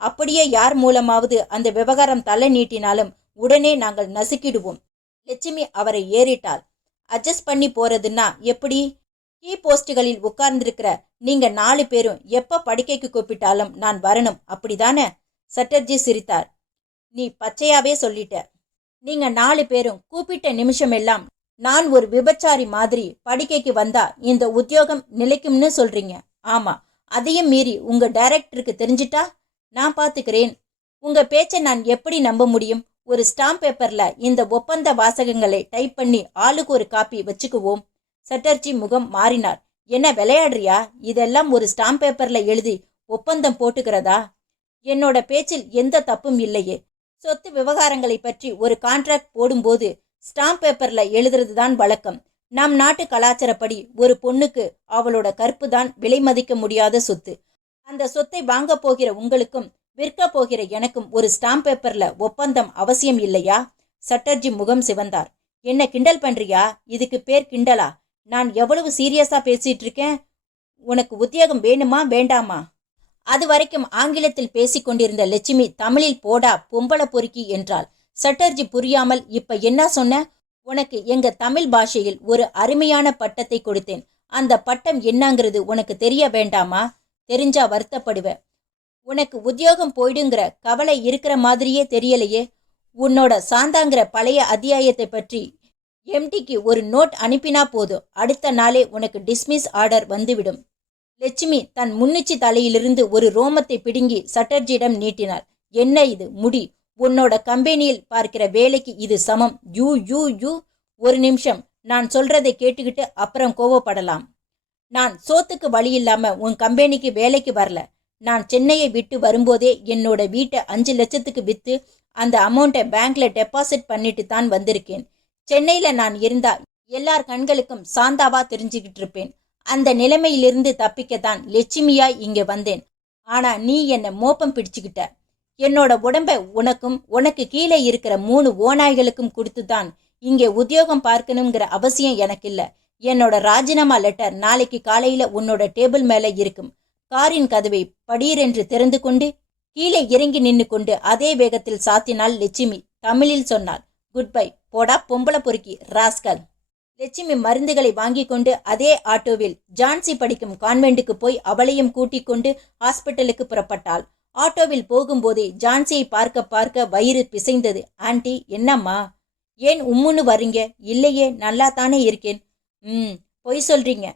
அப்படியே யார் மூலமாவது அந்த விவகாரம் தலை நீட்டினாலும் உடனே நாங்கள் நசுக்கிடுவோம். லட்சுமி அவரை ஏறிட்டாள். அட்ஜஸ்ட் பண்ணி போறதுன்னா எப்படி? கீ போஸ்டுகளில் உட்கார்ந்திருக்கிற நீங்க 4 பேரும் எப்ப படுக்கைக்கு கூப்பிட்டாலும் நான் வரணும், அப்படிதானே? சட்டர்ஜி சிரித்தார். நீ பச்சையாவே சொல்லிட்ட. நீங்க 4 பேரும் கூப்பிட்ட நிமிஷமெல்லாம் நான் ஒரு விபச்சாரி மாதிரி படுக்கைக்கு வந்தா இந்த உத்தியோகம் நிலைக்கும்னு சொல்றீங்க. ஆமா, அதையும் மீறி உங்க டைரக்டருக்கு தெரிஞ்சிட்டா நான் பாத்துக்கிறேன். உங்க பேச்சை நான் எப்படி நம்ப முடியும்? ஒரு ஸ்டாம்ப் பேப்பர்ல இந்த ஒப்பந்த வாசகங்களை டைப் பண்ணி ஆளுக்கு ஒரு காப்பி வச்சுக்குவோம். சட்டர்ஜி முகம் மாறினார். என்ன விளையாடுறியா? இதெல்லாம் ஒரு ஸ்டாம்ப் பேப்பர்ல எழுதி ஒப்பந்தம் போட்டுக்கிறதா? என்னோட பேச்சில் எந்த தப்பும் இல்லையே. சொத்து விவகாரங்களை பற்றி ஒரு கான்ட்ராக்ட் போடும்போது ஸ்டாம்ப் பேப்பர்ல எழுதுறது தான் வழக்கம். நம் நாட்டு கலாச்சாரப்படி ஒரு பொண்ணுக்கு அவளோட கற்பு தான் விலை மதிக்க முடியாத சொத்து. அந்த சொத்தை வாங்க போகிற உங்களுக்கும் விற்க போகிற எனக்கும் ஒரு ஸ்டாம்ப் பேப்பர்ல ஒப்பந்தம் அவசியம் இல்லையா? சட்டர்ஜி முகம் சிவந்தார். என்ன கிண்டல் பண்றியா? இதுக்கு பேர் கிண்டலா? நான் எவ்வளவு சீரியஸா பேசிட்டு இருக்கேன். உனக்கு உத்தியோகம் வேணுமா வேண்டாமா? அது வரைக்கும் ஆங்கிலத்தில் பேசிக் கொண்டிருந்த லட்சுமி தமிழில் போடா பொம்பளை பொறுக்கி என்றாள். சட்டர்ஜி புரியாமல், இப்ப என்ன சொன்ன? உனக்கு எங்க தமிழ் பாஷையில் ஒரு அருமையான பட்டத்தை கொடுத்தேன். அந்த பட்டம் என்னங்கிறது உனக்கு தெரிய வேண்டாமா? தெரிஞ்சா வருத்தப்படுவ. உனக்கு உத்தியோகம் போயிடுங்கிற கவலை இருக்கிற மாதிரியே தெரியலையே. உன்னோட சாந்தாங்கிற பழைய அத்தியாயத்தை பற்றி எம்டிக்கு ஒரு நோட் அனுப்பினா போதும், அடுத்த நாளே உனக்கு டிஸ்மிஸ் ஆர்டர் வந்துவிடும். லட்சுமி தன் முன்னிச்சி தலையிலிருந்து ஒரு ரோமத்தை பிடுங்கி சட்டர்ஜியிடம் நீட்டினார். என்ன இது முடி? உன்னோட கம்பெனியில் பார்க்கிற வேலைக்கு இது சமம். யூ யூ யூ ஒரு நிமிஷம், நான் சொல்றதை கேட்டுக்கிட்டு அப்புறம் கோவப்படலாம். நான் சோத்துக்கு வழி இல்லாம உன் கம்பெனிக்கு வேலைக்கு வரல. நான் சென்னையை விட்டு வரும்போதே என்னோட வீட்டை 5 லட்சத்துக்கு வித்து அந்த அமௌண்ட்டை பேங்க்ல டெபாசிட் பண்ணிட்டு தான் வந்திருக்கேன். சென்னையில நான் இருந்தா எல்லார் கண்களுக்கும் சாந்தாவா தெரிஞ்சுக்கிட்டு இருப்பேன். அந்த நிலைமையிலிருந்து தப்பிக்கத்தான் லட்சுமியாய் இங்க வந்தேன். ஆனா நீ என்ன மோப்பம் பிடிச்சுக்கிட்ட. என்னோட உடம்பை உனக்கும் உனக்கு கீழே இருக்கிற 3 ஓநாய்களுக்கும் கொடுத்துதான் இங்கே உத்தியோகம் பார்க்கணுங்கிற அவசியம் எனக்கு இல்ல. என்னோட ராஜினாமா லெட்டர் நாளைக்கு காலையில உன்னோட டேபிள் மேல இருக்கும். காரின் கதவை படீரென்று திறந்து கொண்டு கீழே இறங்கி நின்று கொண்டு அதே வேகத்தில் சாத்தினாள் லட்சுமி. தமிழில் சொன்னாள், குட் பை, போடா பொம்பளை பொறுக்கி ராஸ்கல். லட்சுமி மருந்துகளை வாங்கி கொண்டு அதே ஆட்டோவில் ஜான்சி படிக்கும் கான்வென்ட்டுக்கு போய் அவளையும் கூட்டிக் கொண்டு ஹாஸ்பிட்டலுக்கு புறப்பட்டாள். ஆட்டோவில் போகும்போதே ஜான்சியை பார்க்க பார்க்க வயிறு பிசைந்தது. ஆண்டி, என்னம்மா? ஏன் உம்முன்னு வர்றீங்க? இல்லையே, நல்லா தானே இருக்கேன். பொய் சொல்றீங்க.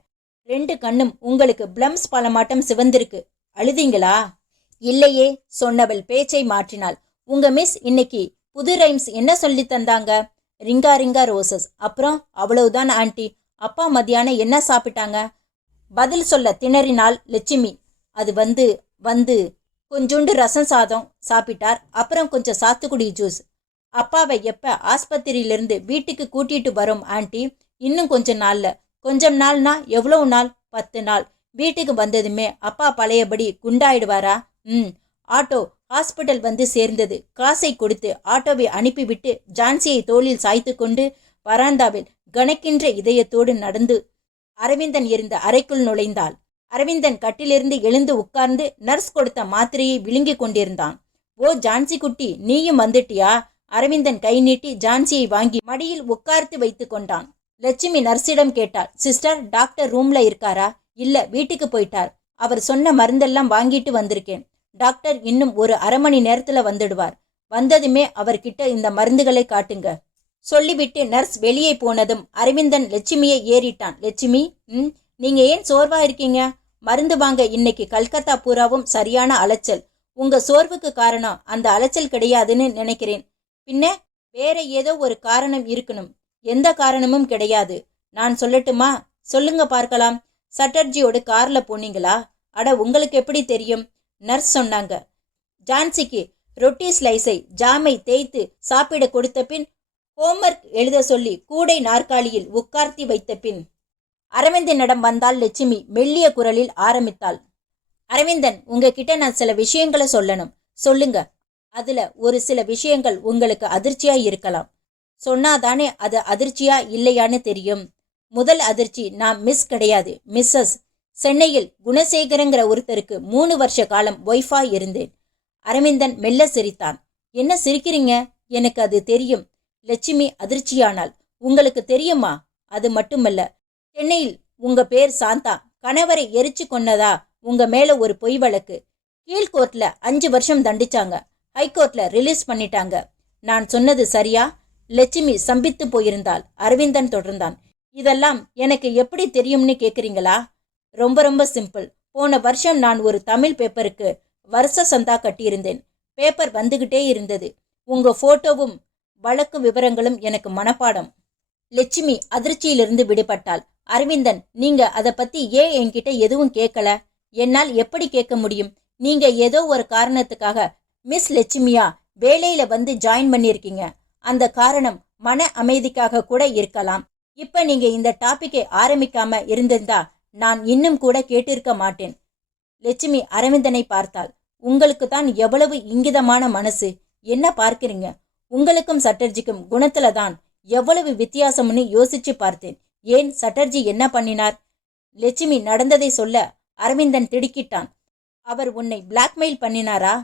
2 கண்ணும் உங்களுக்கு பிளம்ஸ் பழமாட்டம் சிவந்திருக்கு. அழுதீங்களா? இல்லையே, சொன்னவள் பேச்சை மாற்றினாள். உங்க மிஸ் இன்னைக்கு புது ரைம்ஸ் என்ன சொல்லி தந்தாங்க? ரிங்கா ரிங்கா ரோசஸ். அப்புறம் அவ்வளவுதான் ஆண்டி. அப்பா மத்தியானம் என்ன சாப்பிட்டாங்க? பதில் சொல்ல திணறினாள் லட்சுமி. அது வந்து கொஞ்சோண்டு ரசம் சாதம் சாப்பிட்டார். அப்புறம் கொஞ்சம் சாத்துக்குடி ஜூஸ். அப்பாவை எப்ப ஆஸ்பத்திரியிலிருந்து வீட்டுக்கு கூட்டிட்டு வரோம் ஆண்டி? இன்னும் கொஞ்சம் நாள்னா எவ்வளவு நாள்? 10 நாள். வீட்டுக்கு வந்ததுமே அப்பா பழையபடி குண்டாயிடுவாரா? ஆட்டோ ஹாஸ்பிட்டல் வந்து சேர்ந்தது. காசை கொடுத்து ஆட்டோவை அனுப்பிவிட்டு ஜான்சியை தோளில் சாய்த்து கொண்டு வராந்தாவில் கணக்கின்ற இதயத்தோடு நடந்து அரவிந்தன் இருந்த அறைக்குள் நுழைந்தாள். அரவிந்தன் கட்டிலிருந்து எழுந்து உட்கார்ந்து நர்ஸ் கொடுத்த மாத்திரையை விழுங்கி கொண்டிருந்தான். ஓ ஜான்சி குட்டி, நீயும் வந்துட்டியா? அரவிந்தன் கை நீட்டி ஜான்சியை வாங்கி மடியில் உட்கார்த்து வைத்து கொண்டான். லட்சுமி நர்ஸிடம் கேட்டாள், சிஸ்டர், டாக்டர் ரூம்ல இருக்காரா? இல்ல, வீட்டுக்கு போயிட்டார். அவர் சொன்ன மருந்தெல்லாம் வாங்கிட்டு வந்திருக்கேன். டாக்டர் இன்னும் ஒரு அரை மணி நேரத்துல வந்துடுவார். வந்ததுமே அவர்கிட்ட இந்த மருந்துகளை காட்டுங்க சொல்லிவிட்டு நர்ஸ் வெளியே போனதும் அரவிந்தன் லட்சுமியை ஏறிட்டான். லட்சுமி, நீங்க ஏன் சோர்வா இருக்கீங்க? மருந்து வாங்க இன்னைக்கு கல்கத்தா பூராவும் சரியான அலைச்சல். உங்க சோர்வுக்கு காரணம் அந்த அலைச்சல் கிடையாதுன்னு நினைக்கிறேன். பின்ன வேற ஏதோ ஒரு காரணம் இருக்கணும். எந்த காரணமும் கிடையாது. நான் சொல்லட்டுமா? சொல்லுங்க பார்க்கலாம். சட்டர்ஜியோட கார்ல போனீங்களா? அட, உங்களுக்கு எப்படி தெரியும்? நர்ஸ் சொன்னாங்க. ஜான்சிக்கு ரொட்டி ஸ்லைஸை ஜாமை தேய்த்து சாப்பிட கொடுத்த பின் ஹோம்வொர்க் எழுத சொல்லி கூடை நாற்காலியில் உட்கார்த்தி வைத்த பின் அரவிந்தனிடம் வந்தாள் லட்சுமி. மெல்லிய குரலில் ஆரம்பித்தாள். அரவிந்தன், உங்ககிட்ட நான் சில விஷயங்களை சொல்லணும். சொல்லுங்க. அதுல ஒரு சில விஷயங்கள் உங்களுக்கு அதிர்ச்சியா இருக்கலாம். சொன்னாதானே அது அதிர்ச்சியா இல்லையான்னு தெரியும். முதல் அதிர்ச்சி, நான் மிஸ் கிடையாது, மிஸ்ஸஸ். சென்னையில் குணசேகரங்கிற ஒருத்தருக்கு 3 வருஷ காலம் ஒய்ஃபா இருந்தேன். அரவிந்தன் மெல்ல சிரித்தான். என்ன சிரிக்கிறீங்க? எனக்கு அது தெரியும். லட்சுமி அதிர்ச்சியானாள். உங்களுக்கு தெரியுமா? அது மட்டுமல்ல, சென்னையில் உங்க பேர் சாந்தா. கணவரை எரிச்சு கொன்னதா உங்க மேல ஒரு பொய் வழக்கு. கீழ்கோர்ட்ல 5 வருஷம் தண்டிச்சாங்க. ஹைகோர்ட்ல ரிலீஸ் பண்ணிட்டாங்க. நான் சொன்னது சரியா? லட்சுமி சம்பித்து போயிருந்தாள். அரவிந்தன் தொடர்ந்தான். இதெல்லாம் எனக்கு எப்படி தெரியும்னு கேக்குறீங்களா? ரொம்ப ரொம்ப சிம்பிள். போன வருஷம் நான் ஒரு தமிழ் பேப்பருக்கு வருஷ சந்தா கட்டியிருந்தேன். பேப்பர் வந்துகிட்டே இருந்தது. உங்க போட்டோவும் வழக்கு விவரங்களும் எனக்கு மனப்பாடம். லட்சுமி அதிர்ச்சியிலிருந்து விடுபட்டாள். அரவிந்தன், நீங்க அதை பத்தி ஏன் என்கிட்ட எதுவும் கேட்கல? என்னால் எப்படி கேட்க முடியும்? நீங்க ஏதோ ஒரு காரணத்துக்காக மிஸ் லட்சுமியா வேலையில வந்து ஜாயின் பண்ணியிருக்கீங்க. அந்த காரணம் மன அமைதிக்காக கூட இருக்கலாம். இப்ப நீங்க இந்த டாபிக்கை ஆரம்பிக்காம இருந்திருந்தா நான் இன்னும் கூட கேட்டிருக்க மாட்டேன். லட்சுமி அரவிந்தனை பார்த்தாள். உங்களுக்கு தான் எவ்வளவு இங்கிதமான மனசு. என்ன பார்க்கிறீங்க? உங்களுக்கும் சட்டர்ஜிக்கும் குணத்துல தான் எவ்வளவு வித்தியாசம்னு யோசிச்சு பார்த்தேன். ஏன், சட்டர்ஜி என்ன பண்ணினார்? லட்சுமி நடந்ததை சொல்ல அரவிந்தன் திடுக்கிட்டான். அவர் உன்னை பிளாக்மெயில் பண்ணினாரா?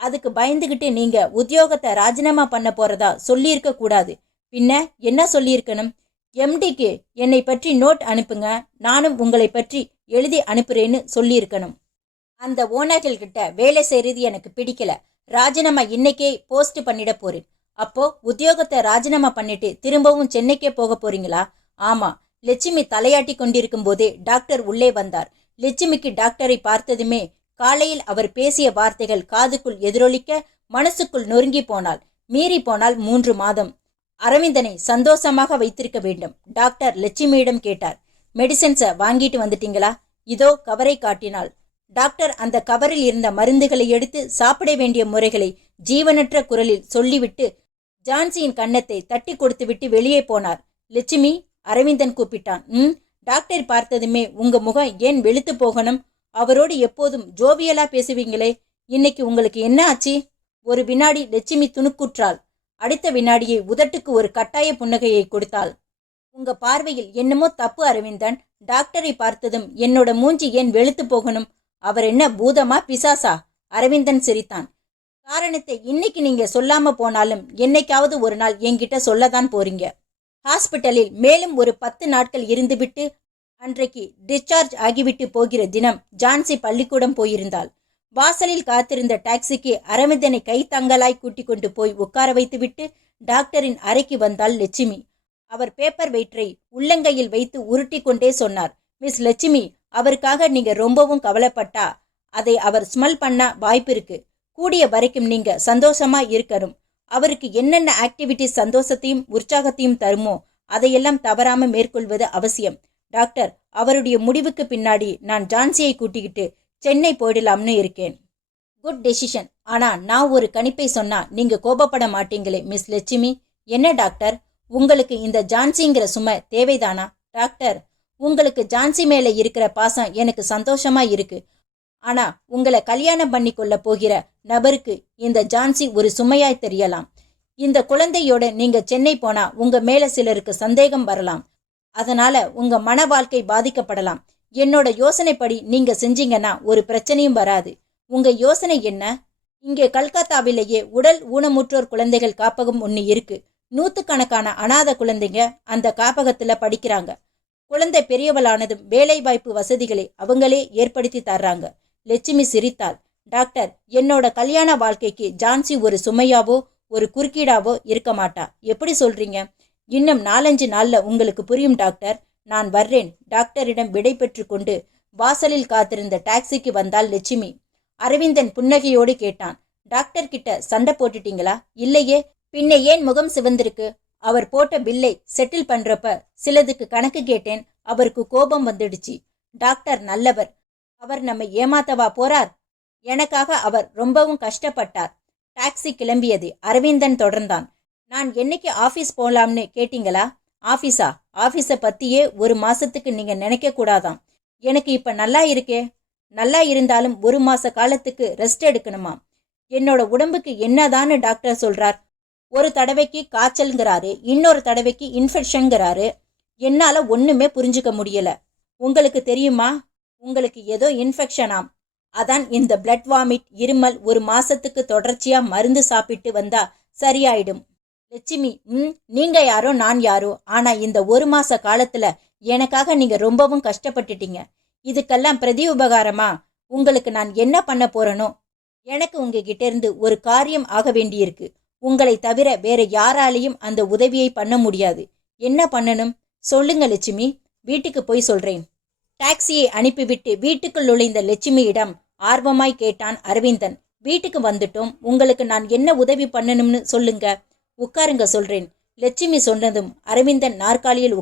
அதுக்கு பயந்துகிட்டு நீங்க உத்தியோகத்தை ராஜினாமா பண்ண போறதா சொல்லியிருக்க கூடாது. பின்ன என்ன சொல்லியிருக்கணும்? எம்டிக்கு என்னை பற்றி நோட் அனுப்புங்க, நானும் உங்களை பற்றி எழுதி அனுப்புறேன்னு சொல்லியிருக்கணும். அந்த ஓனர்கள் கிட்ட வேலை செய்யறது எனக்கு பிடிக்கல. ராஜினாமா இன்னைக்கே போஸ்ட் பண்ணிட போறேன். அப்போ உத்தியோகத்தை ராஜினாமா பண்ணிட்டு திரும்பவும் சென்னைக்கே போக போறீங்களா? ஆமா. லட்சுமி தலையாட்டி கொண்டிருக்கும் போதே டாக்டர் உள்ளே வந்தார். லட்சுமிக்கு டாக்டரை பார்த்ததுமே காலையில் அவர் பேசிய வார்த்தைகள் காதுக்குள் எதிரொலிக்க மனசுக்குள் நொறுங்கி போனாள். மீறி போனால் 3 மாதம். அரவிந்தனை சந்தோஷமாக வைத்திருக்க வேண்டும். டாக்டர் லட்சுமியிடம் கேட்டார். மெடிசன்ஸை வாங்கிட்டு வந்துட்டீங்களா? இதோ கவரை காட்டினாள். டாக்டர் அந்த கவரில் இருந்த மருந்துகளை எடுத்து சாப்பிட வேண்டிய முறைகளை ஜீவனற்ற குரலில் சொல்லிவிட்டு ஜான்சியின் கன்னத்தை தட்டி கொடுத்துவிட்டு வெளியே போனார். லட்சுமி, அரவிந்தன் கூப்பிட்டான். டாக்டர் பார்த்ததுமே உங்க முகம் ஏன் வெளுத்து போகணும்? அவரோடு எப்போதும் ஜோவியலா பேசுவீங்களே, இன்னைக்கு உங்களுக்கு என்ன ஆச்சு? ஒரு வினாடி லட்சுமி துணுக்குற்றாள். அடுத்த வினாடியை உதட்டுக்கு ஒரு கட்டாய புன்னகையை கொடுத்தாள். உங்க பார்வையில் என்னமோ தப்பு அரவிந்தன். டாக்டரை பார்த்ததும் என்னோட மூஞ்சி ஏன் வெளுத்து போகணும்? அவர் என்ன பூதமா பிசாசா? அரவிந்தன் சிரித்தான். காரணத்தை இன்னைக்கு நீங்க சொல்லாம போனாலும் என்னைக்காவது ஒரு நாள் என்கிட்ட சொல்லதான் போறீங்க. ஹாஸ்பிட்டலில் மேலும் ஒரு 10 நாட்கள் இருந்துவிட்டு அன்றைக்கு டிஸ்சார்ஜ் ஆகிவிட்டு போகிற தினம் ஜான்சி பள்ளிக்கூடம் போயிருந்தாள். வாசலில் காத்திருந்த டாக்ஸிக்கு அரவிந்தனை கைத்தங்கலாய் கூட்டிக் கொண்டு போய் உட்கார வைத்துவிட்டு டாக்டரின் அறைக்கு வந்தாள் லட்சுமி. அவர் பேப்பர் வெயிட்டரை உள்ளங்கையில் வைத்து உருட்டி கொண்டே சொன்னார். மிஸ் லட்சுமி, அவருக்காக நீங்க ரொம்பவும் கவலைப்பட்டா அதை அவர் ஸ்மெல் பண்ண வாய்ப்பு இருக்கு. கூடிய வரைக்கும் நீங்க சந்தோஷமா இருக்கணும். அவருக்கு என்னென்ன ஆக்டிவிட்டிஸ் சந்தோஷத்தையும் உற்சாகத்தையும் தருமோ அதையெல்லாம் தவறாம மேற்கொள்வது அவசியம். டாக்டர், அவருடைய முடிவுக்கு பின்னாடி நான் ஜான்சியை கூட்டிக்கிட்டு சென்னை போயிடலாம்னு இருக்கேன். Good decision. ஆனா நான் ஒரு கணிப்பை சொன்னா நீங்க கோபப்பட மாட்டீங்களே மிஸ் லட்சுமி? என்ன டாக்டர், உங்களுக்கு இந்த ஜான்சிங்கிற சுமை தேவைதானா? டாக்டர், உங்களுக்கு ஜான்சி மேல இருக்கிற பாசம் எனக்கு சந்தோஷமா இருக்கு. ஆனா உங்களை கல்யாணம் பண்ணி கொள்ள போகிற நபருக்கு இந்த ஜான்சி ஒரு சுமையாய் தெரியலாம். இந்த குழந்தையோட நீங்க சென்னை போனா உங்க மேல சிலருக்கு சந்தேகம் வரலாம். அதனால உங்க மன வாழ்க்கை பாதிக்கப்படலாம். என்னோட யோசனைப்படி நீங்க செஞ்சீங்கன்னா ஒரு பிரச்சனையும் வராது. உங்க யோசனை என்ன? இங்கே கல்கத்தாவிலேயே உடல் ஊனமுற்றோர் குழந்தைகள் காப்பகம் ஒன்று இருக்கு. 100கணக்கான அனாதை குழந்தைங்க அந்த காப்பகத்துல படிக்கிறாங்க. குழந்தை பெரியவளானதும் வேலை வாய்ப்பு வசதிகளை அவங்களே ஏற்படுத்தி தர்றாங்க. லட்சுமி சிரித்தாள். டாக்டர், என்னோட கல்யாண வாழ்க்கைக்கு ஜான்சி ஒரு சுமையாவோ ஒரு குறுக்கீடாவோ இருக்க மாட்டா. எப்படி சொல்றீங்க? இன்னும் 4-5 நாள்ல உங்களுக்கு புரியும் டாக்டர். நான் வர்றேன். டாக்டரிடம் விடை பெற்று கொண்டு வாசலில் காத்திருந்த டாக்ஸிக்கு வந்தாள் லட்சுமி. அரவிந்தன் புன்னகையோடு கேட்டான். டாக்டர் கிட்ட சண்டை போட்டுட்டீங்களா? இல்லையே. பின்ன ஏன் முகம் சிவந்திருக்கு? அவர் போட்ட பில்லை செட்டில் பண்றப்ப சிலதுக்கு கணக்கு கேட்டேன். அவருக்கு கோபம் வந்துடுச்சு. டாக்டர் நல்லவர். அவர் நம்ம ஏமாத்தவா போறார்? எனக்காக அவர் ரொம்பவும் கஷ்டப்பட்டார். டாக்ஸி கிளம்பியது. அரவிந்தன் தொடர்ந்தான். நான் என்னைக்கு ஆபீஸ் போலாம்னு கேட்டீங்களா? ஆபீஸா? ஆபீஸை பத்தியே 1 மாசத்துக்கு நீங்க நினைக்க கூடாதாம். எனக்கு இப்ப நல்லா இருக்கே. நல்லா இருந்தாலும் 1 மாச காலத்துக்கு ரெஸ்ட் எடுக்கணுமா? என்னோட உடம்புக்கு என்னதான்னு டாக்டர் சொல்றார். ஒரு தடவைக்கு காய்ச்சல்ங்கிறாரு, இன்னொரு தடவைக்கு இன்ஃபெக்ஷன்ங்கிறாரு. என்னால ஒண்ணுமே புரிஞ்சுக்க முடியல. உங்களுக்கு தெரியுமா? உங்களுக்கு ஏதோ இன்ஃபெக்ஷனாம். அதான் இந்த பிளட் வாமிட், இருமல் 1 மாசத்துக்கு தொடர்ச்சியா மருந்து சாப்பிட்டு வந்தா சரியாயிடும். லட்சுமி, நீங்க யாரோ நான் யாரோ, ஆனா இந்த 1 மாச காலத்துல எனக்காக நீங்க ரொம்பவும் கஷ்டப்பட்டுட்டீங்க. இதுக்கெல்லாம் பிரதி உபகாரமா உங்களுக்கு நான் என்ன பண்ண போறேனோ? எனக்கு உங்ககிட்ட இருந்து ஒரு காரியம் ஆக வேண்டியிருக்கு. உங்களை தவிர வேற யாராலையும் அந்த உதவியை பண்ண முடியாது. என்ன பண்ணணும் சொல்லுங்க லட்சுமி, வீட்டுக்கு போய் சொல்றேன். டாக்ஸியை அனுப்பிவிட்டு வீட்டுக்குள் நுழைந்த லட்சுமியிடம் ஆர்வமாய் கேட்டான் அரவிந்தன். வீட்டுக்கு வந்துட்டோம், உங்களுக்கு நான் என்ன உதவி பண்ணணும்னு சொல்லுங்க. உட்காருங்க சொல்றேன். லட்சுமி சொன்னதும் அரவிந்தன் நாற்காலியில்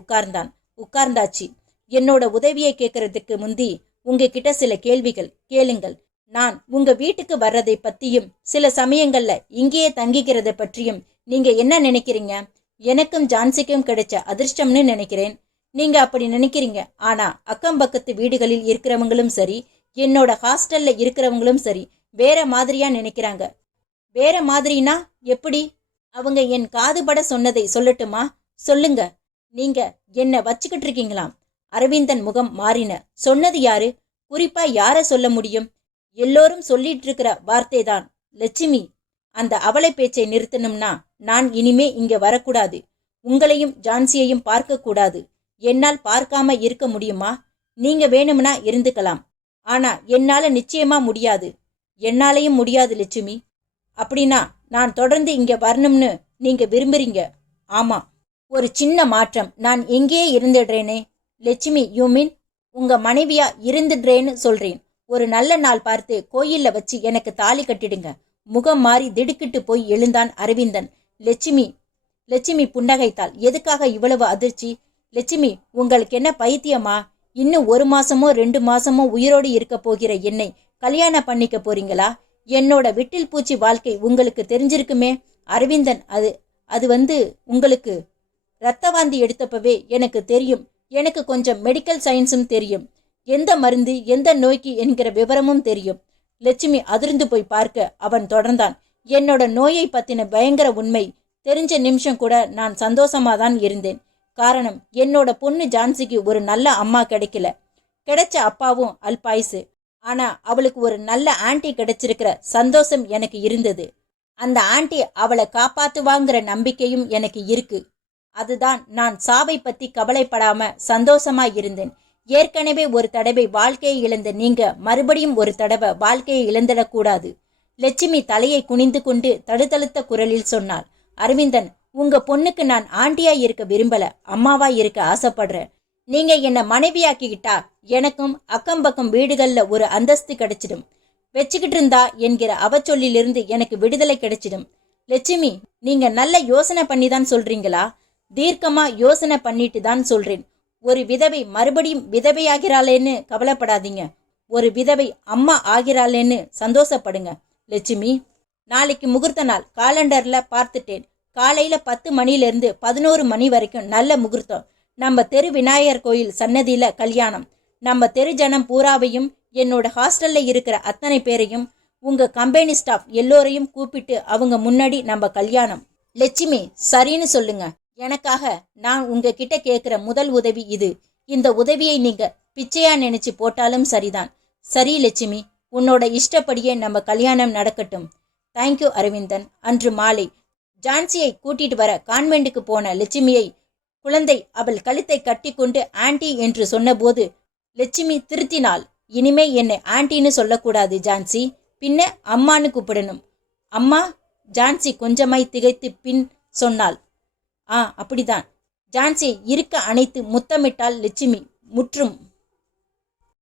உட்கார்ந்தாச்சு. என்னோட உதவியை கேட்கறதுக்கு முந்தி உங்ககிட்ட சில கேள்விகள் கேளுங்கள். நான் உங்க வீட்டுக்கு வர்றதை பத்தியும் சில சமயங்கள்ல இங்கேயே தங்கிக்கிறத பற்றியும் நீங்க என்ன நினைக்கிறீங்க? எனக்கும் ஜான்சிக்கும் கிடைச்ச அதிர்ஷ்டம்னு நினைக்கிறேன். நீங்க அப்படி நினைக்கிறீங்க. ஆனா அக்கம் பக்கத்து வீடுகளில் இருக்கிறவங்களும் சரி, என்னோட ஹாஸ்டல்ல இருக்கிறவங்களும் சரி வேற மாதிரியா நினைக்கிறாங்க. வேற மாதிரினா எப்படி? அவங்க என் காதுபட சொன்னதை சொல்லட்டுமா? சொல்லுங்க. நீங்க என்ன வச்சுக்கிட்டு இருக்கீங்களாம். அரவிந்தன் முகம் மாறின. சொன்னது யாரு? குறிப்பா யார சொல்ல முடியும்? எல்லோரும் சொல்லிட்டு இருக்கிற வார்த்தை தான். லட்சுமி, அந்த அவளை பேச்சை நிறுத்தணும்னா நான் இனிமே இங்க வரக்கூடாது. உங்களையும் ஜான்சியையும் பார்க்க கூடாது. என்னால் பார்க்காம இருக்க முடியுமா? நீங்க வேணும்னா இருந்துக்கலாம். ஆனா என்னால நிச்சயமா முடியாது. என்னாலையும் முடியாது லட்சுமி. அப்படின்னா நான் தொடர்ந்து இங்க வரணும்னு நீங்க விரும்புறீங்க? ஆமா. ஒரு சின்ன மாற்றம். நான் எங்கேயே இருந்துடுறேனே. லட்சுமி, யூ மீன் உங்க மனைவியா இருந்துடுறேன்னு சொல்றேன். ஒரு நல்ல நாள் பார்த்து கோயில்ல வச்சு எனக்கு தாலி கட்டிடுங்க. முகம் மாறி திடுக்கிட்டு போய் எழுந்தான் அரவிந்தன். லட்சுமி புன்னகைத்தாள். எதுக்காக இவ்வளவு அதிர்ச்சி? லட்சுமி, உங்களுக்கு என்ன பைத்தியமா? இன்னும் 1 மாசமோ 2 மாசமோ உயிரோடு இருக்க போகிற என்னை கல்யாணம் பண்ணிக்க போறீங்களா? என்னோட விட்டில் பூச்சி வாழ்க்கை உங்களுக்கு தெரிஞ்சிருக்குமே. அரவிந்தன், அது உங்களுக்கு இரத்த வாந்தி எடுத்தப்பவே எனக்கு தெரியும். எனக்கு கொஞ்சம் மெடிக்கல் சயின்ஸும் தெரியும். எந்த மருந்து எந்த நோய்க்கு என்கிற விவரமும் தெரியும். லட்சுமி அதிர்ந்து போய் பார்க்க அவன் தொடர்ந்தான். என்னோட நோயை பத்தின பயங்கர உண்மை தெரிஞ்ச நிமிஷம் கூட நான் சந்தோஷமாதான் இருந்தேன். காரணம், என்னோட பொண்ணு ஜான்சிக்கு ஒரு நல்ல அம்மா கிடைக்கல. கிடைச்ச அப்பாவும் அல்பாயுசு. ஆனா அவளுக்கு ஒரு நல்ல ஆன்ட்டி கிடைச்சிருக்கிற சந்தோஷம் எனக்கு இருந்தது. அந்த ஆன்ட்டி அவளை காப்பாத்துவாங்கிற நம்பிக்கையும் எனக்கு இருக்கு. அதுதான் நான் சாவை பத்தி கவலைப்படாம சந்தோஷமா இருந்தேன். ஏற்கனவே ஒரு தடவை வாழ்க்கையை இழந்த நீங்க மறுபடியும் ஒரு தடவை வாழ்க்கையை இழந்துடக்கூடாது. லட்சுமி தலையை குனிந்து கொண்டு தடுதழுத்த குரலில் சொன்னாள். அரவிந்தன், உங்க பொண்ணுக்கு நான் ஆண்டியா இருக்க விரும்பல, அம்மாவா இருக்க ஆசைப்படுறேன். நீங்க என்ன மனைவியாக்கிக்கிட்டா எனக்கும் அக்கம் பக்கம் வீடுகள்ல ஒரு அந்தஸ்து கிடைச்சிடும். வச்சுக்கிட்டு இருந்தா என்கிற அவச்சொல்லிலிருந்து எனக்கு விடுதலை கிடைச்சிடும். லட்சுமி, நீங்க நல்ல யோசனை பண்ணி தான் சொல்றீங்களா? தீர்க்கமா யோசனை பண்ணிட்டு தான் சொல்றேன். ஒரு விதவை மறுபடியும் விதவையாகிறாளேன்னு கவலைப்படாதீங்க. ஒரு விதவை அம்மா ஆகிறாளேன்னு சந்தோஷப்படுங்க. லட்சுமி, நாளைக்கு முகூர்த்த நாள் காலண்டர்ல பார்த்துட்டேன். காலையில 10 மணிலிருந்து 11 மணி வரைக்கும் நல்ல முகூர்த்தம். நம்ம தெரு விநாயகர் கோயில் சன்னதியில கல்யாணம். நம்ம தெரு ஜனம் பூராவையும், என்னோட ஹாஸ்டல்ல இருக்கிற அத்தனை பேரையும், உங்க கம்பெனி ஸ்டாஃப் எல்லோரையும் கூப்பிட்டு அவங்க முன்னாடி நம்ம கல்யாணம். லட்சுமி, சரின்னு சொல்லுங்க. எனக்காக நான் உங்ககிட்ட கேட்குற முதல் உதவி இது. இந்த உதவியை நீங்க பிச்சையா நினைச்சு போட்டாலும் சரிதான். சரி லட்சுமி, உன்னோட இஷ்டப்படியே நம்ம கல்யாணம் நடக்கட்டும். தேங்க்யூ அரவிந்தன். அன்று மாலை ஜான்சியை கூட்டிட்டு வர கான்வென்ட்டுக்கு போன லட்சுமியை குழந்தை அவள் கழுத்தை கட்டி கொண்டு ஆன்டி என்று சொன்னபோது லட்சுமி திருத்தினாள். இனிமே என்னை ஆன்டின்னு சொல்லக்கூடாது ஜான்சி, பின்ன அம்மான்னு கூப்பிடணும். அம்மா? ஜான்சி கொஞ்சமாய் திகைத்து பின் சொன்னாள். அப்படிதான். ஜான்சியை இருக்க அணைத்து முத்தமிட்டாள் லட்சுமி. முற்றும்.